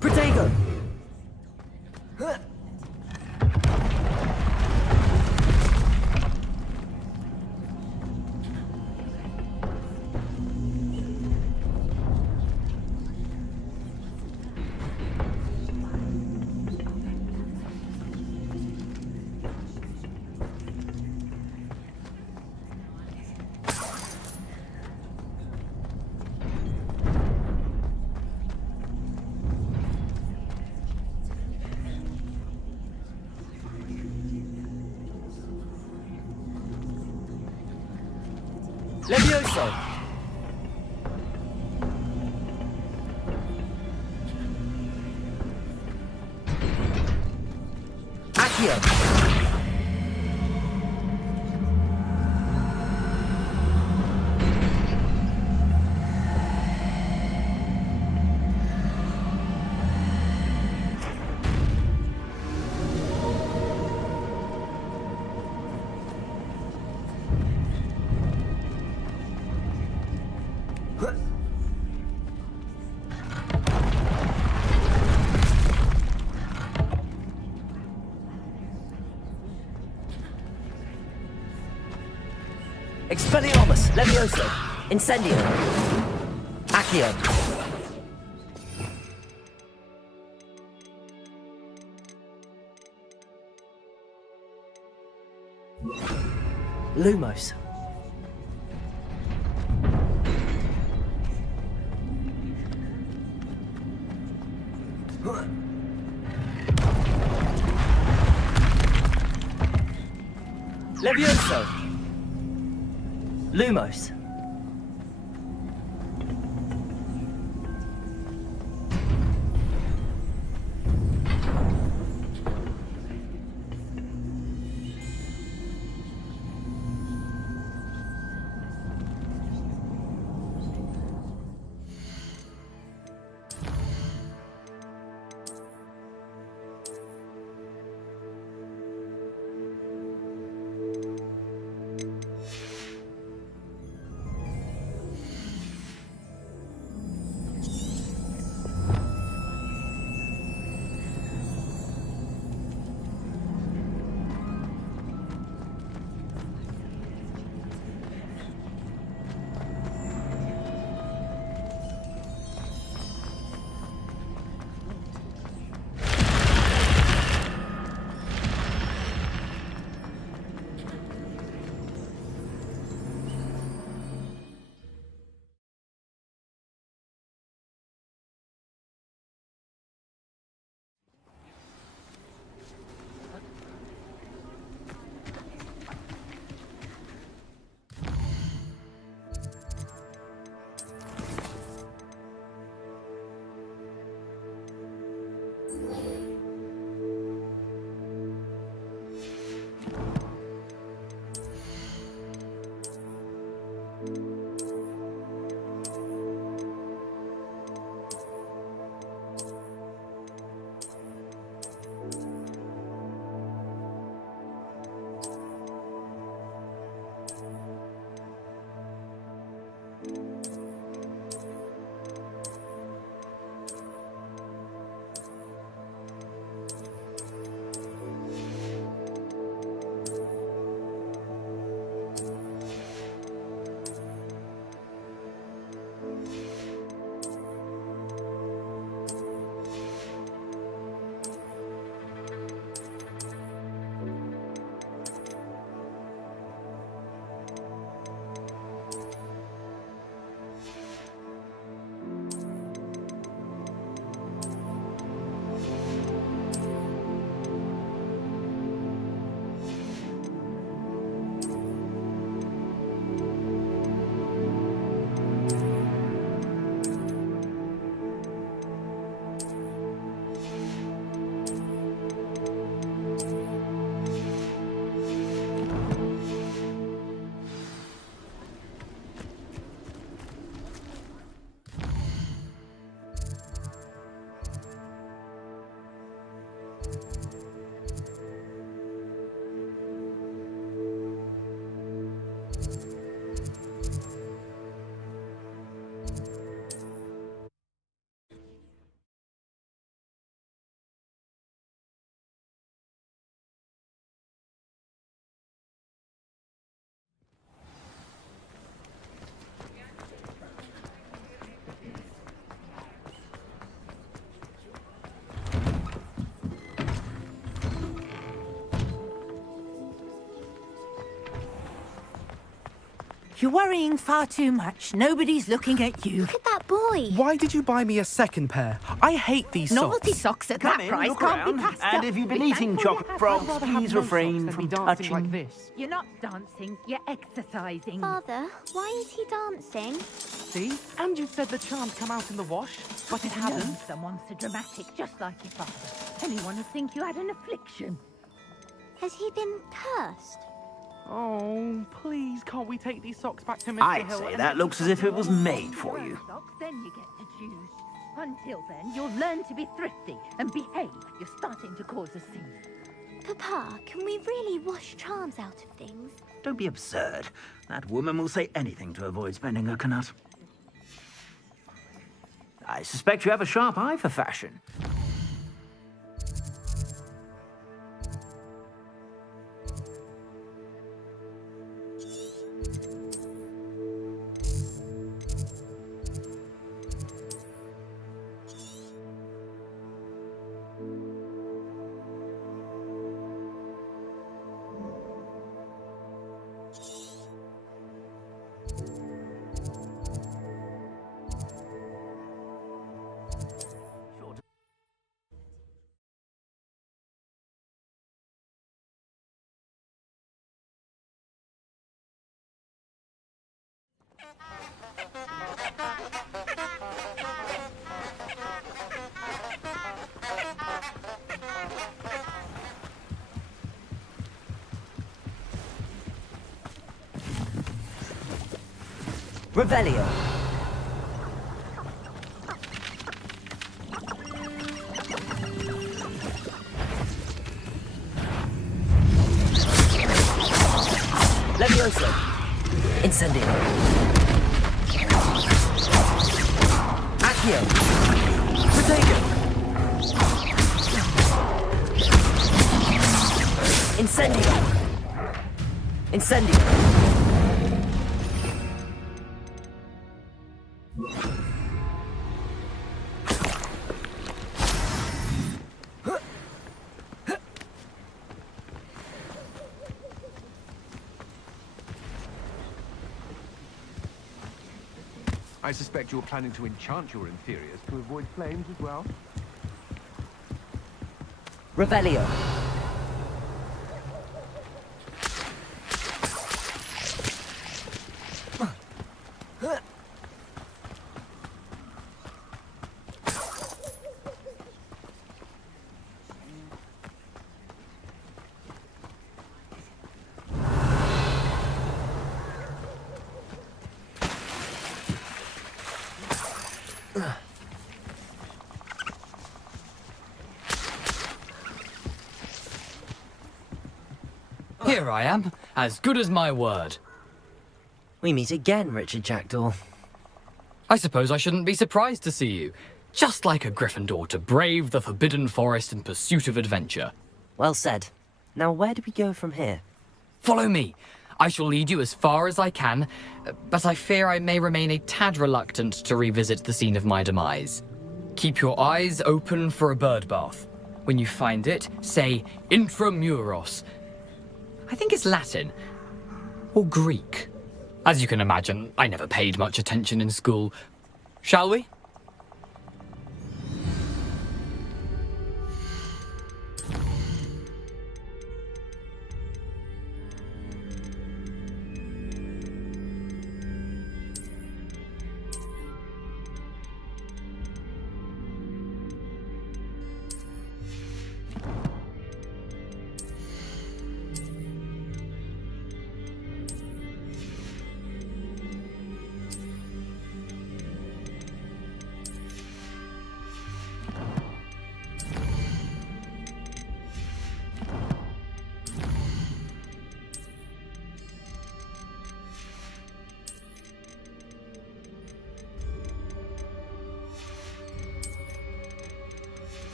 Protego. Levioso. Accio. Expelliarmus, Levioso, Incendio, Accio. Lumos. Levioso. Lumos. You're worrying far too much. Nobody's looking at you. Look at that boy. Why did you buy me a second pair? I hate these Novelty socks. socks at Come that in, price look can't around, be passed and up. if you've been Be eating thankful chocolate you frogs, have. I'd rather please have no refrain socks from than be dancing touching. like this. You're not dancing, you're exercising. Father, why is he dancing? See? And you said the charm'd come out in the wash, but it No, hadn't. someone so dramatic, just like your father. Anyone would think you had an affliction. Has he been cursed? Oh, please, can't we take these socks back to Mr. I'd Hill? say and that let looks as if it was made for you. Socks, then you get to choose. Until then, you'll learn to be thrifty and behave. You're starting to cause a scene. Papa, can we really wash charms out of things? Don't be absurd. That woman will say anything to avoid spending her knut. I suspect you have a sharp eye for fashion. Revelio. Levioso. Incendio. Accio. Protego. Incendio. Incendio. I suspect you're planning to enchant your inferiors to avoid flames as well? Revelio. Here I am, as good as my word. We meet again, Richard Jackdaw. I suppose I shouldn't be surprised to see you. Just like a Gryffindor to brave the Forbidden Forest in pursuit of adventure. Well said. Now where do we go from here? Follow me. I shall lead you as far as I can, but I fear I may remain a tad reluctant to revisit the scene of my demise. Keep your eyes open for a bird bath. When you find it, say Intramuros. I think it's Latin. Or Greek. As you can imagine, I never paid much attention in school. Shall we?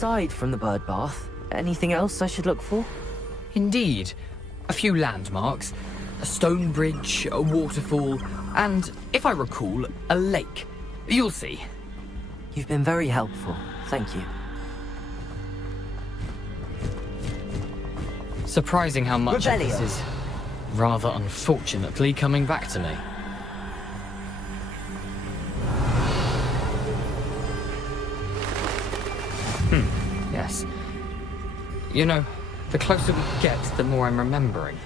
Aside from the bird bath, anything else I should look for? Indeed. A few landmarks, a stone bridge, a waterfall, and, if I recall, a lake. You'll see. You've been very helpful. Thank you. Surprising how much of this Revelio. is, rather unfortunately, coming back to me. Yes. You know, the closer we get, the more I'm remembering.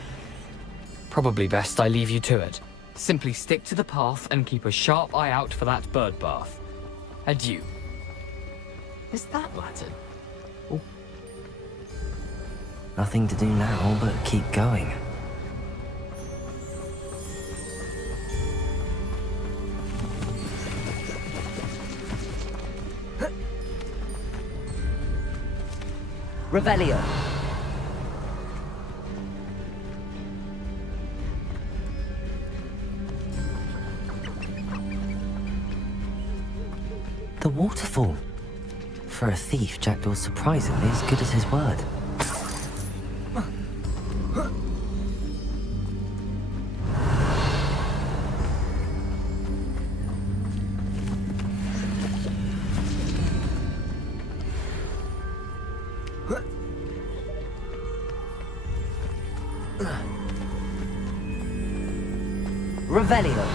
Probably best I leave you to it. Simply stick to the path and keep a sharp eye out for that bird bath. Adieu. Is that Latin? Nothing to do now but keep going. Revelio. The waterfall. For a thief, Jackdaw's surprisingly as good as his word. Revelio.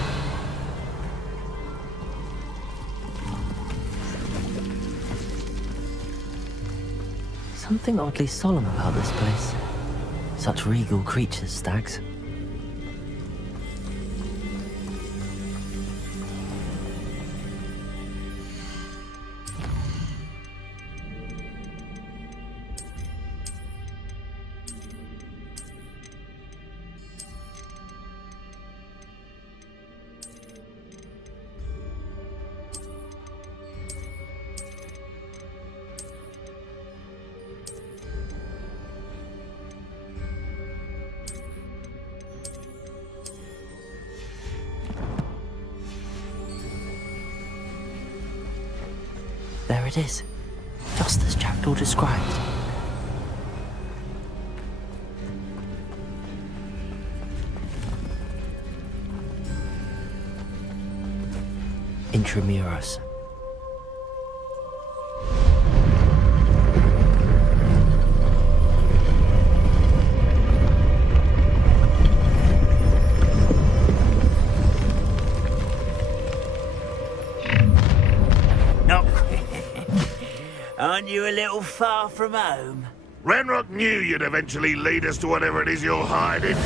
Something oddly solemn about this place. Such regal creatures, stags. There it is, just as Jackdaw described. Intramuros. Aren't you a little far from home? Ranrock knew you'd eventually lead us to whatever it is you're hiding.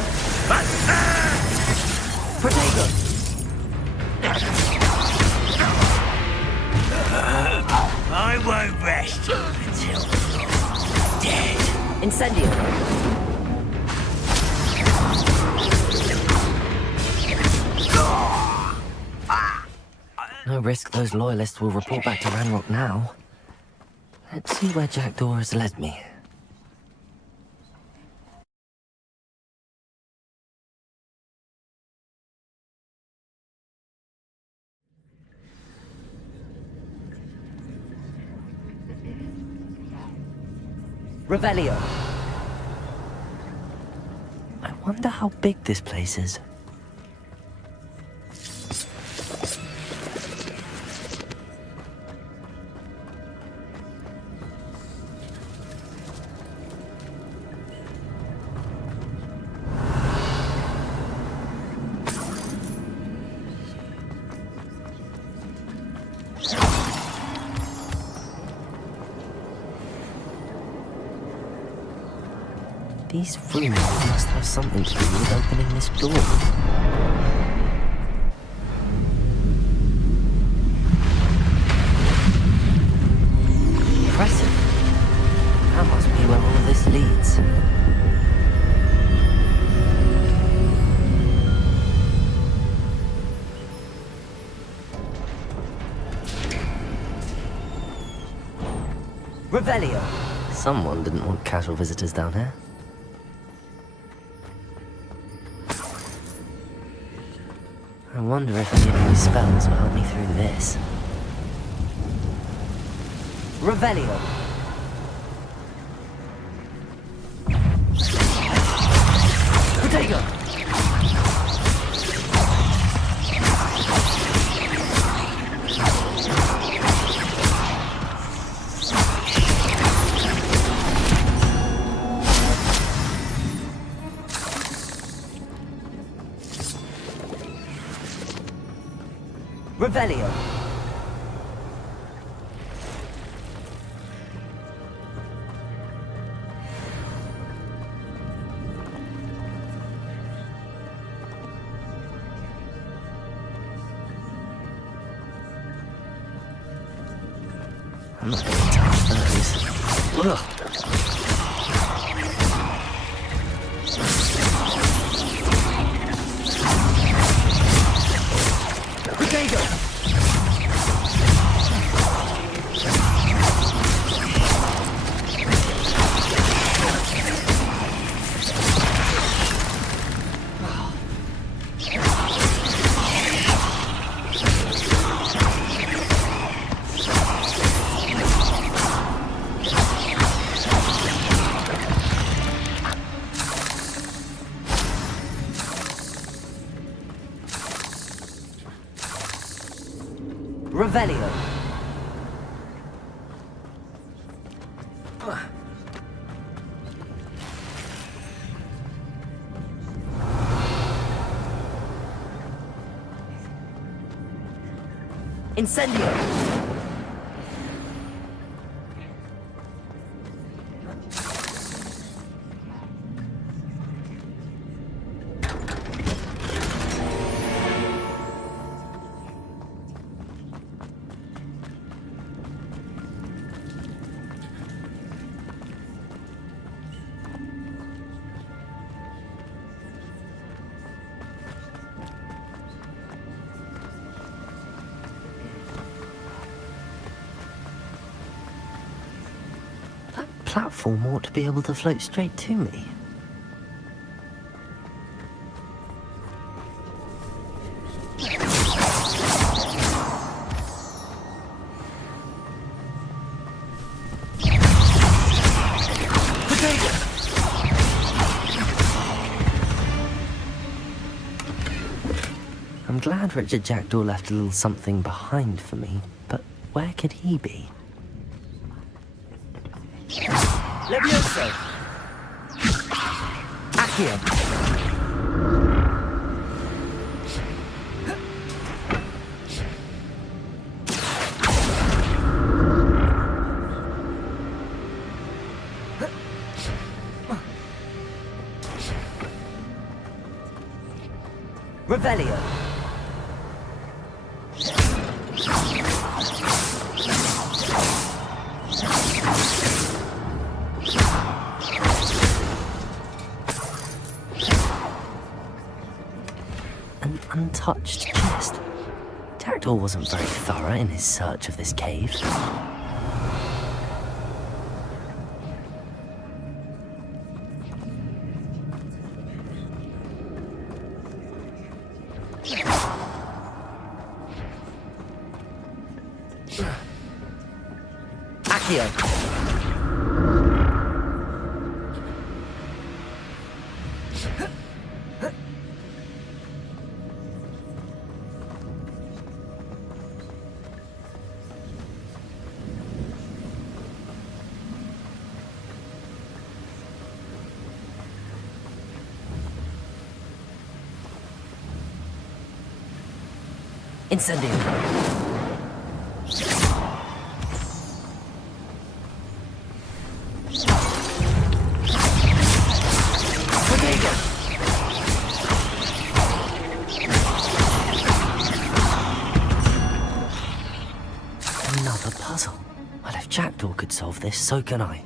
I won't rest until you're dead. Incendio. No risk those loyalists will report back to Ranrock now. Let's see where Jackdaw has led me. Revelio. I wonder how big this place is. These rooms must have something to do with opening this door. Impressive. That must be where all of this leads. Revelio. Someone didn't want casual visitors down here. I wonder if any of these spells will help me through this. Revelio. Bodega! Revelio. I'm not going to touch those. Ugh. Revelio. Incendio. Platform ought to be able to float straight to me. I'm glad Richard Jackdaw left a little something behind for me, but where could he be? Levioso! Accio! Revelio! Untouched chest. Jackdaw wasn't very thorough in his search of this cave. Accio. Incendio. Another puzzle. Well, if Jackdaw could solve this, so can I.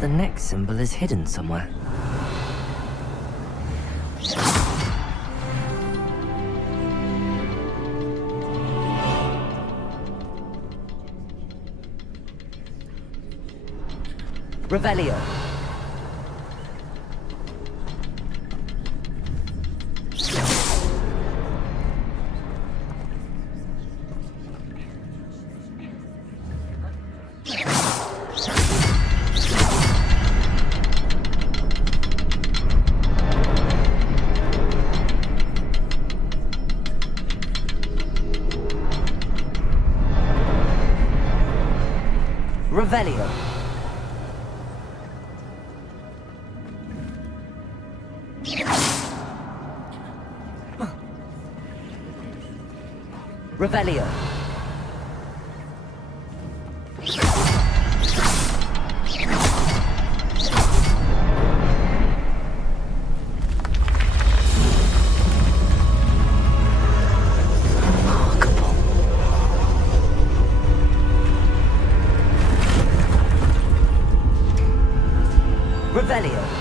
The next symbol is hidden somewhere. Revelio. Revelio. Revelio. Revelio.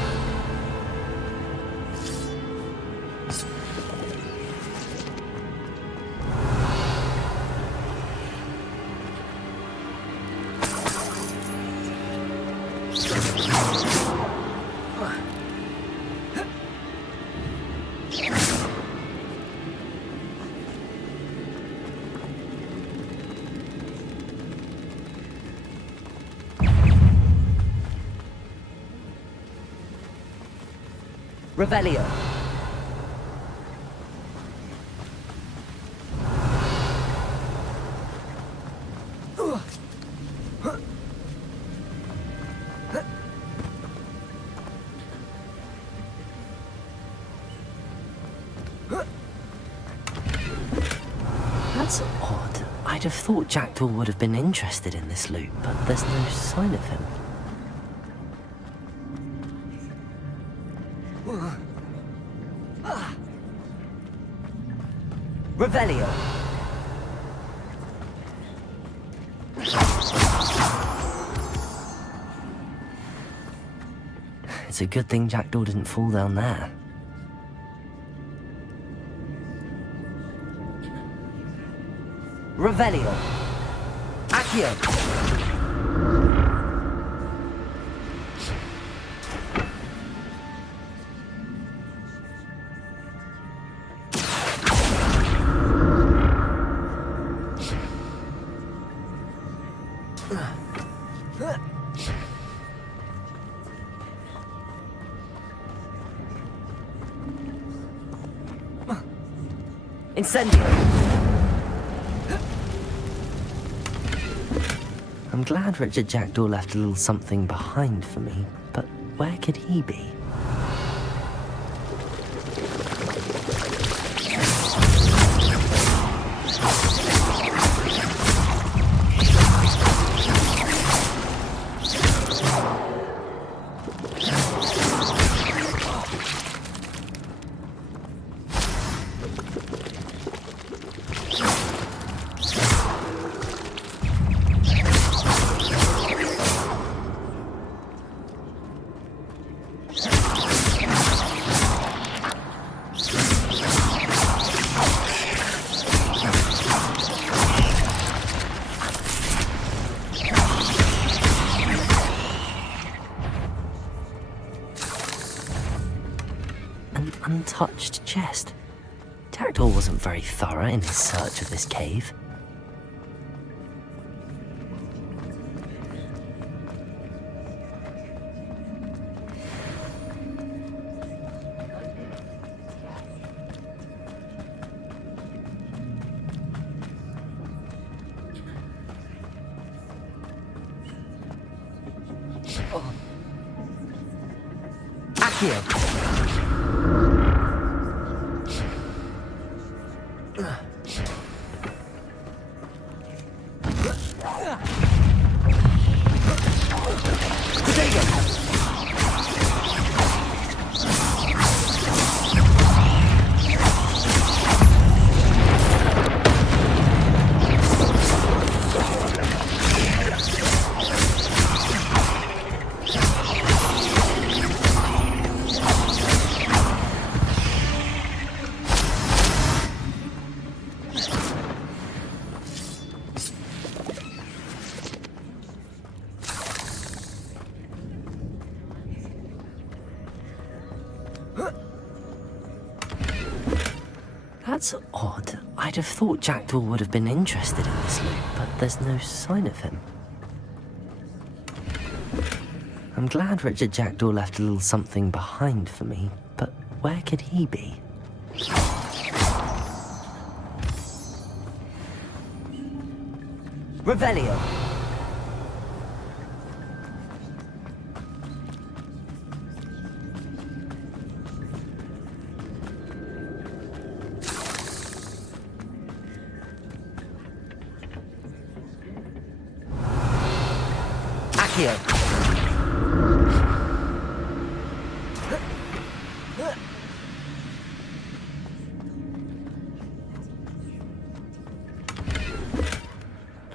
Revelio. That's odd. I'd have thought Jackdaw would have been interested in this loot, but there's no sign of him. Revelio. It's a good thing Jackdaw didn't fall down there. Revelio. Accio. Incendio. I'm glad Richard Jackdaw left a little something behind for me, but where could he be? Untouched chest. Jackdaw wasn't very thorough in his search of this cave. Accio. That's odd. I'd have thought Jackdaw would have been interested in this loot, but there's no sign of him. I'm glad Richard Jackdaw left a little something behind for me, but where could he be? Revelio. Accio.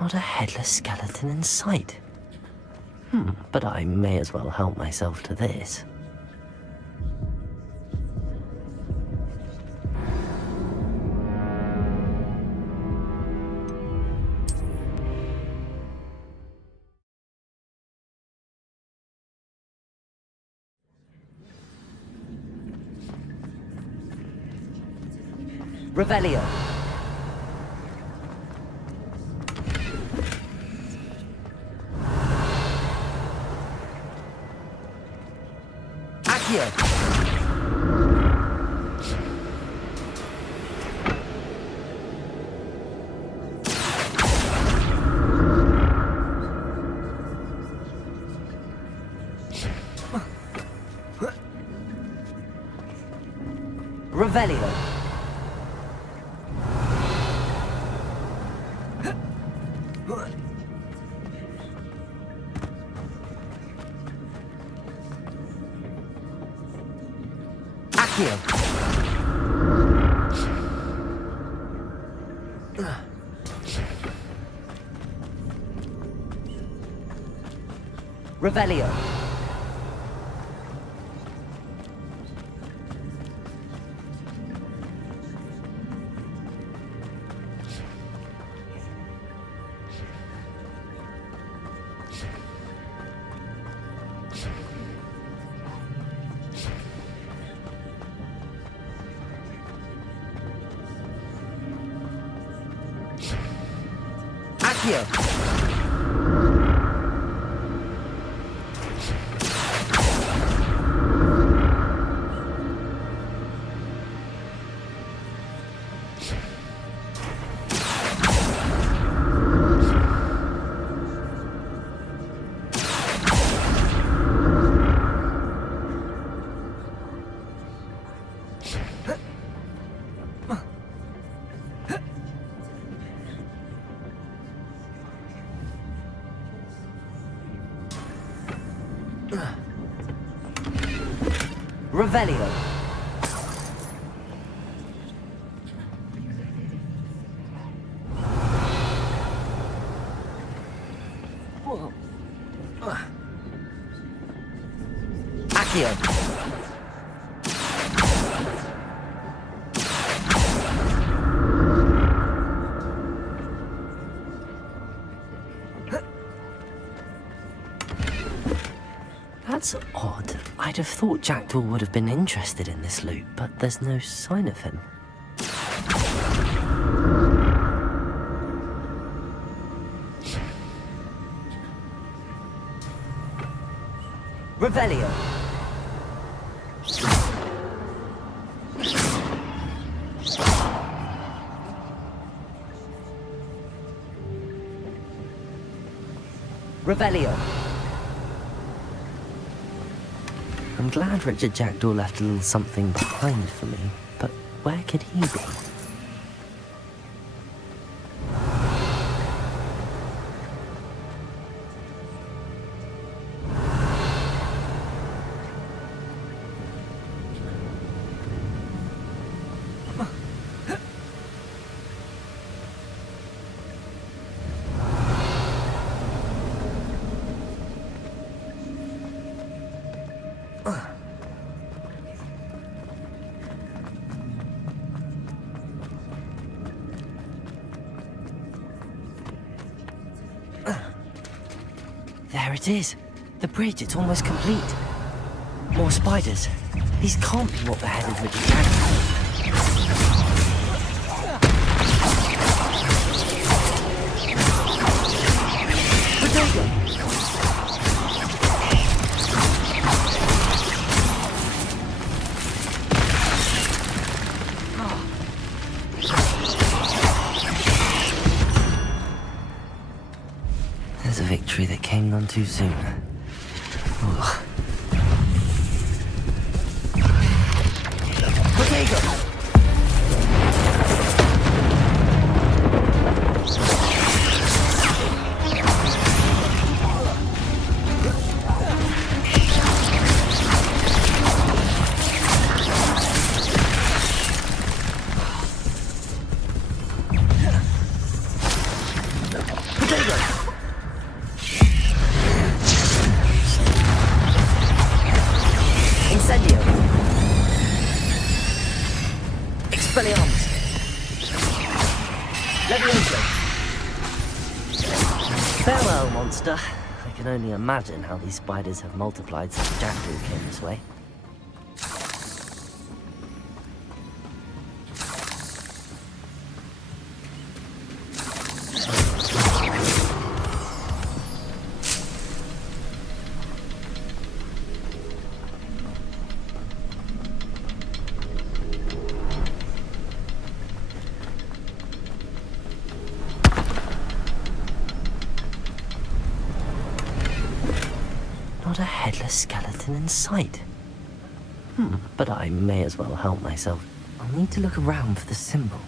Not a headless skeleton in sight. But I may as well help myself to this. Revelio. Accio. Revelio. Accio. Revelio. Accio. Revelio. Accio. That's odd. I'd have thought Jackdaw would have been interested in this loot, but there's no sign of him. Revelio. Revelio. I'm glad Richard Jackdaw left a little something behind for me, but where could he be? There it is. The bridge, it's almost complete. More spiders. These can't be what beheaded Richard Jackdaw. There's a victory that came none too soon. Ugh. Levioso! Farewell, monster. I can only imagine how these spiders have multiplied since Jackdaw came this way. Not a headless skeleton in sight. But I may as well help myself. I'll need to look around for the symbol.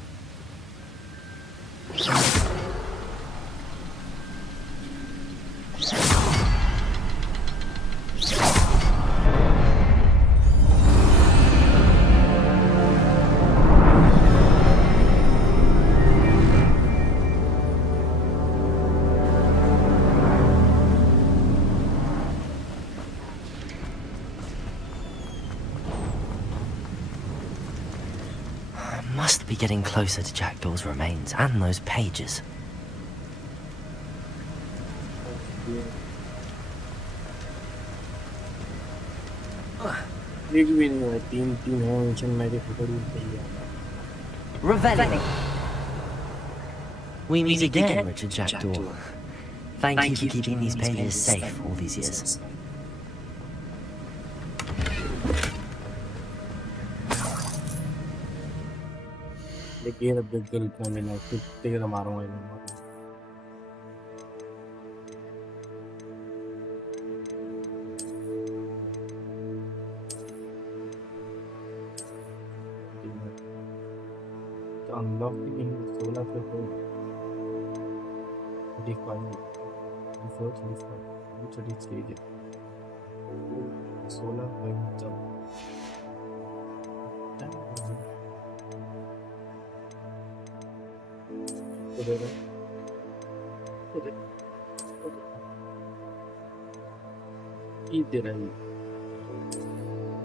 Must be getting closer to Jackdaw's remains and those pages. एक भी नहीं हुआ, तीन है mission मेरे photo लिया। Revelio. We meet again, Richard Jackdaw. Thank you for keeping these pages safe all these years. लेकिन अब देख इतना मैंने तेज मारूंगा इन्हें। Unlocking 16 people required before 35 stage 16 point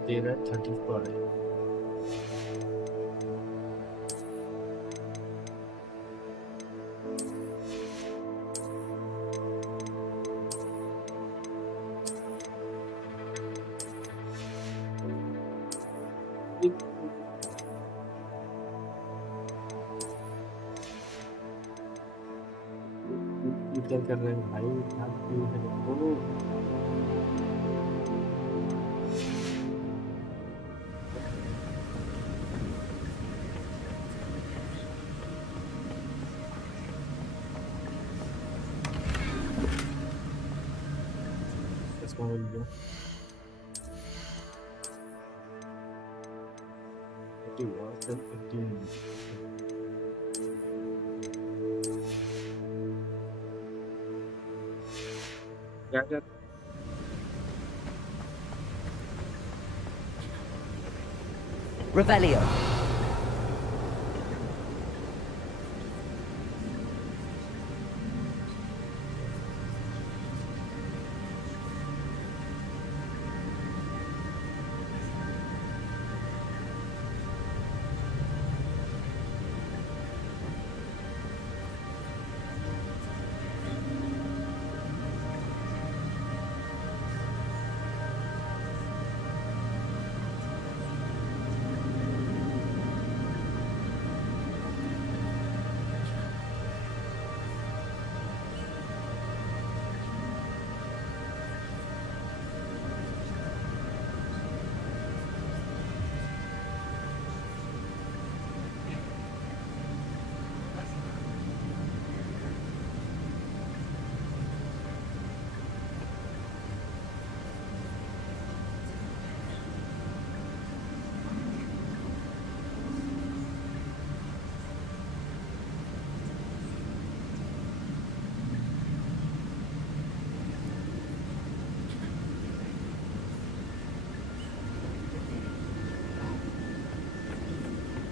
तेरह 35 इधर कर रहे हैं भाई Revelio.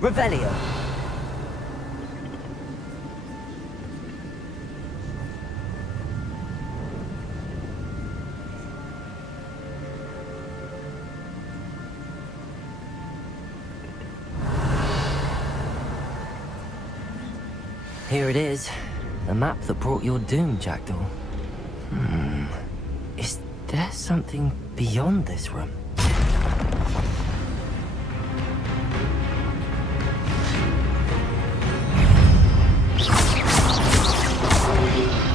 Revelio. Here it is. The map that brought your doom, Jackdaw. Is there something beyond this room?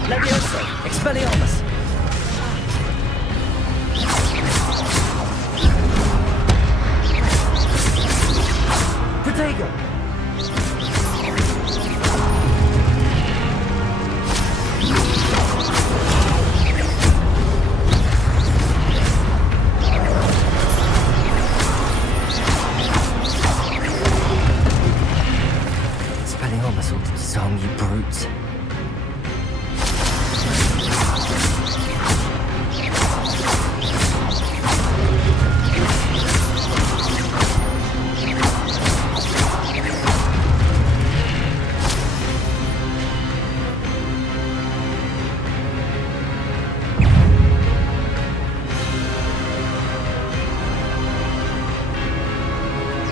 Levioso! Expelliarmus! Protego! Expelliarmus ought to disarm you brutes.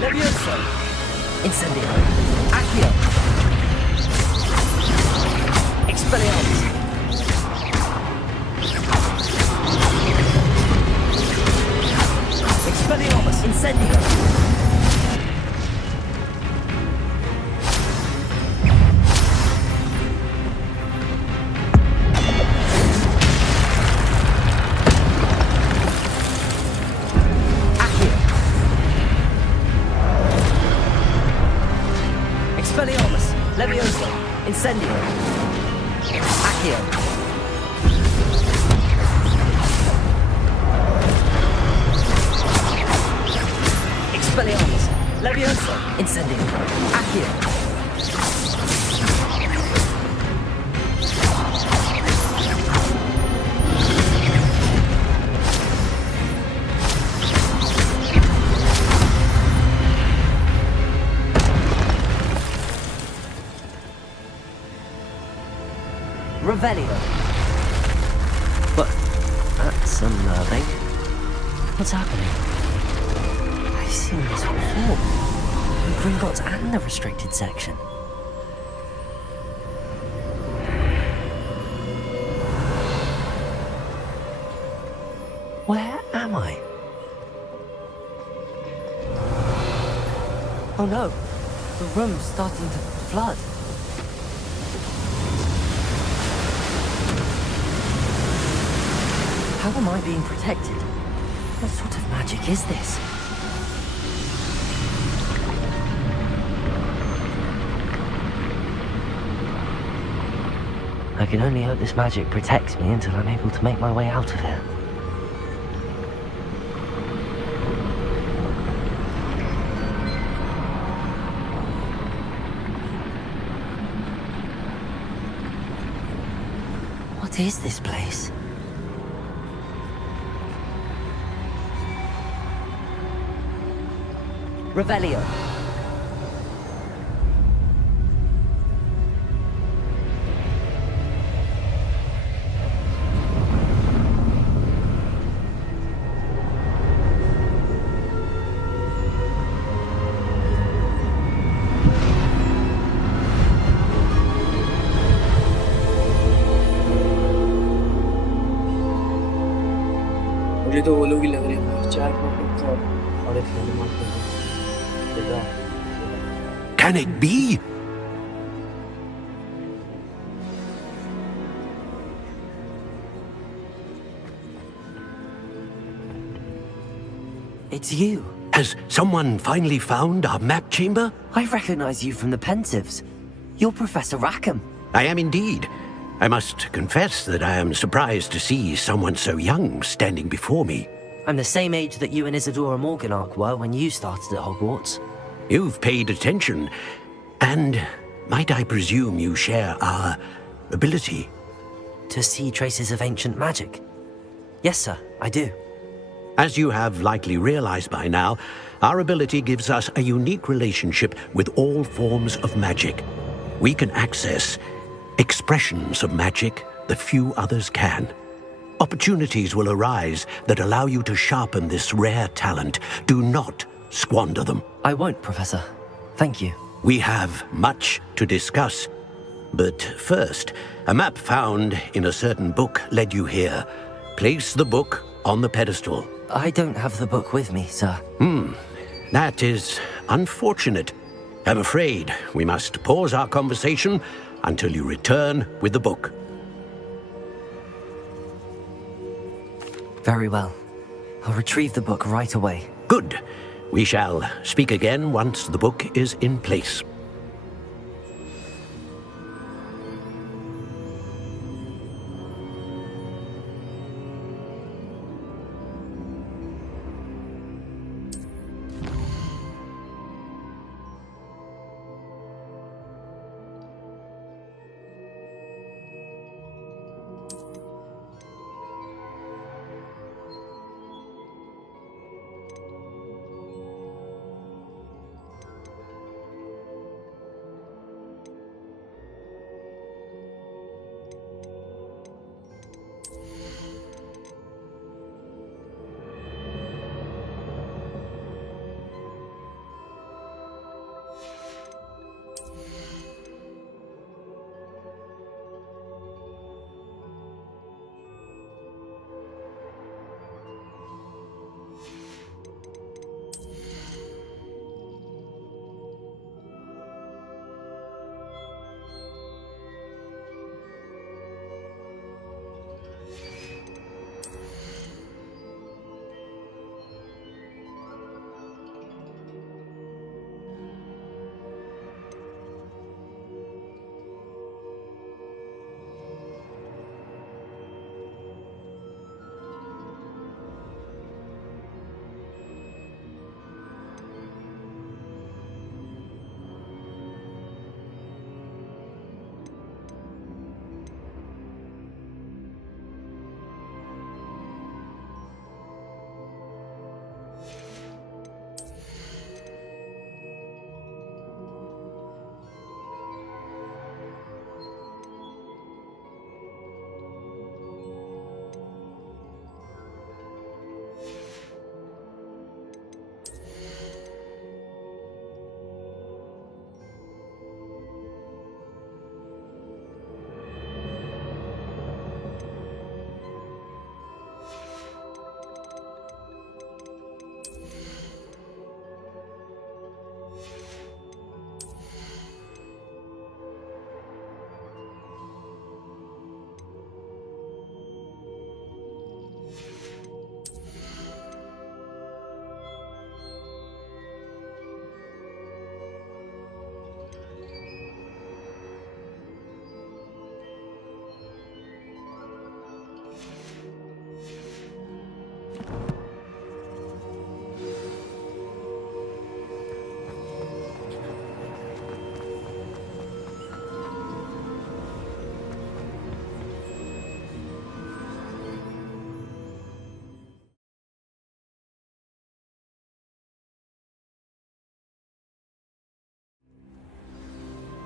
Levioso! Incendio! Accio! Expelliarmus! Expelliarmus! Incendio! Expelliarmus! Levioso! Incendio! Accio! Expelliarmus! Levioso! Incendio! Accio! Revelio. But that's unnerving. What's happening? I've seen this before. The Gringotts and the restricted section. Where am I? Oh no, the room's starting to flood. How am I being protected? What sort of magic is this? I can only hope this magic protects me until I'm able to make my way out of here. What is this place? Revelio. मुझे तो वो लोग ही लग रहे हैं 4 pocket और एक हैंडमार्क कर Can it be? It's you. Has someone finally found our map chamber? I recognize you from the Pensieves. You're Professor Rackham. I am indeed. I must confess that I am surprised to see someone so young standing before me. I'm the same age that you and Isadora Morganach were when you started at Hogwarts. You've paid attention, and might I presume you share our ability? To see traces of ancient magic? Yes, sir, I do. As you have likely realized by now, our ability gives us a unique relationship with all forms of magic. We can access expressions of magic that few others can. Opportunities will arise that allow you to sharpen this rare talent. Do not squander them. I won't, Professor. Thank you. We have much to discuss. But first, a map found in a certain book led you here. Place the book on the pedestal. I don't have the book with me, sir. That is unfortunate. I'm afraid we must pause our conversation until you return with the book. Very well. I'll retrieve the book right away. Good. We shall speak again once the book is in place.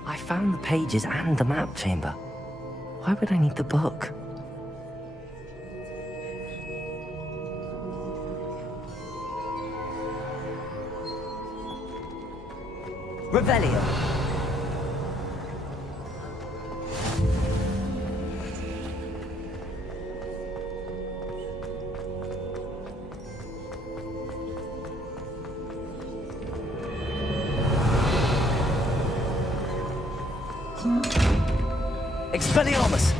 I found the pages and the map chamber. Why would I need the book? Revelio. Expelliarmus!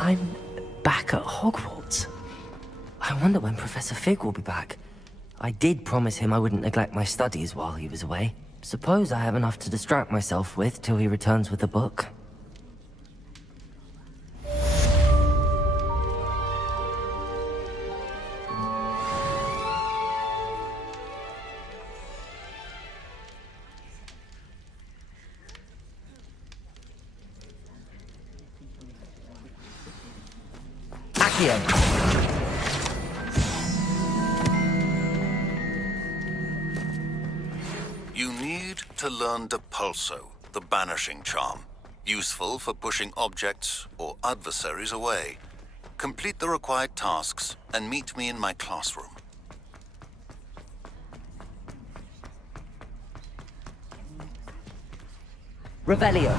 I'm back at Hogwarts. I wonder when Professor Fig will be back. I did promise him I wouldn't neglect my studies while he was away. Suppose I have enough to distract myself with till he returns with a book. You need to learn Depulso, the banishing charm. Useful for pushing objects or adversaries away. Complete the required tasks and meet me in my classroom. Revelio.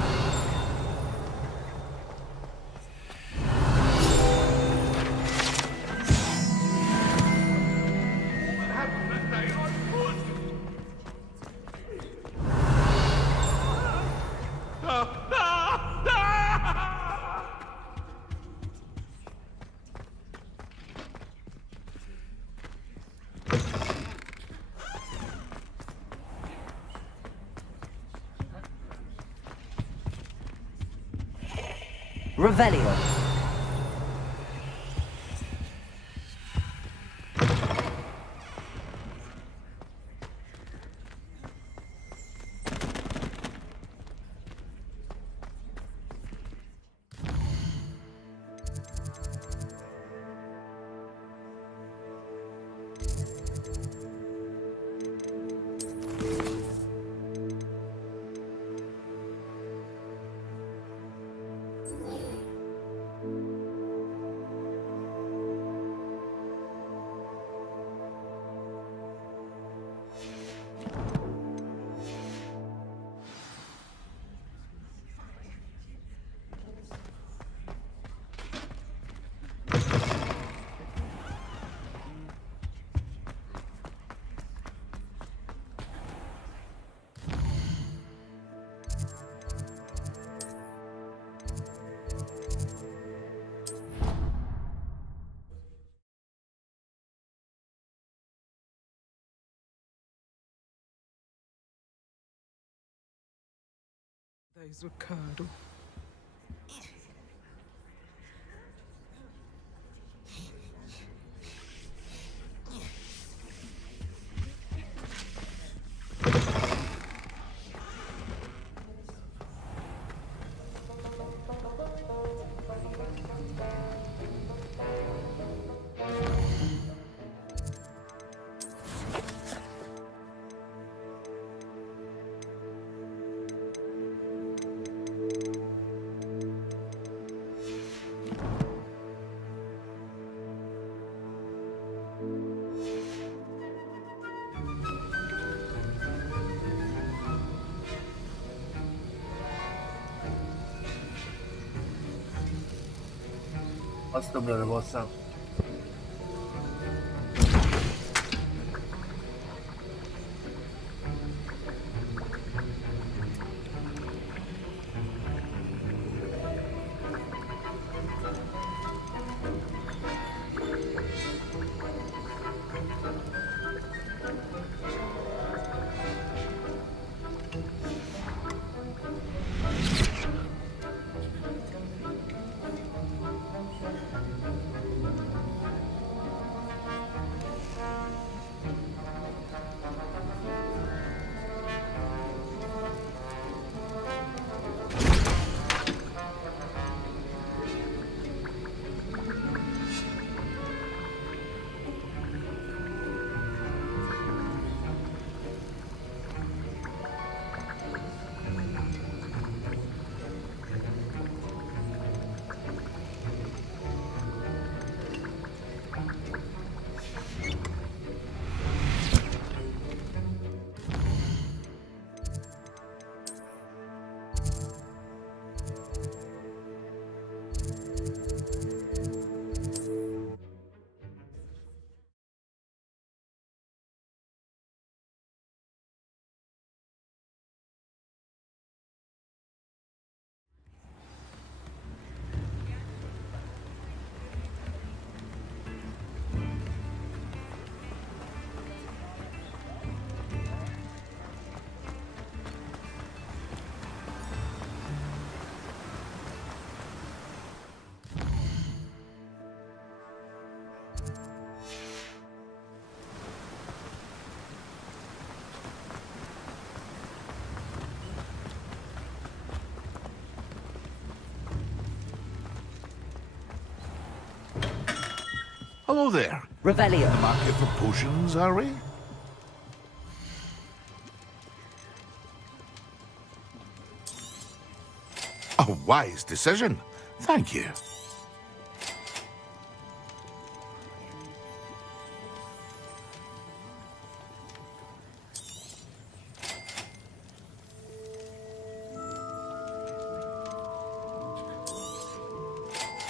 Revelio. There's Ricardo. Astaghfirullah, what's up? Hello there. Revelio. In the market for potions, are we? A wise decision. Thank you.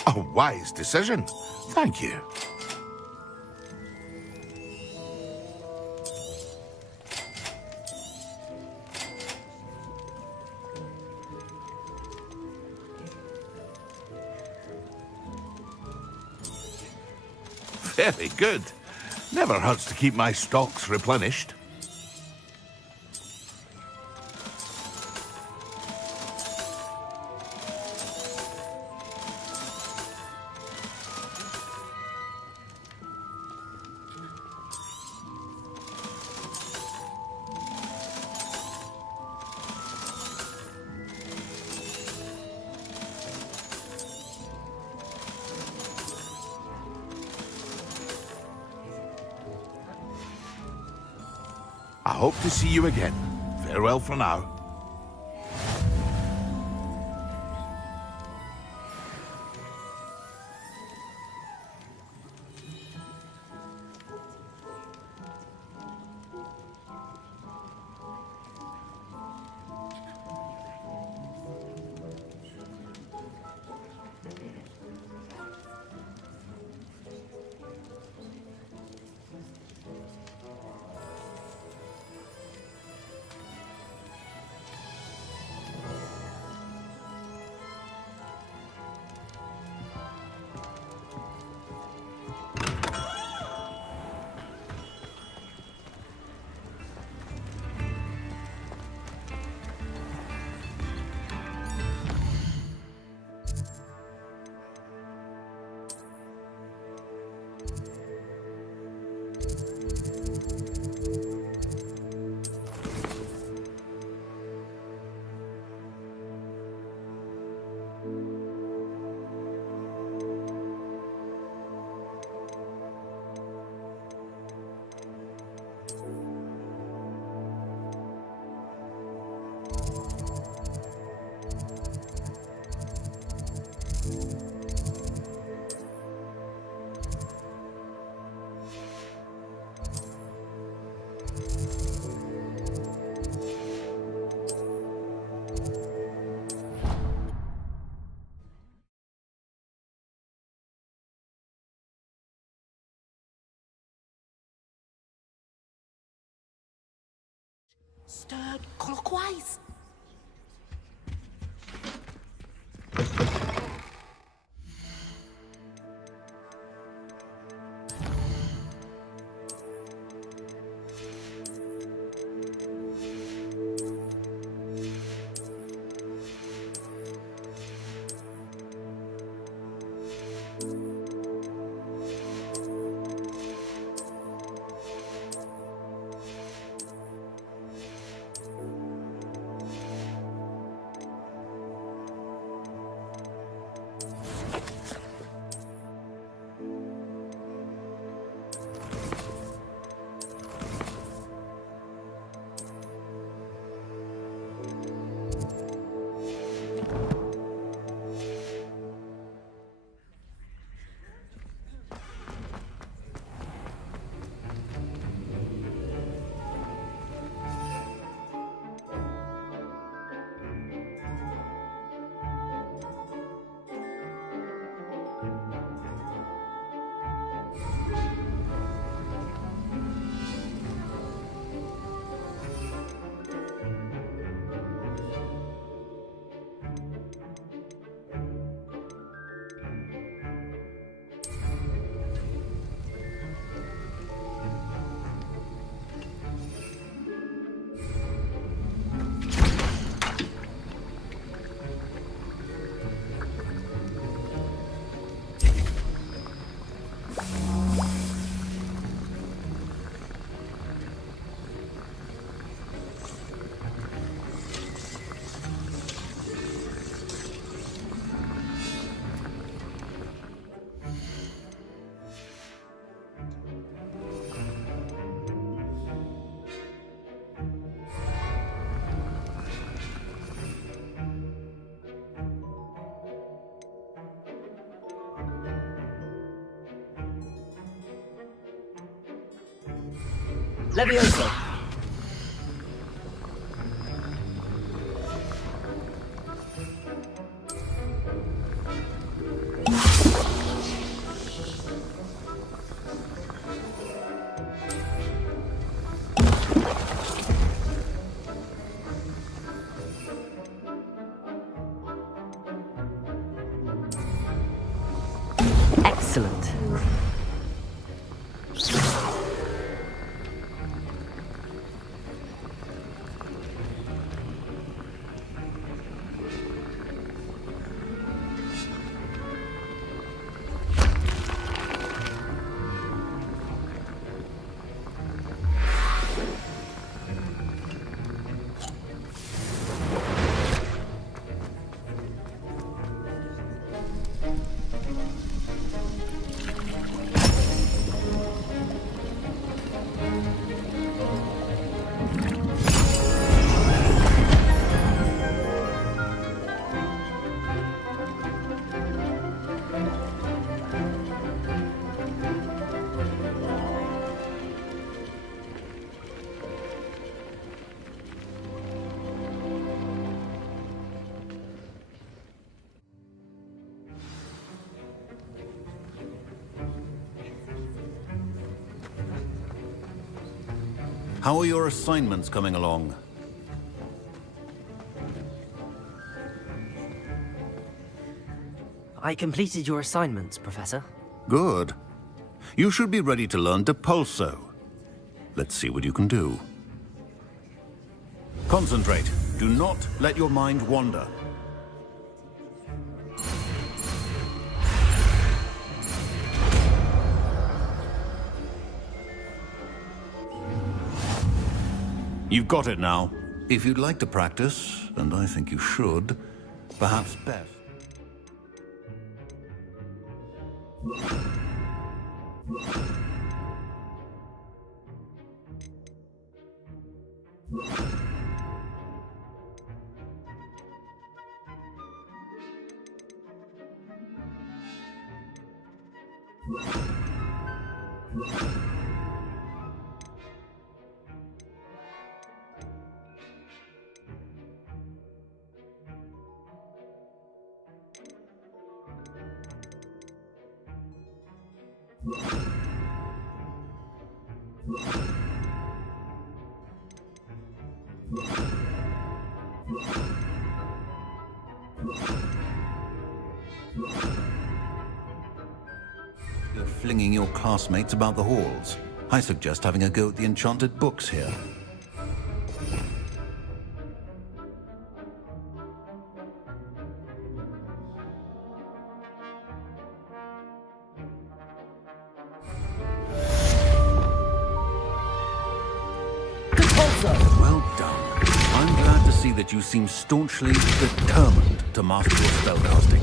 A wise decision. Thank you. Very good. Never hurts to keep my stocks replenished. I hope to see you again. Farewell for now. Stirred clockwise. Levioso! Excellent. How are your assignments coming along? I completed your assignments, Professor. Good. You should be ready to learn Depulso. Let's see what you can do. Concentrate. Do not let your mind wander. You've got it now. If you'd like to practice, and I think you should, perhaps best. You're flinging your classmates about the halls. I suggest having a go at the enchanted books here. Well done. I'm glad to see that you seem staunchly determined to master your spellcasting.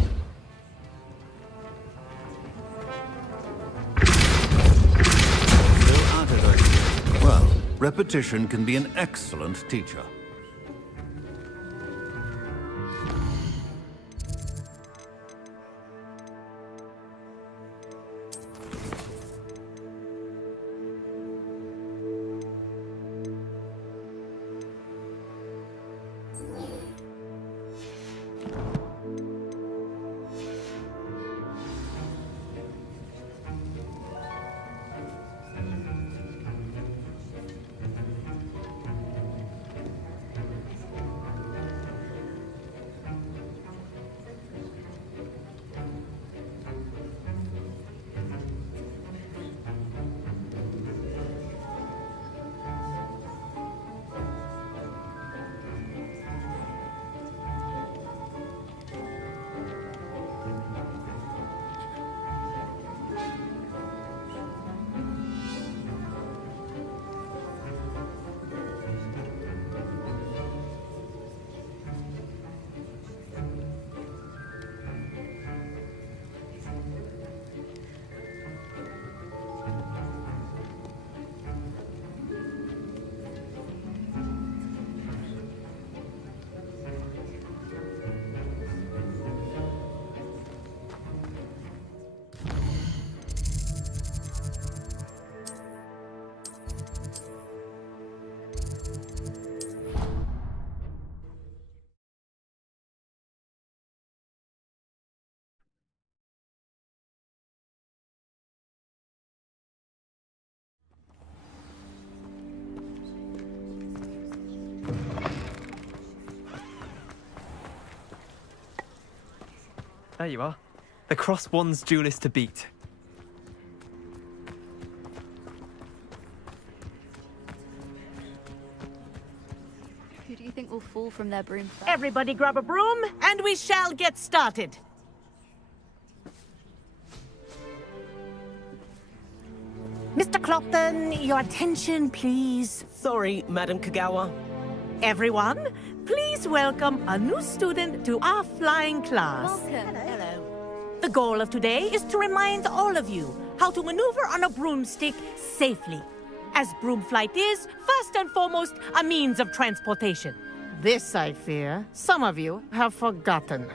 Still at it, I see. Well, repetition can be an excellent teacher. There you are. The Cross Wands duelist to beat. Who do you think will fall from their broom first? Everybody grab a broom, and we shall get started. Mr. Clopton, your attention, please. Sorry, Madam Kagawa. Everyone, please welcome a new student to our flying class. Welcome. Hello. The goal of today is to remind all of you how to maneuver on a broomstick safely, as broom flight is, first and foremost, a means of transportation. This, I fear, some of you have forgotten.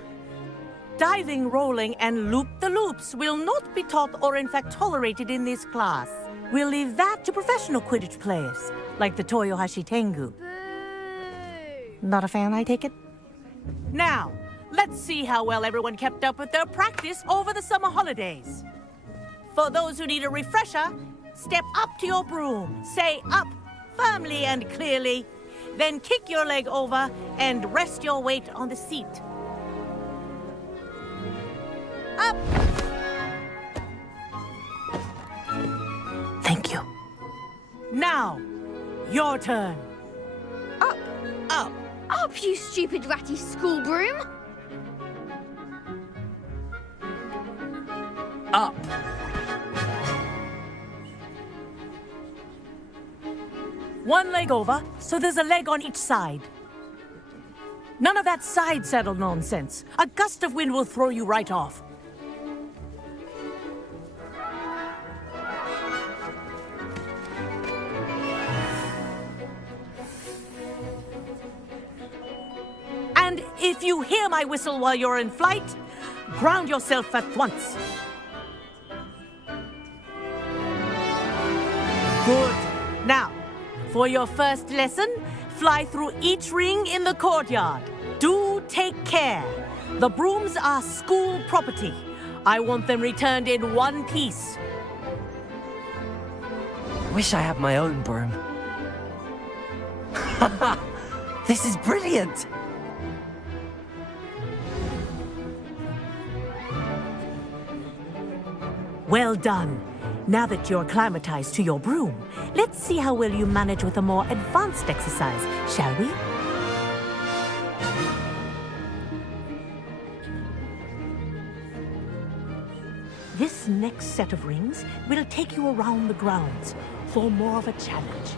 Diving, rolling, and loop-the-loops will not be taught or in fact tolerated in this class. We'll leave that to professional Quidditch players, like the Toyohashi Tengu. Not a fan, I take it? Now, let's see how well everyone kept up with their practice over the summer holidays. For those who need a refresher, step up to your broom, say up firmly and clearly, then kick your leg over and rest your weight on the seat. Up! Thank you. Now, your turn. Up! Up! Up, you stupid ratty school broom! Up! One leg over, so there's a leg on each side. None of that side saddle nonsense. A gust of wind will throw you right off. And if you hear my whistle while you're in flight, ground yourself at once. Good. Now, for your first lesson, fly through each ring in the courtyard. Do take care. The brooms are school property. I want them returned in one piece. Wish I had my own broom. This is brilliant! Well done. Now that you're acclimatized to your broom, let's see how well you manage with a more advanced exercise, shall we? This next set of rings will take you around the grounds for more of a challenge.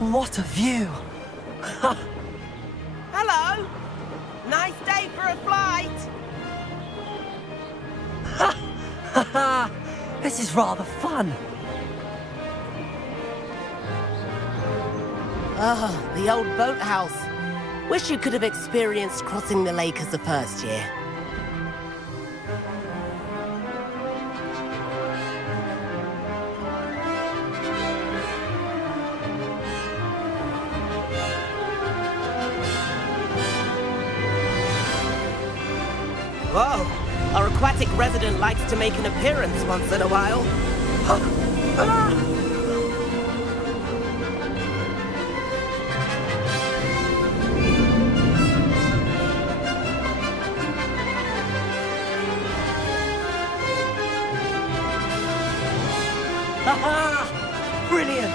What a view! Hello! Nice day for a flight! This is rather fun. Ah, the old boathouse. Wish you could have experienced crossing the lake as a first year. Whoa! Our aquatic resident likes to make an appearance once in a while. Brilliant!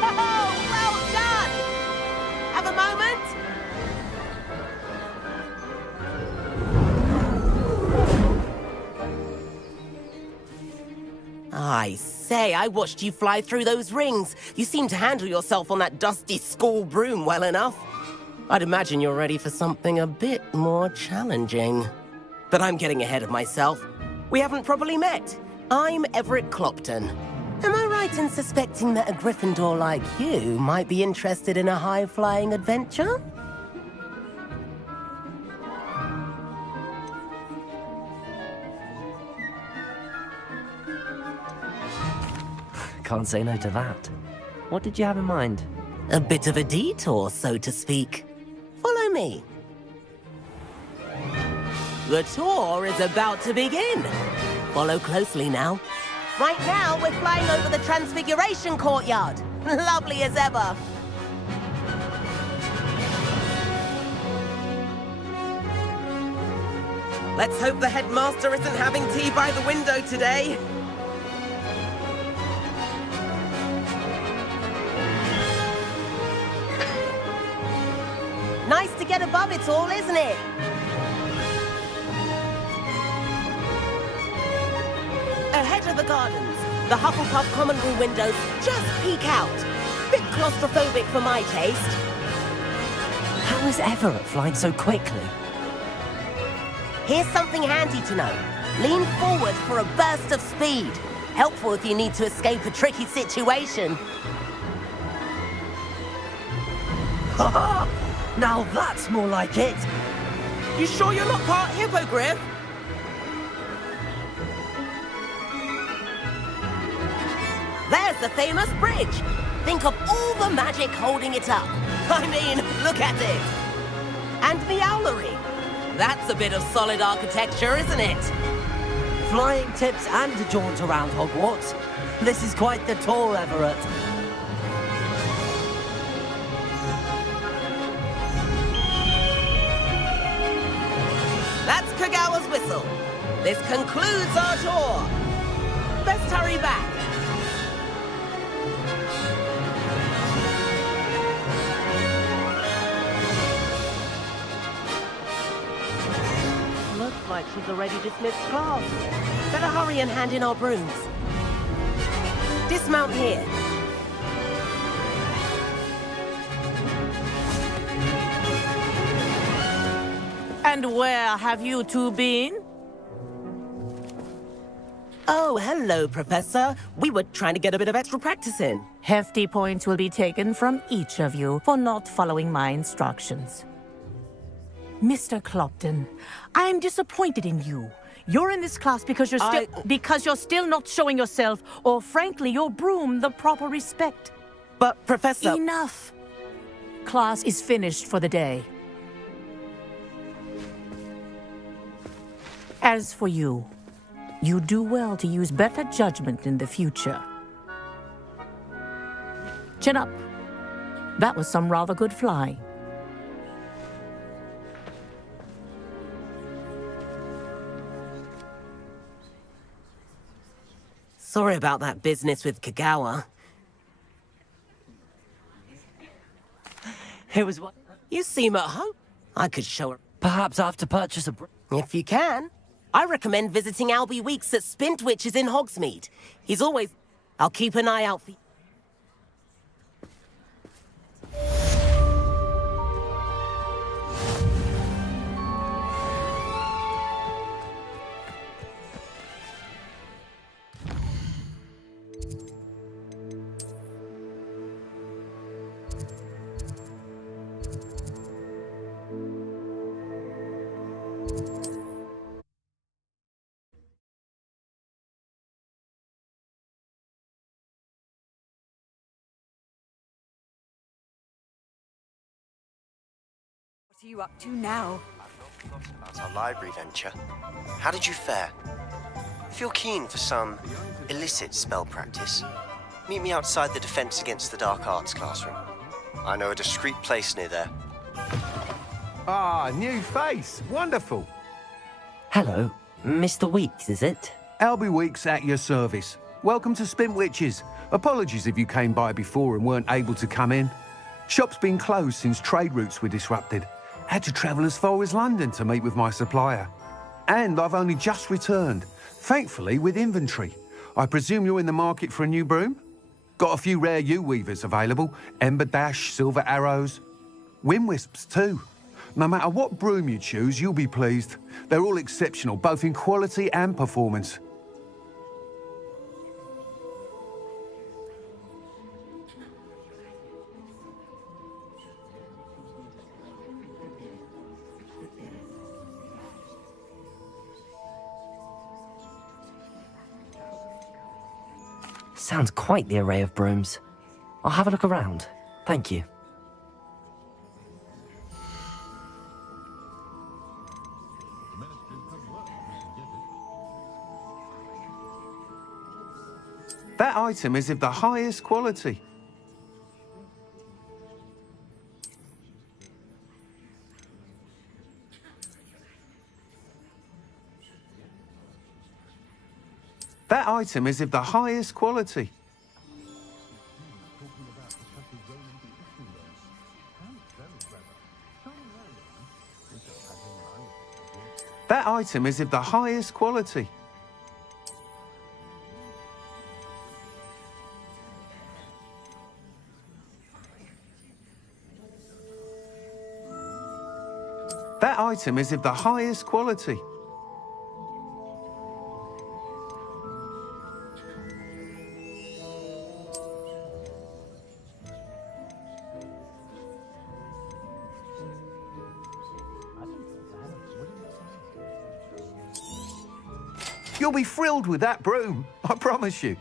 Well done! Have a moment? I say, I watched you fly through those rings. You seem to handle yourself on that dusty school broom well enough. I'd imagine you're ready for something a bit more challenging. But I'm getting ahead of myself. We haven't properly met. I'm Everett Clopton. Am I right in suspecting that a Gryffindor like you might be interested in a high-flying adventure? Can't say no to that. What did you have in mind? A bit of a detour, so to speak. Follow me. The tour is about to begin. Follow closely now. Right now, we're flying over the Transfiguration Courtyard. Lovely as ever. Let's hope the headmaster isn't having tea by the window today. Nice to get above it all, isn't it? Ahead of the gardens, the Hufflepuff common room windows just peek out. Bit claustrophobic for my taste. How is Everett flying so quickly? Here's something handy to know. Lean forward for a burst of speed. Helpful if you need to escape a tricky situation. Ha! Now that's more like it. You sure you're not part hippogriff? There's the famous bridge. Think of all the magic holding it up. I mean, look at it. And the owlery. That's a bit of solid architecture, isn't it? Flying tips and a jaunt around Hogwarts. This is quite the tour, Everett. That's Kagawa's whistle. This concludes our tour. Best hurry back. Looks like she's already dismissed class. Better hurry and hand in our brooms. Dismount here. And where have you two been? Oh, hello, Professor. We were trying to get a bit of extra practice in. Hefty points will be taken from each of you for not following my instructions. Mr. Clopton, I'm disappointed in you. You're in this class because you're still not showing yourself, or frankly, your broom the proper respect. But, Professor... Enough. Class is finished for the day. As for you, you do well to use better judgment in the future. Chin up. That was some rather good flying. Sorry about that business with Kagawa. It was what? You seem at home. I could show her. Perhaps I have to purchase a... If you can. I recommend visiting Albie Weeks at Spintwitches in Hogsmeade. He's always... I'll keep an eye out for you. What are you up to now? I've not forgotten about our library venture. How did you fare? If you're keen for some illicit spell practice, meet me outside the Defense Against the Dark Arts classroom. I know a discreet place near there. Ah, new face. Wonderful. Hello, Mr. Weeks, is it? Albie Weeks at your service. Welcome to Spintwitches. Apologies if you came by before and weren't able to come in. Shop's been closed since trade routes were disrupted. Had to travel as far as London to meet with my supplier. And I've only just returned, thankfully with inventory. I presume you're in the market for a new broom? Got a few rare yew-weavers available. Ember Dash, Silver Arrows. Wind Wisps too. No matter what broom you choose, you'll be pleased. They're all exceptional, both in quality and performance. Sounds quite the array of brooms. I'll have a look around. Thank you. That item is of the highest quality. That item is of the highest quality. That item is of the highest quality. That item is of the highest quality. You'll be thrilled with that broom, I promise you.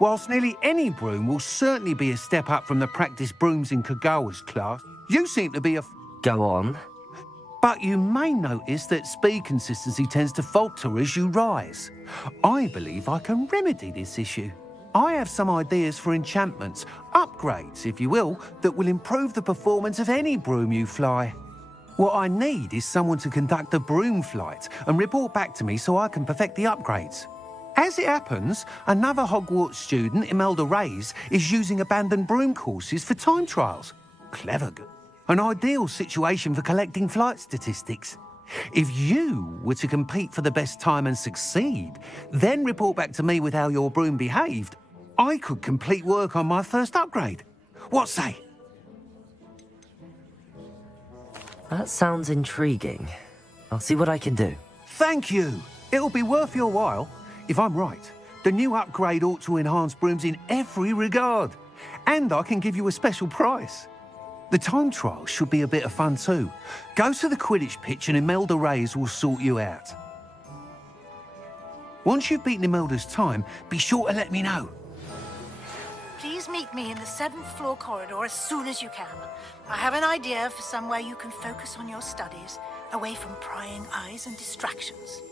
Whilst nearly any broom will certainly be a step up from the practice brooms in Kagawa's class, you seem to be a... Go on. But you may notice that speed consistency tends to falter as you rise. I believe I can remedy this issue. I have some ideas for enchantments, upgrades, if you will, that will improve the performance of any broom you fly. What I need is someone to conduct a broom flight and report back to me so I can perfect the upgrades. As it happens, another Hogwarts student, Imelda Reyes, is using abandoned broom courses for time trials. Clever girl. An ideal situation for collecting flight statistics. If you were to compete for the best time and succeed, then report back to me with how your broom behaved, I could complete work on my first upgrade. What say? That sounds intriguing. I'll see what I can do. Thank you. It'll be worth your while. If I'm right, the new upgrade ought to enhance brooms in every regard. And I can give you a special price. The time trial should be a bit of fun too. Go to the Quidditch pitch and Imelda Reyes will sort you out. Once you've beaten Imelda's time, be sure to let me know. Please meet me in the 7th floor corridor as soon as you can. I have an idea for somewhere you can focus on your studies, away from prying eyes and distractions.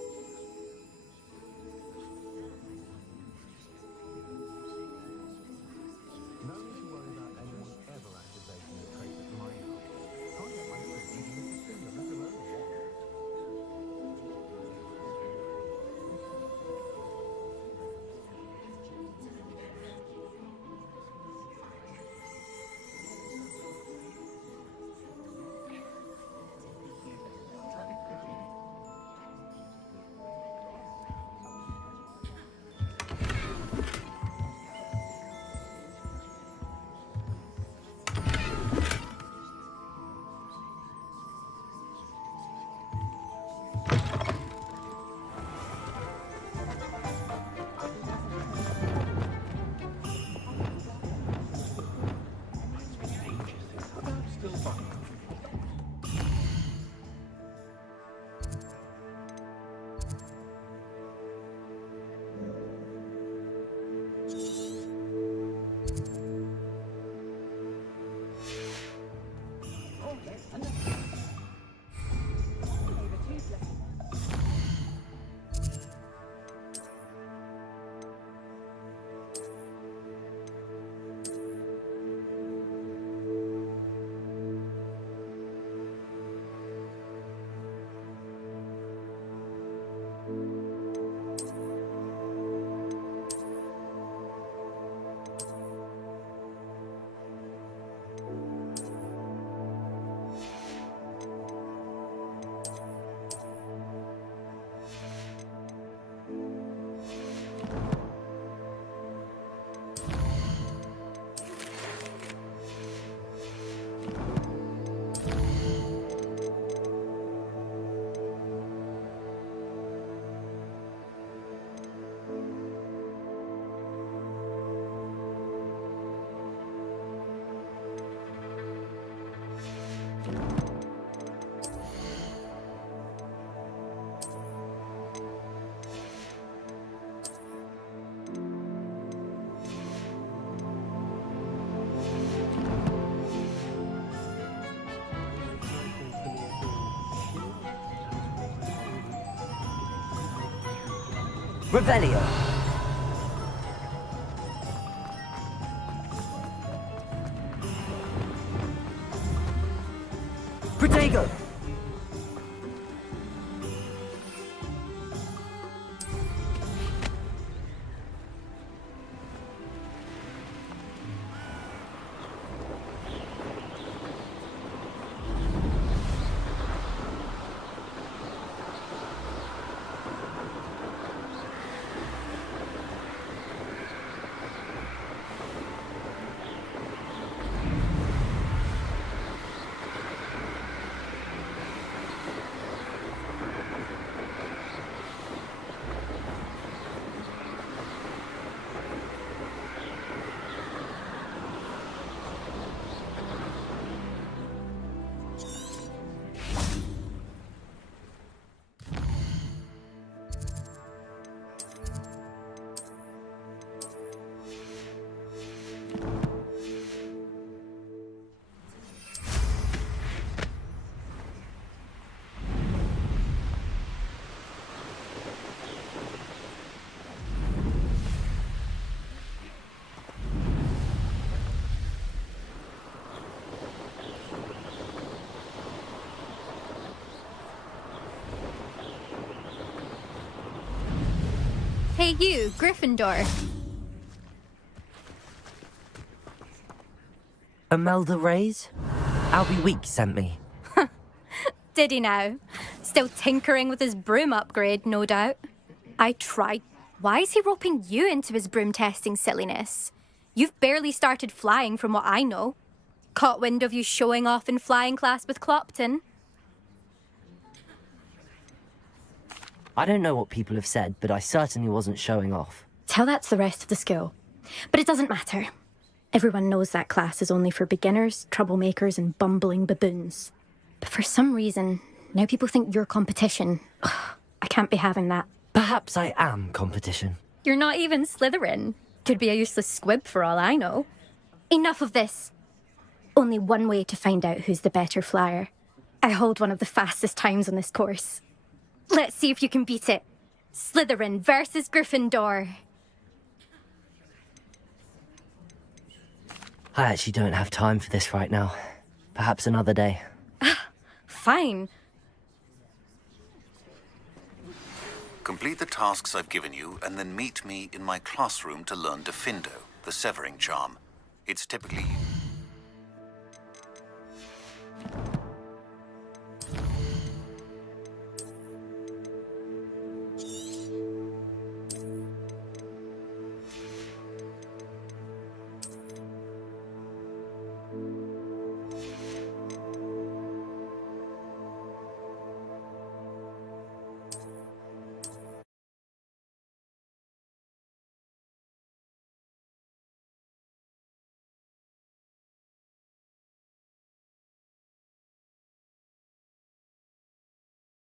Revelio. Protego! Hey you, Gryffindor. Imelda Reyes? Albie Weeks sent me. Did he now? Still tinkering with his broom upgrade, no doubt. I tried. Why is he roping you into his broom testing silliness? You've barely started flying from what I know. Caught wind of you showing off in flying class with Clopton. I don't know what people have said, but I certainly wasn't showing off. Tell that to the rest of the school. But it doesn't matter. Everyone knows that class is only for beginners, troublemakers, and bumbling baboons. But for some reason, now people think you're competition. Ugh, I can't be having that. Perhaps I am competition. You're not even Slytherin. Could be a useless squib for all I know. Enough of this. Only one way to find out who's the better flyer. I hold one of the fastest times on this course. Let's see if you can beat it. Slytherin versus Gryffindor. I actually don't have time for this right now. Perhaps another day. Fine. Complete the tasks I've given you, and then meet me in my classroom to learn Diffindo, the severing charm. It's typically